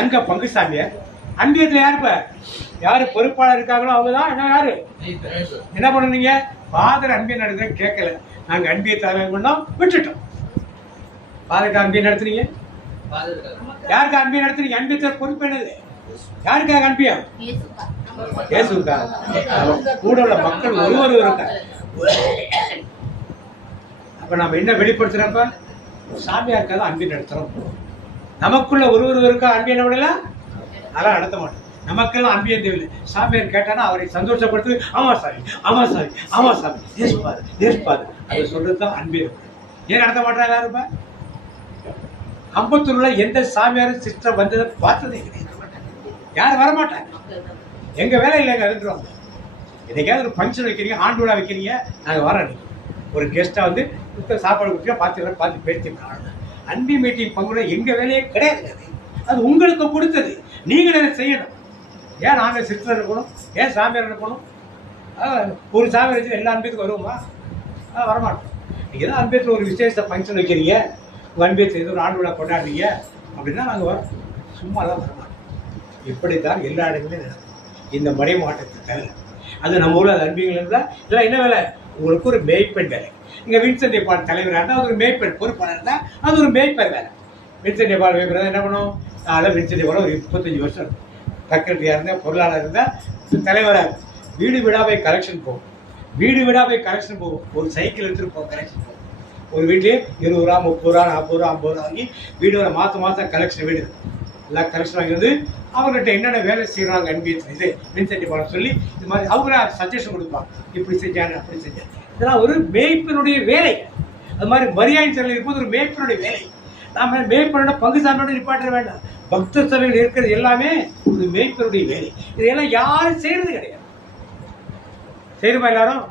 அங்க பங்கு சாமியார். அன்பியத்துல யாரு பொறுப்பாளர் இருக்காங்களோ அவங்கதான் என்ன யாரு என்ன பண்ணுறீங்க? ஃபாதர் அன்பியம் நடத்த கேட்கல, நாங்க அன்பியத்தை பண்ணோம், விட்டுட்டோம். ஃபாதருக்கு அன்பியம் நடத்துறீங்க, யாருக்கு அன்பியம் நடத்துறீங்க? அன்பியத்தை பொறுப்பு என்னது? யாருக்காக அன்பியம்? இயேசுக்கா. கூட உள்ள மக்கள் ஒருவர் இருக்காங்க. அப்ப நம்ம என்ன வெளிப்படுத்துறப்ப சாமியாருக்காக அன்பியம் நடத்துறோம். நமக்குள்ள ஒருவர் இருக்கா அன்பியம் விடல, அதெல்லாம் நடத்த மாட்டோம். நமக்கெல்லாம் அன்பியம் தேவையில்லை. சாமியார் கேட்டானா அவரை சந்தோஷப்படுத்து, ஆமா சாமி, ஆமா சாமி, ஆமா சாமி, ஏசுப்பாரு, ஏசுப்பாரு, அதை சொல்றதுதான் அன்பியம். ஏன் நடத்த மாட்டாங்க? யாருப்பா அம்பத்தூர்ல எந்த சாமியாரும் சிஸ்டர் வந்ததை பார்த்ததே கிடையாது. யாரும் வரமாட்டாங்க. எங்க வேலை இல்லைங்க இருக்கிறோம். என்னைக்காவது ஒரு ஃபங்க்ஷன் வைக்கிறீங்க, ஆண்டு விழா வைக்கிறீங்க, நாங்கள் வரோம். ஒரு கெஸ்டா வந்து சாப்பாடு கொடுத்தா பார்த்து பேசி அன்பி மீட்டிங் பங்குல எங்க வேலையே கிடையாது. அது உங்களுக்கு கொடுத்தது, நீங்கள் அதை செய்யணும். ஏன் நாங்கள் சிஸ்டர் இருக்கணும்? ஏன் சாமியார் இருக்கணும்? ஒரு சாமியார் வச்சு எல்லா அன்பியத்துக்கும் வருவோமா? வரமாட்டோம். நீங்கள் தான் அன்பியத்தில் ஒரு விசேஷ ஃபங்க்ஷன் வைக்கிறீங்க, உங்கள் அன்பியத்தில் ஏதோ ஒரு ஆண்டு விழா கொண்டாடுறீங்க அப்படின்னா நாங்கள் வரோம். சும்மா தான் வரமாட்டோம். இப்படித்தான் எல்லா இடங்களையும் நடக்கும். இந்த மறை மாவட்டத்துக்கு அது நம்ம ஊரில் அது அன்பியங்கள் இருந்தால் இதெல்லாம் என்ன வேலை? உங்களுக்கு ஒரு மேய்ப்பெண் வேலை. இங்கே வின்சென்ட் பால் தலைவராக இருந்தால் அது ஒரு மேய்ப்பெண், பொறுப்பாளர் இருந்தால் அது ஒரு மேய்ப்பெண் வேலை. வின்சென்ட் பால் மேய்ப்பர் என்ன பண்ணும்? அதெல்லாம் வின்சென்ட் பால் ஒரு 35 வருஷம் இருக்கும். செக்ரட்டரியாக இருந்தால், பொருளாளர் இருந்தால், தலைவராக வீடு வீடாக போய் கலெக்ஷன் போகும். வீடு வீடாக போய் கலெக்ஷன் போகும். ஒரு சைக்கிள் எடுத்துகிட்டு போகும், கலெக்ஷன் போகும். ஒரு வீட்லேயே 20 ரூபா, 30 ரூபா, 40 ரூபா, 50 ரூபா வாங்கி வீடு மாதம் கலெக்ஷன் வீடு எல்லாம் கலெக்ஷன் வாங்கி வந்து அவங்கள்ட்ட என்னென்ன வேலை செய்கிறாங்க அன்பியத்தில் இது வின்சென்ட் பால் சொல்லி இது மாதிரி அவங்க சஜஷன் கொடுப்பாங்க. இப்படி செஞ்சாங்க, அப்படி செஞ்சாங்க. இதெல்லாம் ஒரு மேய்ப்பனுடைய வேலை. அது மாதிரி மரியாதை சபையில் இருப்பது ஒரு மேய்ப்பனுடைய வேலை. நாம் மேய்ப்பனோட பங்கு சாமியோட நிப்பாட்ட வேண்டாம். பக்த சபையில் இருக்கிறது எல்லாமே ஒரு மேய்ப்பனுடைய வேலை. இதையெல்லாம் யாரும் செய்யறது கிடையாது. செய்யுமா எல்லாரும்?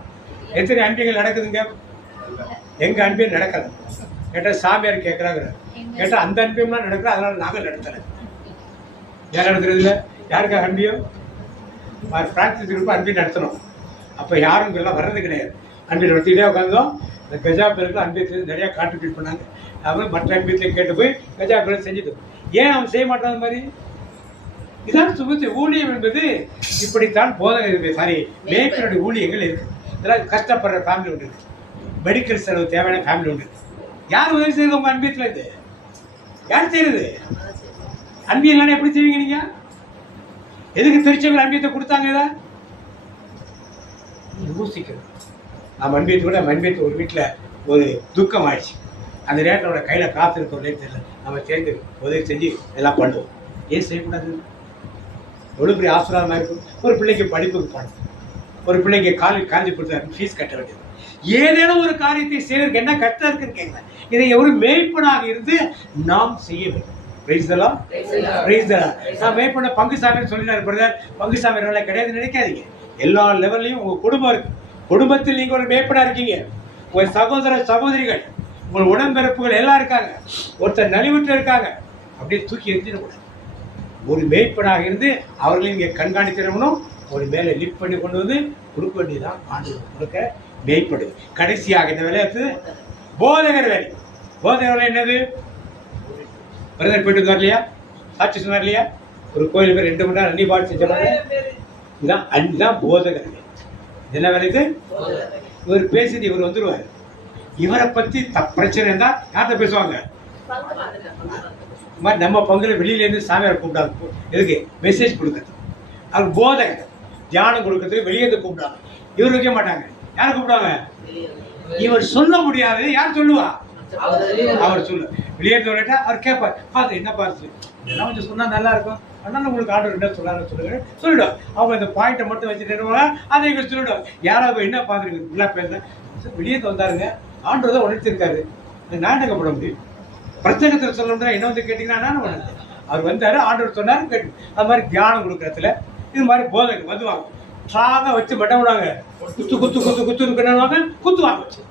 எத்தனை அன்பியங்கள் நடக்குதுங்க? எங்க அன்பியம் நடக்கல. கேட்டால் சாமியார் கேட்குறாங்க, கேட்டால் அந்த அன்பியம்லாம் நடக்குது, அதனால நாங்கள் நடத்தலை. யார் நடத்துறது இல்லை? யாருக்காக அன்பியம்? பிரான்சிஸ் குரூப் அன்பியம் நடத்தணும். அப்போ யாரும் இதெல்லாம் வர்றது கிடையாது. அன்பியம் நடத்திக்கிட்டே உட்காந்தோம். இந்த கஜா பேருக்கு அன்பியத்துலேருந்து நிறையா கான்ட்ரிபியூட் பண்ணாங்க. அவன் மற்ற அன்பியத்தையும் கேட்டு போய் கஜா பேருக்கு செஞ்சுட்டு ஏன் அவன் செய்ய மாட்டான்? அந்த மாதிரி இதான் சுமத்து ஊழியம் என்பது இப்படித்தான் மேய்ப்பனுடைய ஊழியங்கள் இருக்கு. இதெல்லாம் கஷ்டப்படுற ஃபேமிலி ஒன்று இருக்கு, மெடிக்கல் செலவு தேவையான ஃபேமிலி ஒன்று இருக்கு. யார் உதவி செய்யுது உங்க அன்பியத்தில்? இருந்து யார் செய்யறது? அன்பியம் எப்படி செய்வீங்க நீங்க? எதுக்கு திருச்சபையில் அன்பியத்தை கொடுத்தாங்க? இதை யோசிக்கிறது. நம்ம அன்பியத்தை கூட அன்பியத்தை ஒரு வீட்டில் ஒரு துக்கம் ஆயிடுச்சு. அந்த நேரத்தோட கையில் காசு இருக்கிறதே தெரியல. நம்ம சேர்ந்து உதவி செஞ்சு எல்லாம் பண்ணுவோம். ஏன் செய்யக்கூடாது? எவ்வளோ பெரிய ஆசீர்வாதமாக இருக்கும். ஒரு பிள்ளைக்கு படிப்புக்கு பணம், ஒரு பிள்ளைக்கு காலேஜ் கொடுத்தாரு ஃபீஸ் கட்ட வேண்டியது. ஏதேனும் ஒரு காரியத்தை செய்வதற்கு என்ன கஷ்டம் இருக்குன்னு கேட்கல. இதை ஒரு மேய்ப்பனாக இருந்து நாம் செய்ய வேண்டும். நான் மேய்ப்பன பங்கு சாமியார் சொல்லினார் பிரதர். பங்கு சாமியார் கிடையாது நினைக்காதீங்க. எல்லா லெவல்லையும் உங்க குடும்பம் இருக்கு. குடும்பத்தில் நீங்க ஒரு மேய்ப்பனா இருக்கீங்க. உங்க சகோதர சகோதரிகள், உங்கள் உடன்பிறப்புகள் எல்லாம் இருக்காங்க. ஒருத்தர் நலிவுற்று இருக்காங்க. அப்படியே தூக்கி எரிஞ்சிடக்கூடாது. ஒரு மேய்ப்பனாக இருந்து அவர்களையும் இங்கே கண்காணிக்கிறவனும் ஒரு மேலே லிஃப்ட் பண்ணி கொண்டு வந்து கொடுக்க வேண்டியதுதான் ஆண்டவர் கொடுக்க மேய்ப்படுது. கடைசியாக இந்த வேலையாத்து போதகர் வேலை. போதகர் வேலை என்னது? பிரதர் போயிட்டு வரலையா? சாட்சி சொன்னார் இல்லையா? ஒரு கோயில் பேர் 2 மணி நேரம் அன்னி பாட்டு செஞ்சாங்க. இதுதான் போதகர் வேலை. என்ன வேலைக்கு இவர் பேசிட்டு இவர் வந்துடுவார். இவரை பத்தி பிரச்சனை இருந்தா யார்கிட்ட பேசுவாங்க? மாதிரி நம்ம பங்குல வெளியிலேருந்து சாமியார் கூப்பிட்டாங்க. எதுக்கு? மெசேஜ் கொடுக்குறது. அவர் போதகர் தியானம் கொடுக்கறதுக்கு வெளியேருந்து கூப்பிட்டாங்க. இவர் வைக்க மாட்டாங்க. யாரை கூப்பிடுவாங்க? இவர் சொல்ல முடியாது. யார் சொல்லுவா? அவர் சொல்லு. வெளியேற்ற அவர் கேட்பார். பார்த்து என்ன பார்த்து இதெல்லாம் கொஞ்சம் சொன்னா நல்லா இருக்கும். அதனால உங்களுக்கு ஆர்டர் என்ன சொல்லாரு சொல்லுங்க சொல்லிடுவாங்க. அவங்க இந்த பாயிண்ட்டை மட்டும் வச்சுட்டு அதை இங்க சொல்லிடுவாங்க. யாராவது என்ன பார்த்துருக்கு நல்லா பேசுறேன் வெளியே வந்தாருங்க ஆண்டவர் தான் உணர்த்திருக்காரு. நான் என்ன பண்ண முடியும்? பிரச்சனத்தில் சொல்ல முடியாது. என்ன வந்து கேட்டீங்கன்னா நான் உணர்ந்தேன். அவர் வந்தாரு ஆண்டவர் சொன்னாரு கேட்டு. அது மாதிரி தியானம் கொடுக்கறதுல இது மாதிரி போதகர் வந்துவாங்க. ஸ்ட்ராங்கா வச்சு மட்ட விடுவாங்க. குத்து குத்து குத்து குத்துவாங்க. குத்துவாங்க வச்சு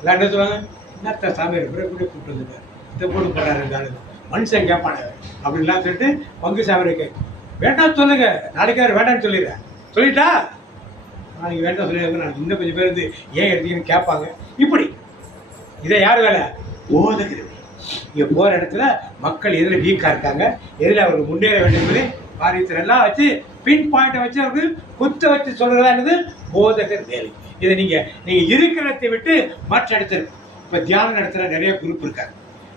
எல்லாம் என்ன சொல்லுவாங்க? என்னத்த சாமியார் கூட கூட கூப்பிட்டு வந்துருக்காரு. இதை போட்டு போடுறாரு மனுஷன் கேட்பாங்க அப்படின்லாம் சொல்லிட்டு பங்கு சாமியார் வேண்டாம் சொல்லுங்க. நாளைக்கு வேண்டாம்னு சொல்லிடுறேன். சொல்லிட்டா நாளைக்கு வேண்டாம் சொல்லிடுறாங்க. நான் இன்னும் கொஞ்சம் பேர் வந்து ஏன் எடுத்தீங்கன்னு கேட்பாங்க. இப்படி இதை யார் வேலை? போதகர். இங்கே போகிற இடத்துல மக்கள் எதில் வீக்காக இருக்காங்க, எதில் அவருக்கு முன்னேற வேண்டியது காரியத்தில் எல்லாம் வச்சு பின் பாயிண்டை வச்சு அவருக்கு குத்த வச்சு சொல்கிறதானது போதகர் வேலை. இதை நீங்கள் இருக்கிறதை விட்டு மற்ற இடத்துல இப்போ தியானம் நடத்துகிற நிறைய குரூப் இருக்காங்க.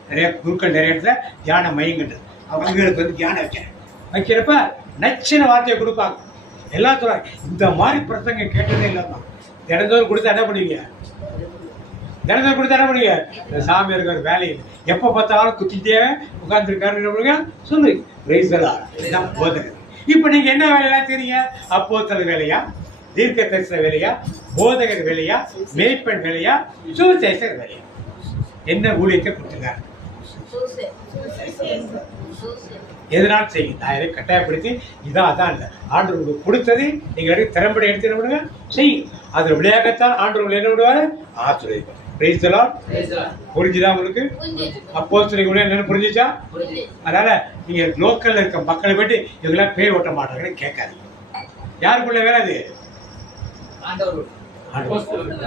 நிறைய குருக்கள் நிறைய இடத்துல தியான மையங்கள் அவங்களுக்கு வந்து தியானம் வைக்கிறப்ப நச்சின வார்த்தையை கொடுப்பாங்க. எல்லாம் சொல்றாங்க இந்த மாதிரி பிரசங்க கேட்டதே இல்லாமல் தினந்தோறும் கொடுத்தா என்ன பண்ணுவீங்க? தினந்தோறும் கொடுத்தா என்ன பண்ணுவீங்க? இந்த சாமி இருக்கிற வேலையில் எப்போ பார்த்தாலும் குத்திட்டே உட்கார்ந்துருக்காரு சொல்லுங்க. போதகர். இப்போ நீங்கள் என்ன வேலையெல்லாம் தெரியுங்க? அப்போஸ்தலர் வேலையா, தீர்க்க தரிசன வேலையா, போதகர் வேலையா, மேய்ப்பன் வேலையா, சுவிசேஷர் வேலையா? என்ன ஊழியத்தை கொடுத்துருக்காங்க? எதனால் செய்யும்? நான் எதை கட்டாயப்படுத்தி இதான் அதான் இல்லை. ஆண்டவருக்கு கொடுத்தது நீங்கள் எடுத்து திறம்பட எடுத்து என்ன விடுங்க செய்யும். அதில் விளையாகத்தான் ஆண்டவர்கள் என்ன விடுவாரு? ஆசிரியர். புரிஞ்சுதான் உங்களுக்கு? அப்போஸ்தலர் என்னன்னு புரிஞ்சுச்சா? அதனால நீங்க லோக்கல்ல இருக்க மக்களை போயிட்டு இவங்கெல்லாம் பேய் ஓட்ட மாட்டாங்கன்னு கேட்காதீங்க. யாருக்குள்ள வேலை அது?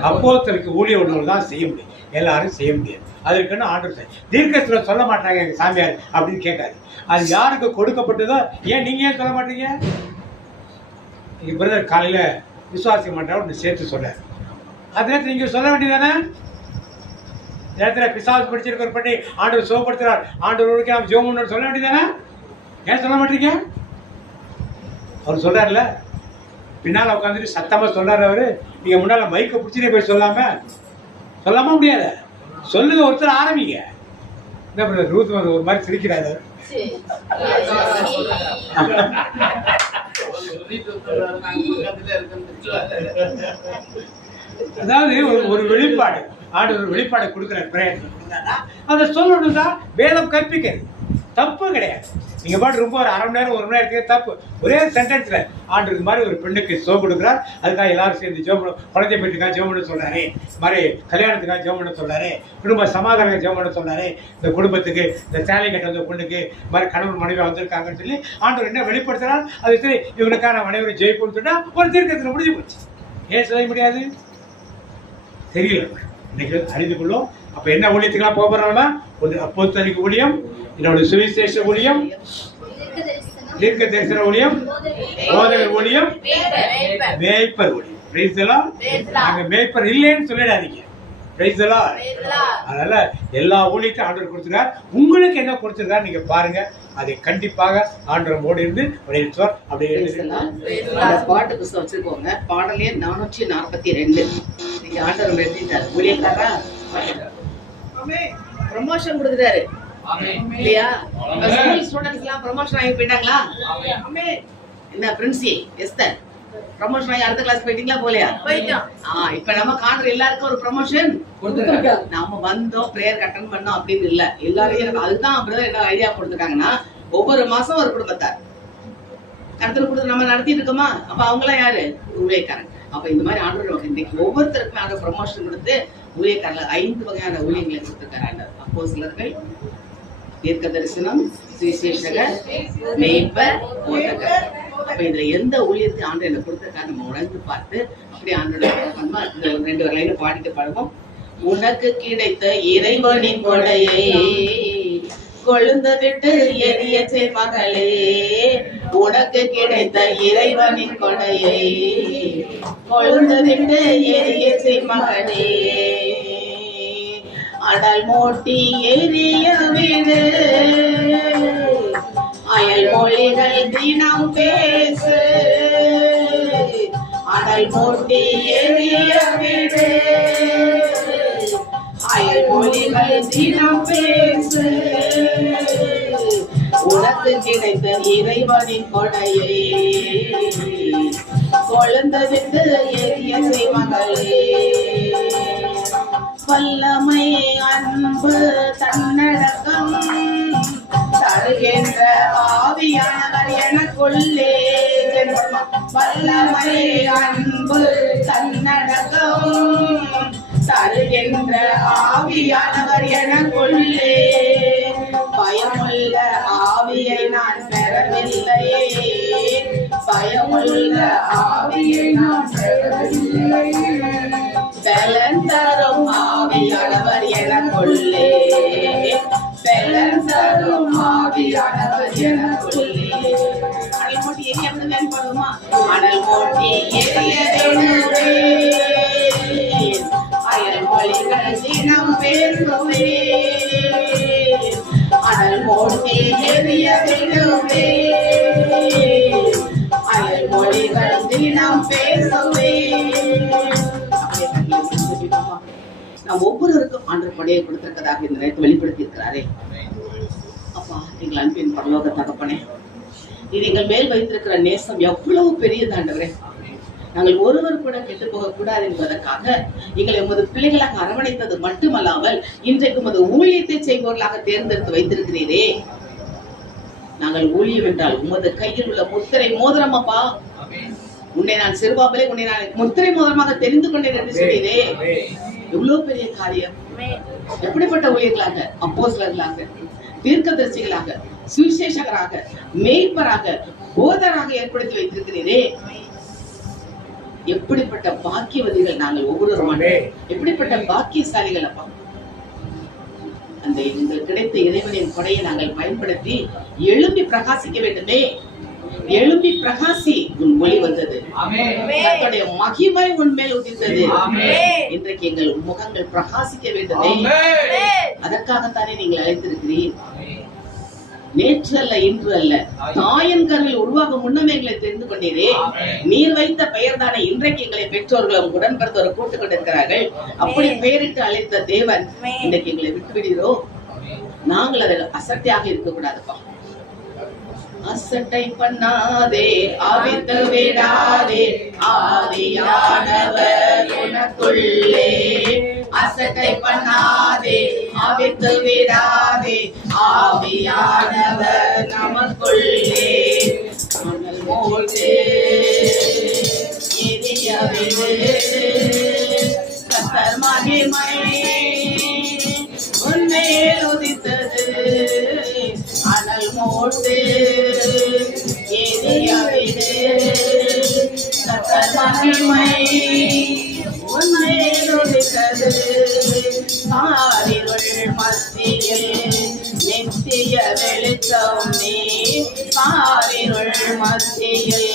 அப்போஸ்தலருக்கு ஊழிய உள்ளவர்கள் தான் செய்ய முடியும். எல்லாரும் செய்ய முடியாது. அதற்குன்னு ஆண்டவர் தீர்க்கதரிசனம் சொல்ல மாட்டாங்க எங்க சாமியார் அப்படின்னு கேட்காது. அது யாருக்கு கொடுக்கப்பட்டதோ ஏன் நீங்க ஏன் சொல்ல மாட்டீங்க? நீங்க பிரதர் காலையில விசுவாசிக்க மாட்டாங்க சேர்த்து சொல்ல அது நீங்க சொல்ல வேண்டியதானே? நேரத்தில் பிசாசு பிடிச்சிருக்கிற பண்ணி ஆண்டவர் சுகப்படுத்துறார், ஆண்டவருக்கு நாம் ஜெபம் சொல்ல வேண்டியதானே? ஏன் சொல்ல மாட்டீங்க? அவர் சொல்றாருல பின்னால உட்காந்துட்டு சத்தமா சொல்றாரு அவரு. நீங்க முன்னால மைக்க பிடிச்சிட்டே போய் சொல்லாம முடியாது. சொல்லுங்க, ஒருத்தர் ஆரம்பிங்க. என்ன பண்ண ரூத் ஒரு மாதிரி சிரிக்கிறாரு. அதாவது ஒரு வெளிப்பாடு ஆண்டவர் வெளிப்பாடு கொடுக்குற பிரயத்னம் அதை சொல்லணும் தான் வேதம் கற்பிக்கிறது. தப்பு கிடையாது. நீங்க பாட்டு ரொம்ப ஒரு அரை மணி நேரம் 1 மணி நேரத்துக்கு தப்பு. ஒரே சென்டென்ஸ்ல ஆண்டவர் மாதிரி ஒரு பெண்ணுக்கு சோ கொடுக்குறார். அதுக்காக எல்லாரும் சேர்ந்து ஜெபம் குழந்தை பெற்றுக்காக ஜெபம் பண்ண சொல்றாரு, மாதிரி கல்யாணத்துக்காக ஜெபம் பண்ண சொல்றாரு, குடும்ப சமாதானம் ஜெபம் பண்ண சொல்றாரு, இந்த குடும்பத்துக்கு இந்த சேலை கட்ட வந்த பொண்ணுக்கு மாதிரி கணவன் மனைவி வந்திருக்காங்கன்னு சொல்லி ஆண்டவர் என்ன வெளிப்படுத்துறாரு. அது சரி இவனுக்கான மனைவி ஜெயிப்புன்னு சொன்னா ஒரு தீர்க்கத்தில் முடிஞ்சு போச்சு. ஏன் சொல்ல முடியாது? தெரியல. இன்னைக்கு அறிந்து கொள்ளும். அப்ப என்ன ஊழியத்துக்கெல்லாம் போறோம்னா ஒரு அப்போஸ்தலிக் ஊழியம், என்னோட சுவிசேஷ ஊழியம், தீர்க்க தரிசன ஊழியம், போதகர் ஊழியம், மேய்ப்பர் ஊழியம். Price the Lord. நாங்க மேய்ப்பர் இல்லைன்னு சொல்லிடாதீங்க. Price the Lord. அதனால எல்லா ஊழியத்தையும் ஆண்டவர் கொடுத்திருக்கார். உங்களுக்கு என்ன கொடுத்திருக்காரு நீங்க பாருங்க. அதை கண்டிப்பாக ஆண்டவர் மோடி இருந்து விளைவிச்சார். அப்படியே பாட்டு புத்தகம் வச்சிருக்கோங்க. பாடலே 442. நீங்க ஆண்டவர் எழுதிட்டாரு. ஊழியக்காரா ப்ரமோஷன் கொடுத்துட்டாரு இல்லையா? ஸ்கூல் ஸ்டூடெண்ட்ஸ் எல்லாம் ப்ரமோஷன் ஆகி போயிட்டாங்களா? என்ன பிரின்சி எஸ்தர் ப்ரமோஷன் ஆகி அடுத்த கிளாஸ் போயிட்டீங்களா? போலையா? போயிட்டோம். இப்ப நம்ம காண்ற எல்லாருக்கும் ஒரு ப்ரமோஷன் கொடுத்துருக்காங்க. நம்ம வந்தோம் பிரேயர் அட்டெண்ட் பண்ணோம் அப்படின்னு இல்ல. எல்லாரும் எனக்கு அதுதான் அப்படிதான் என்ன ஐடியா கொடுத்துருக்காங்கன்னா ஒவ்வொரு மாசம் ஒரு குடும்பத்தார் கருத்துல கொடுத்து நம்ம நடத்திட்டு இருக்கோமா? அப்ப அவங்க எல்லாம் யாரு? ஊழியக்காரங்க. அப்ப இந்த மாதிரி ஆண்டவர் இன்னைக்கு ஒவ்வொருத்தருக்குமே ஆண்டவர் ப்ரமோஷன் கொடுத்து ஊழியக்காரர்கள் 5 வகையான ஊழியங்களை கொடுத்திருக்காங்க. அப்போஸ்தலர்கள், தீர்க்க தரிசனம், சுவிசேஷகர், மேய்ப்பர், போதகர். அப்ப இதுல எந்த ஊழியத்தை ஆண்டு எனக்கு கொடுத்திருக்காரு நம்ம உணர்ந்து பார்த்து அப்படி ஆண்டோட 2 லைன் பாடிட்டு பழகும். உனக்கு கிடைத்த இறைவனின் கொடையை கொழுந்து விட்டு எரிய மகளே, உனக்கு கிடைத்த இறைவனின் கொடையை கொழுந்து விட்டு எரிய மகளே, அடல் மூட்டி எரிய விடு, அயல் மொழிகள் தினம் பேசு, அடல் மூட்டி எரிய விடு, அயல் மொழிகள் தினம் பேசு, உனக்கு கிடைத்த இறைவனின் கொடையை கொழுந்தவிட்டு எரிய மகளே, வல்லமை அன்பு தன்னடக்கம் தருகின்ற ஆவியானவர் எனக்குள்ளே, வல்லமை அன்பு தன்னடக்கம் தருகின்ற ஆவியானவர் எனக்குள்ளே, பயமுள்ள ஆவியை நான் பெறவில்லையே, பயமுள்ள ஆவியை நான் பெறவில்லை, பலன் தரும் ஆவியானவர் எனக்குள்ளே, பலன் தரும் ஆவியானவர் எனக்குள்ளே. அனல் மூட்டி எரிய அப்படின்னு பாடுமா? அனல் மூட்டி எரிய அயல் மொழிகள் தினம் பேசுவே, அனல் மூட்டி எரிய விடுவே, அயல் மொழிகள் தினம் பேசுவே. நாம் ஒவ்வொருவருக்கும் ஆண்டவர் கொடையை கொடுத்திருக்கதாக இந்த நேரத்தை வெளிப்படுத்தி இருக்கிறாரே. அப்பா, எங்கள் அன்பின் பரலோக தகப்பனே, இது எங்கள் மேல் வைத்திருக்கிற நேசம் எவ்வளவு பெரியது ஆண்டவரே. நாங்கள் ஒருவர் கூட கெட்டு போக கூடாது என்பதற்காக எங்களை உமது பிள்ளைகளாக அரவணைத்தது மட்டுமல்லாமல் இன்றைக்கு உமது ஊழியத்தை செய்பவர்களாக தேர்ந்தெடுத்து வைத்திருக்கிறீரே. நாங்கள் ஊழியம் என்றால் உமது கையில் உள்ள முத்திரை மோதிரம் அப்பா. உன்னை நான் சிறுபாபிலே உன்னை நான் முத்திரை மோதிரமாக தெரிந்து கொண்டேன் என்று சொல்கிறே. எவ்வளவு பெரிய காரியம். எப்படிப்பட்ட ஊழியர்களாக, அப்போஸ்தலர்களாக, தீர்க்கதரிசிகளாக, சுவிசேஷகராக, மேய்ப்பராக, போதராக ஏற்படுத்தி வைத்திருக்கிறீரே. எப்படிப்பட்ட பாக்கியவதிகள் நாங்கள் ஒவ்வொருவரும், எப்படிப்பட்ட பாக்கியசாலிகள் அப்பா. அந்த எங்களுக்கு கிடைத்த இறைவனின் கொடையை நாங்கள் பயன்படுத்தி எழும்பி பிரகாசிக்க வேண்டுமே. எழும்பி பிரகாசி, உன் ஒளி வந்தது, கர்த்தருடைய மகிமை உன் மேல் உதித்தது. இன்றைக்கு எங்கள் முகங்கள் பிரகாசிக்க வேண்டுமே. அதற்காகத்தானே நீங்கள் அழைத்திருக்கிறீர். நேற்று அல்ல, இன்று அல்ல, தாயின் கருவில் உருவாக முன்னமே எங்களை தெரிந்து கொண்டீரே. நீர் வைத்த பெயர் தானே இன்றைக்கு எங்களை பெற்றோர்களும் உடன் பிறந்தோர் கூட்டுக் கொண்டிருக்கிறார்கள். அப்படி பெயரிட்டு அழைத்த தேவன் இன்றைக்கு எங்களை விட்டு விடுகிறோம். நாங்கள் அதில் அசட்டையாக இருக்கக்கூடாதுப்பா. அசட்டை பண்ணாதே, அவித்து விடாதே, ஆவியானவர் உனக்குள்ளே. அசட்டை பண்ணாதே, அவித்து விடாதே, ஆவியானவர் நமக்குள்ளே. அனல் மூட்டி எரிய விடு, கர்த்தர் மகிமை உன்மேல் உதித்தது. அனல் மூட்டி எரிய விடு, கர்த்தர் மகிமை உன்மேல் உதித்தது. பாரிருள் மத்தியில் நித்திய வெளிச்சம் நீ, பாரிருள் மத்தியில்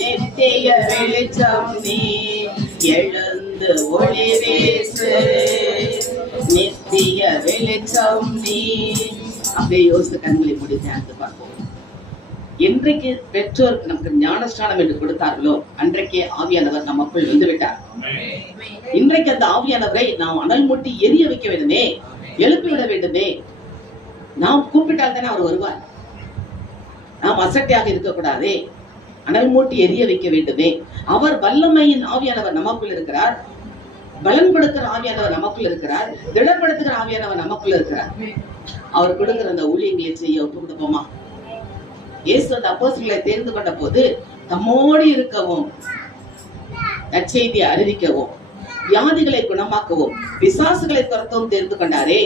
நித்திய வெளிச்சம் நீ. எழுந்து ஒளி வீசு, நித்திய வெளிச்சம் நீ. அப்படியே யோசித்து கண்களை மூடி தியானித்து பார்ப்போம். என்றைக்கு பெற்றோர் நமக்கு ஞானஸ்நானம் என்று கொடுத்தார்களோ அன்றைக்கே ஆவியானவர் நமக்குள் வந்து விட்டார். இன்றைக்கு அந்த ஆவியானவரை நாம் அனல் மூட்டி எரிய வைக்க வேண்டுமே, எழுப்பிவிட வேண்டுமே. நாம் கூப்பிட்டால் தானே அவர் வருவார். நாம் அசட்டையாக இருக்கக்கூடாதே, அனல் மூட்டி எரிய வைக்க வேண்டுமே. அவர் வல்லமையின் ஆவியானவர் நமக்குள் இருக்கிறார், பலன் கொடுக்கிற ஆவியானவர் நமக்குள் இருக்கிறார், திடப்படுத்துகிற ஆவியானவர் நமக்குள் இருக்கிறார். அவர் கொடுக்கிற அந்த ஊழியங்களை செய்ய ஒப்பு கொடுப்போமா? இயேசு அந்த அப்போஸ்தலர்களை தேர்ந்து கொண்ட போது தம்மோடு இருக்கவும், நற்செய்தியை அறிவிக்கவும், வியாதிகளை குணமாக்கவும், பிசாசுகளை துரத்தவும் தெரிந்து கொண்டாரே.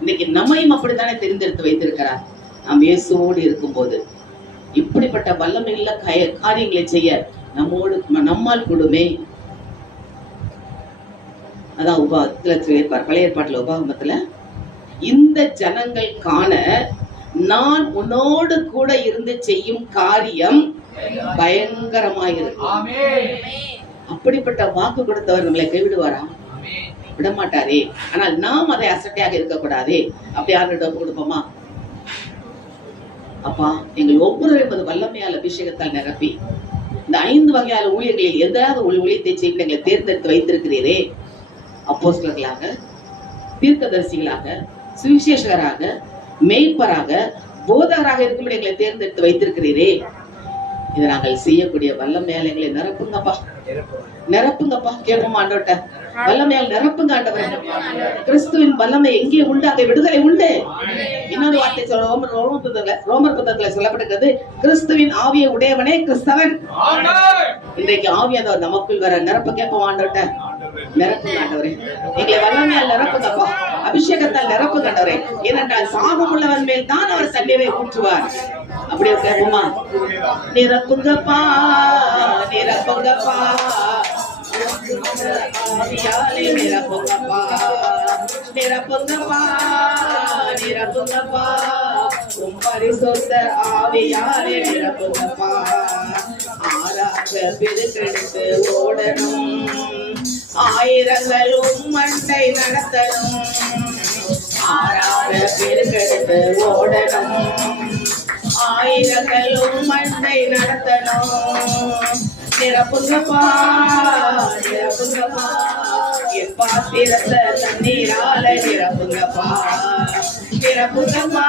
இன்னைக்கு நம்மையும் அப்படித்தானே தெரிந்தெடுத்து வைத்திருக்கிறார். நாம் இயேசுவோடு இருக்கும் போது இப்படிப்பட்ட வல்லமையுள்ள காரியங்களை செய்ய நம்மால் கூடுமே. அதான் பழைய ஏற்பாட்டுல உபாகமத்துல, இந்த ஜனங்கள் காண நான் உன்னோடு கூட இருந்து செய்யும் காரியம் பயங்கரமாயிருக்கும். அப்படிப்பட்ட வாக்கு கொடுத்தவர் நம்மளை கைவிடுவாரா? விடமாட்டாரே. ஆனால் நாம் அதை அசட்டையாக இருக்கக்கூடாதே. அப்படி யாரிடம் கொடுப்போமா? அப்பா, எங்கள் ஒவ்வொருவரும் வல்லமையால் அபிஷேகத்தால் நிரப்பி இந்த 5 வகையான ஊழியர்களில் எதாவது ஒரு ஊழியத்தை செய்து எங்களை தேர்ந்தெடுத்து வைத்திருக்கிறீரே. அப்போஸ்தலர்களாக, தீர்க்கதரிசிகளாக, சுவிசேஷகராக, மேய்ப்பராக, போதகராக இருக்கும்படி எங்களை தேர்ந்தெடுத்து வைத்திருக்கிறீரே. இதை நாங்கள் செய்யக்கூடிய வல்லமையால் எங்களை நிரப்புங்கப்பா, நிரப்புங்கப்பா. கேட்போம் ஆண்டவர்ட்ட, வல்லமையால் நிரப்புங்க ஆண்டவரே. கிறிஸ்துவின் வல்லமை எங்கே உண்டு அங்கே விடுதலை உண்டு. இன்னொரு வார்த்தை ரோமர் புத்தகத்துல சொல்லப்பட்டிருக்கிறது, கிறிஸ்துவின் ஆவியை உடையவனே கிறிஸ்தவன். இன்றைக்கு ஆவியானவர் நமக்குள் வர நிரப்ப கேட்போம் ஆண்டவர்ட்ட. நிரப்புங்க ஆண்டவரே, எங்களை வல்லமையால் நிரப்புங்கப்பா, அபிஷேகத்தால் நிரப்புங்க ஆண்டவரே. ஏனென்றால் சாபம் உள்ளவன் மேல் தான் அவர் தண்ணீரை ஊற்றுவார். அப்படியே கேட்போமா? நிரப்புங்கப்பா, நிரப்புங்கப்பா, நிரப்புங்கப்பா, நிரப்புங்கப்பா, நிரப்புங்கப்பா, உம் பரிசுத்த ஆவியாலே நிரப்புங்கப்பா. ஆறாக பெருக்கெடுத்து ஓடணும், ஆயிரங்கள் உம்மண்டை நடத்தணும். ஆறாக பெருக்கெடுத்து ஓடணும், ஆயிரங்கள் உம்மண்டை நடத்தணும். நிரப்புங்கப்பா, நிரப்புங்கப்பா, என் பாத்திரத்தை தண்ணீரால நிரப்புங்கப்பா. நிரப்புங்கப்பா,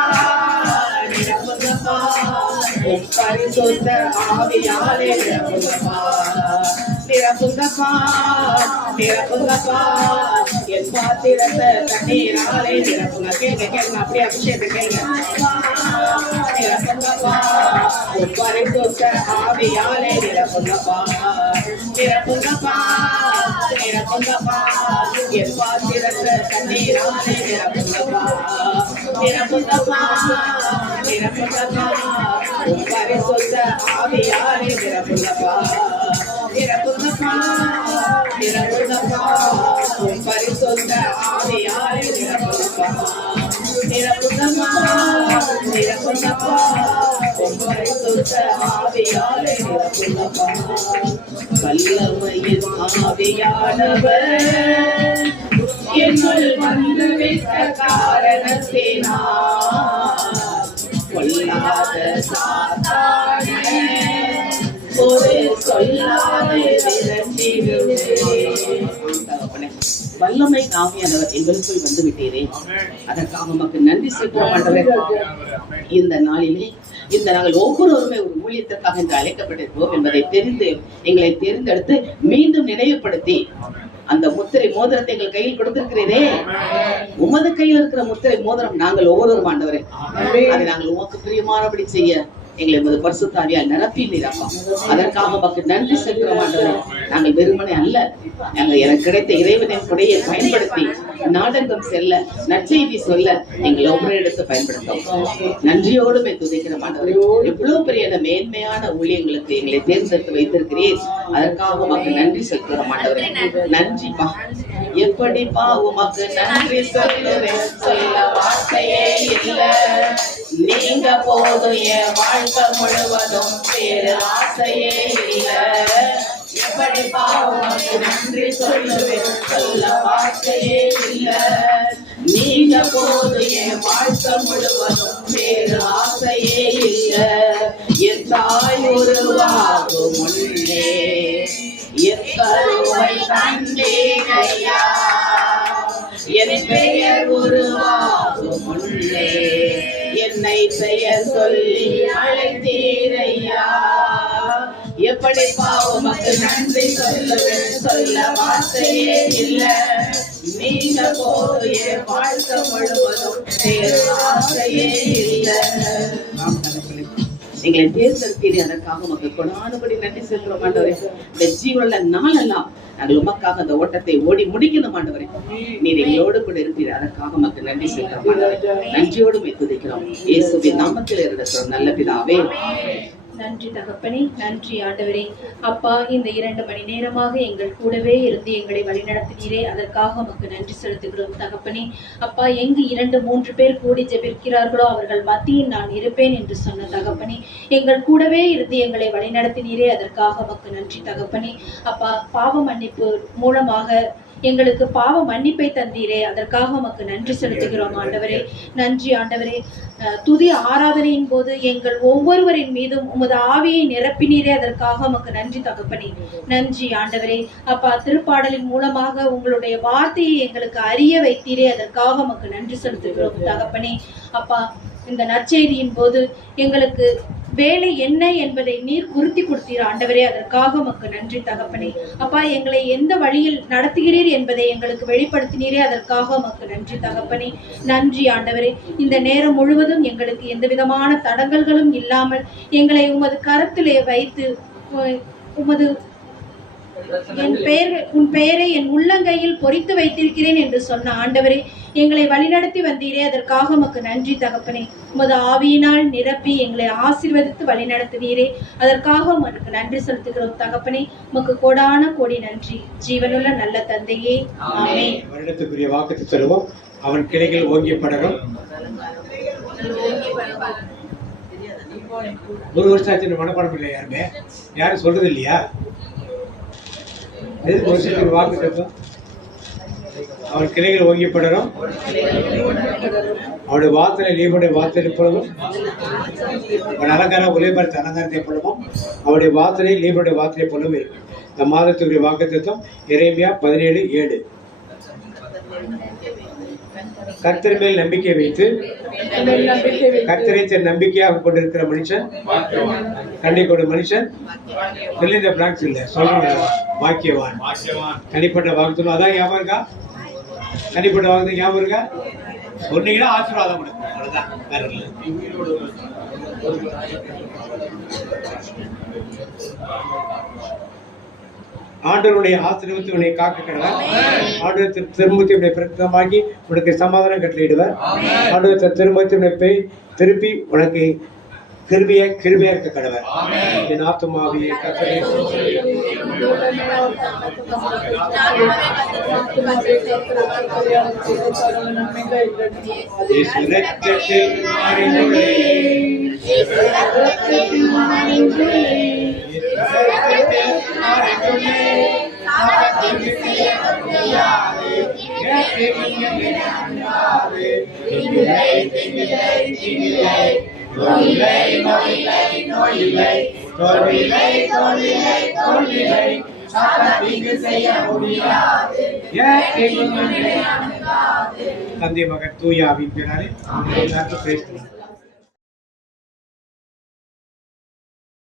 நிரப்புங்கப்பா, உம் பரிசுத்த ஆவியாலே நிரப்புங்கப்பா. நிரப்புங்கப்பா, நிரப்புங்கப்பா, என் பாத்திரத்தை தண்ணீராலே நிரப்புங்க. கேளுங்க கேளுங்க, அப்படியே அபிஷேகம் கேளுங்க. நிரப்புங்கப்பா, உம் பரிசுத்த ஆவியாலே நிரப்புங்கப்பா. நிரப்புங்கப்பா, நிரப்புங்கப்பா, என் பாத்திரத்தை தண்ணீராலே நிரப்புங்கப்பா. நிரப்புங்கப்பா, நிரப்புங்கப்பா, உம் பரிசுத்த ஆவியாலே நிரப்புங்கப்பா. நிரப்புங்கப்பா, நிரப்புங்கப்பா, உம் பரிசுத்த ஆவியாலே நிரப்புங்கப்பா. நிரப்புங்கப்பா, நிரப்புங்கப்பா, உம் பரிசுத்த ஆவியாலே நிரப்புங்கப்பா. வல்லமையின் ஆவியானவர் என்னுள் வந்துவிட்ட காரணத்தினால் கொல்லாத சாத்தானே ஒரு சொல்லாத வல்லமை ஆவியானவர் எங்களுக்குள் வந்து விட்டீரே. அதற்காக நமக்கு நன்றி செலுத்துவோம். இந்த நாளிலே நாங்கள் ஒவ்வொருவருமே ஒரு ஊழியத்திற்காக இன்று அழைக்கப்பட்டிருக்கிறோம் என்பதை தெரிந்து எங்களை தேர்ந்தெடுத்து மீண்டும் நினைவுபடுத்தி அந்த முத்திரை மோதிரத்தை எங்கள் கையில் கொடுத்திருக்கிறீரே. உமது கையில் இருக்கிற முத்திரை மோதிரம் நாங்கள் ஒவ்வொருவரும் ஆண்டவரே, அதை நாங்கள் உமக்கு பிரியமானபடி செய்ய எங்களை உமது பரிசுத்த ஆவியால் நிரப்பி நீரப்பா. அதற்காக உமக்கு நன்றி செலுத்துகிறோம் ஆண்டவரே. நாங்கள் வெறுமனே அல்ல, நாங்கள் எனக்கு கிடைத்த இறைவனின் கொடையை பயன்படுத்தி நாடகம் செல்ல, நற்செய்தி சொல்ல எங்களை ஒவ்வொரு இடத்தை பயன்படுத்தோம். நன்றியோடு துதிக்கிற ஆண்டவரே. எவ்வளவு பெரிய மேன்மையான ஊழியங்களுக்கு எங்களை தேர்ந்தெடுத்து வைத்திருக்கிறீர். அதற்காக உமக்கு நன்றி செலுத்துகிறோம் ஆண்டவரே. நன்றிப்பா. எப்படிப்பா உமக்கு நன்றி சொல்லுவேன், சொல்ல வார்த்தையே இல்லை. நீங்க போதும் என் வாழ்க்கை முழுவதும் வேறு ஆசையே இல்லை. எப்படிப்பா உமக்கு நன்றி சொல்லுவேன், சொல்ல வார்த்தையே இல்லை. நீங்க போதும் என் வாழ்க்கை முழுவதும் வேறு ஆசையே இல்லை. என் தாய் உருவாகும் முன்னே என் கருவை கண்டேனையா. என் பெயர் உருவாகும் முன்னே என்னை பெயர் சொல்லி அழைத்தீரையா. எப்படிப்பா உமக்கு நன்றி சொல்லுவேன், சொல்ல வார்த்தையே இல்லை. நீங்க போது என் வாழ்க்கை முழுவதும் வேறு ஆசையே இல்லை. எங்களை தேர்ந்தெடுத்தீரே. அதற்காக உமக்கு கொடானுபடி நன்றி செலுத்துறோம் ஆண்டவரே. இந்த ஜீவனுள்ள நாளெல்லாம் நாங்கள் உமக்காக அந்த ஓட்டத்தை ஓடி முடிக்கணும் ஆண்டவரே. நீர் எங்களோடு கூட இருப்பீர். அதற்காக உமக்கு நன்றி செலுத்துறோம் ஆண்டவரே. நன்றியோடு துதிக்கிறோம். இயேசுவின் நாமத்தில் இருக்கிறோம் நல்ல பிதாவே. நன்றி தகப்பனே, நன்றி ஆண்டவரே. அப்பா, இந்த 2 மணி நேரமாக எங்கள் கூடவே இருந்து எங்களை வழிநடத்தினீரே, அதற்காக உமக்கு நன்றி செலுத்துகிறோம் தகப்பனே. அப்பா, எங்கு 2-3 பேர் கூடி ஜெபிக்கிறார்களோ அவர்கள் மத்தியில் நான் இருப்பேன் என்று சொன்ன தகப்பனே, எங்கள் கூடவே இருந்து எங்களை வழிநடத்தினீரே, அதற்காக உமக்கு நன்றி தகப்பனே. அப்பா, பாவ மன்னிப்பு மூலமாக எங்களுக்கு பாவ மன்னிப்பை தந்தீரே, அதற்காக உமக்கு நன்றி செலுத்துகிறோம் ஆண்டவரே. நன்றி ஆண்டவரே. துதி ஆராதனையின் போது எங்கள் ஒவ்வொருவரின் மீதும் உமது ஆவியை நிரப்பினீரே, அதற்காக உமக்கு நன்றி தகப்பனே. நன்றி ஆண்டவரே. அப்பா, திருப்பாடலின் மூலமாக உங்களுடைய வார்த்தையை எங்களுக்கு அறிய வைத்தீரே, அதற்காக உமக்கு நன்றி செலுத்துகிறோம் தகப்பனே. அப்பா, இந்த நற்செய்தியின் போது எங்களுக்கு வேலை என்ன என்பதை நீர் குறித்தி கொடுத்தீர் ஆண்டவரே, அதற்காக உமக்கு நன்றி தகப்பனே. அப்பா, எங்களை எந்த வழியில் நடத்துகிறீர் என்பதை எங்களுக்கு வெளிப்படுத்தினீரே, அதற்காக உமக்கு நன்றி தகப்பனே. நன்றி ஆண்டவரே. இந்த நேரம் முழுவதும் எங்களுக்கு எந்த விதமான தடங்கல்களும் இல்லாமல் எங்களை உமது கரத்திலே வைத்து உமது உன் பெயரை என் உள்ளங்கையில் பொறித்து வைத்திருக்கிறேன் என்று சொன்ன ஆண்டவரே, எங்களை வழிநடத்தி வந்தீரே, அதற்காக உமக்கு நன்றி தகப்பனே. உமது ஆவியினால் நிரப்பி எங்களை ஆசீர்வதித்து வழிநடத்தினீரே, அதற்காக உமக்கு நன்றி செலுத்துகிறோம் தகப்பனே. உமக்கு கோடான கோடி நன்றி. ஜீவனுள்ள நல்ல தந்தையே, ஆமென். வருடத்துக்குரிய வாக்குறுதி தருவோம். அவன் கிளைகள் ஓங்கிய படகம். ஒரு வருஷம் ஆச்சு மனப்பாடம் இல்லை, யாரும் சொல்றது இல்லையா? வாக்கு தத்துவம். அவன் கிளைகள் ஓங்கியப்படணும், அவனுடைய வார்த்தை லீபனுடைய வார்த்தை எப்பொழுதும், அவன் அலங்காரம் ஒளிபரத்து அலங்காரத்தை எப்பொழுதும், அவனுடைய வார்த்தை லீபனுடைய வார்த்தை எப்பொழுதும் இருக்கு. இந்த மாதத்துடைய வாக்கு தத்துவம் எரேமியா 17:7. கர்த்தர் மேல் நம்பிக்கை வைத்து கர்த்தரை தன் நம்பிக்கையாக கொண்டிருக்கிற மனுஷன் கண்ணை கொண்ட மனுஷன் இந்த பிளாக்ஸ் இல்ல சொல்றாங்க வாக்கியவான். தனிப்பட்ட வாக்கு அதான் ஞாபகம் இருக்கா? தனிப்பட்ட வாக்கு ஞாபகம் இருக்கா? சொன்னீங்கன்னா ஆசீர்வாதம் கொடுக்கும், அவ்வளவுதான், வேற இல்லை. ஆண்டவருடைய ஆசீர்வாதத்தை உன்னை காக்க கடவார். ஆண்டவர் திரும்பத்தி உன்னை பிரசமாக்கி உனக்கு சமாதானம் கட்டளையிடுவார். ஆண்டவர் திரும்பத்தி உன்னை திருப்பி உனக்கு கிருபையா இருக்க கடவார். என் ஆத்துமாவியை கர்த்தரை தந்தை மகன் தூய ஆவியின் பெயராலே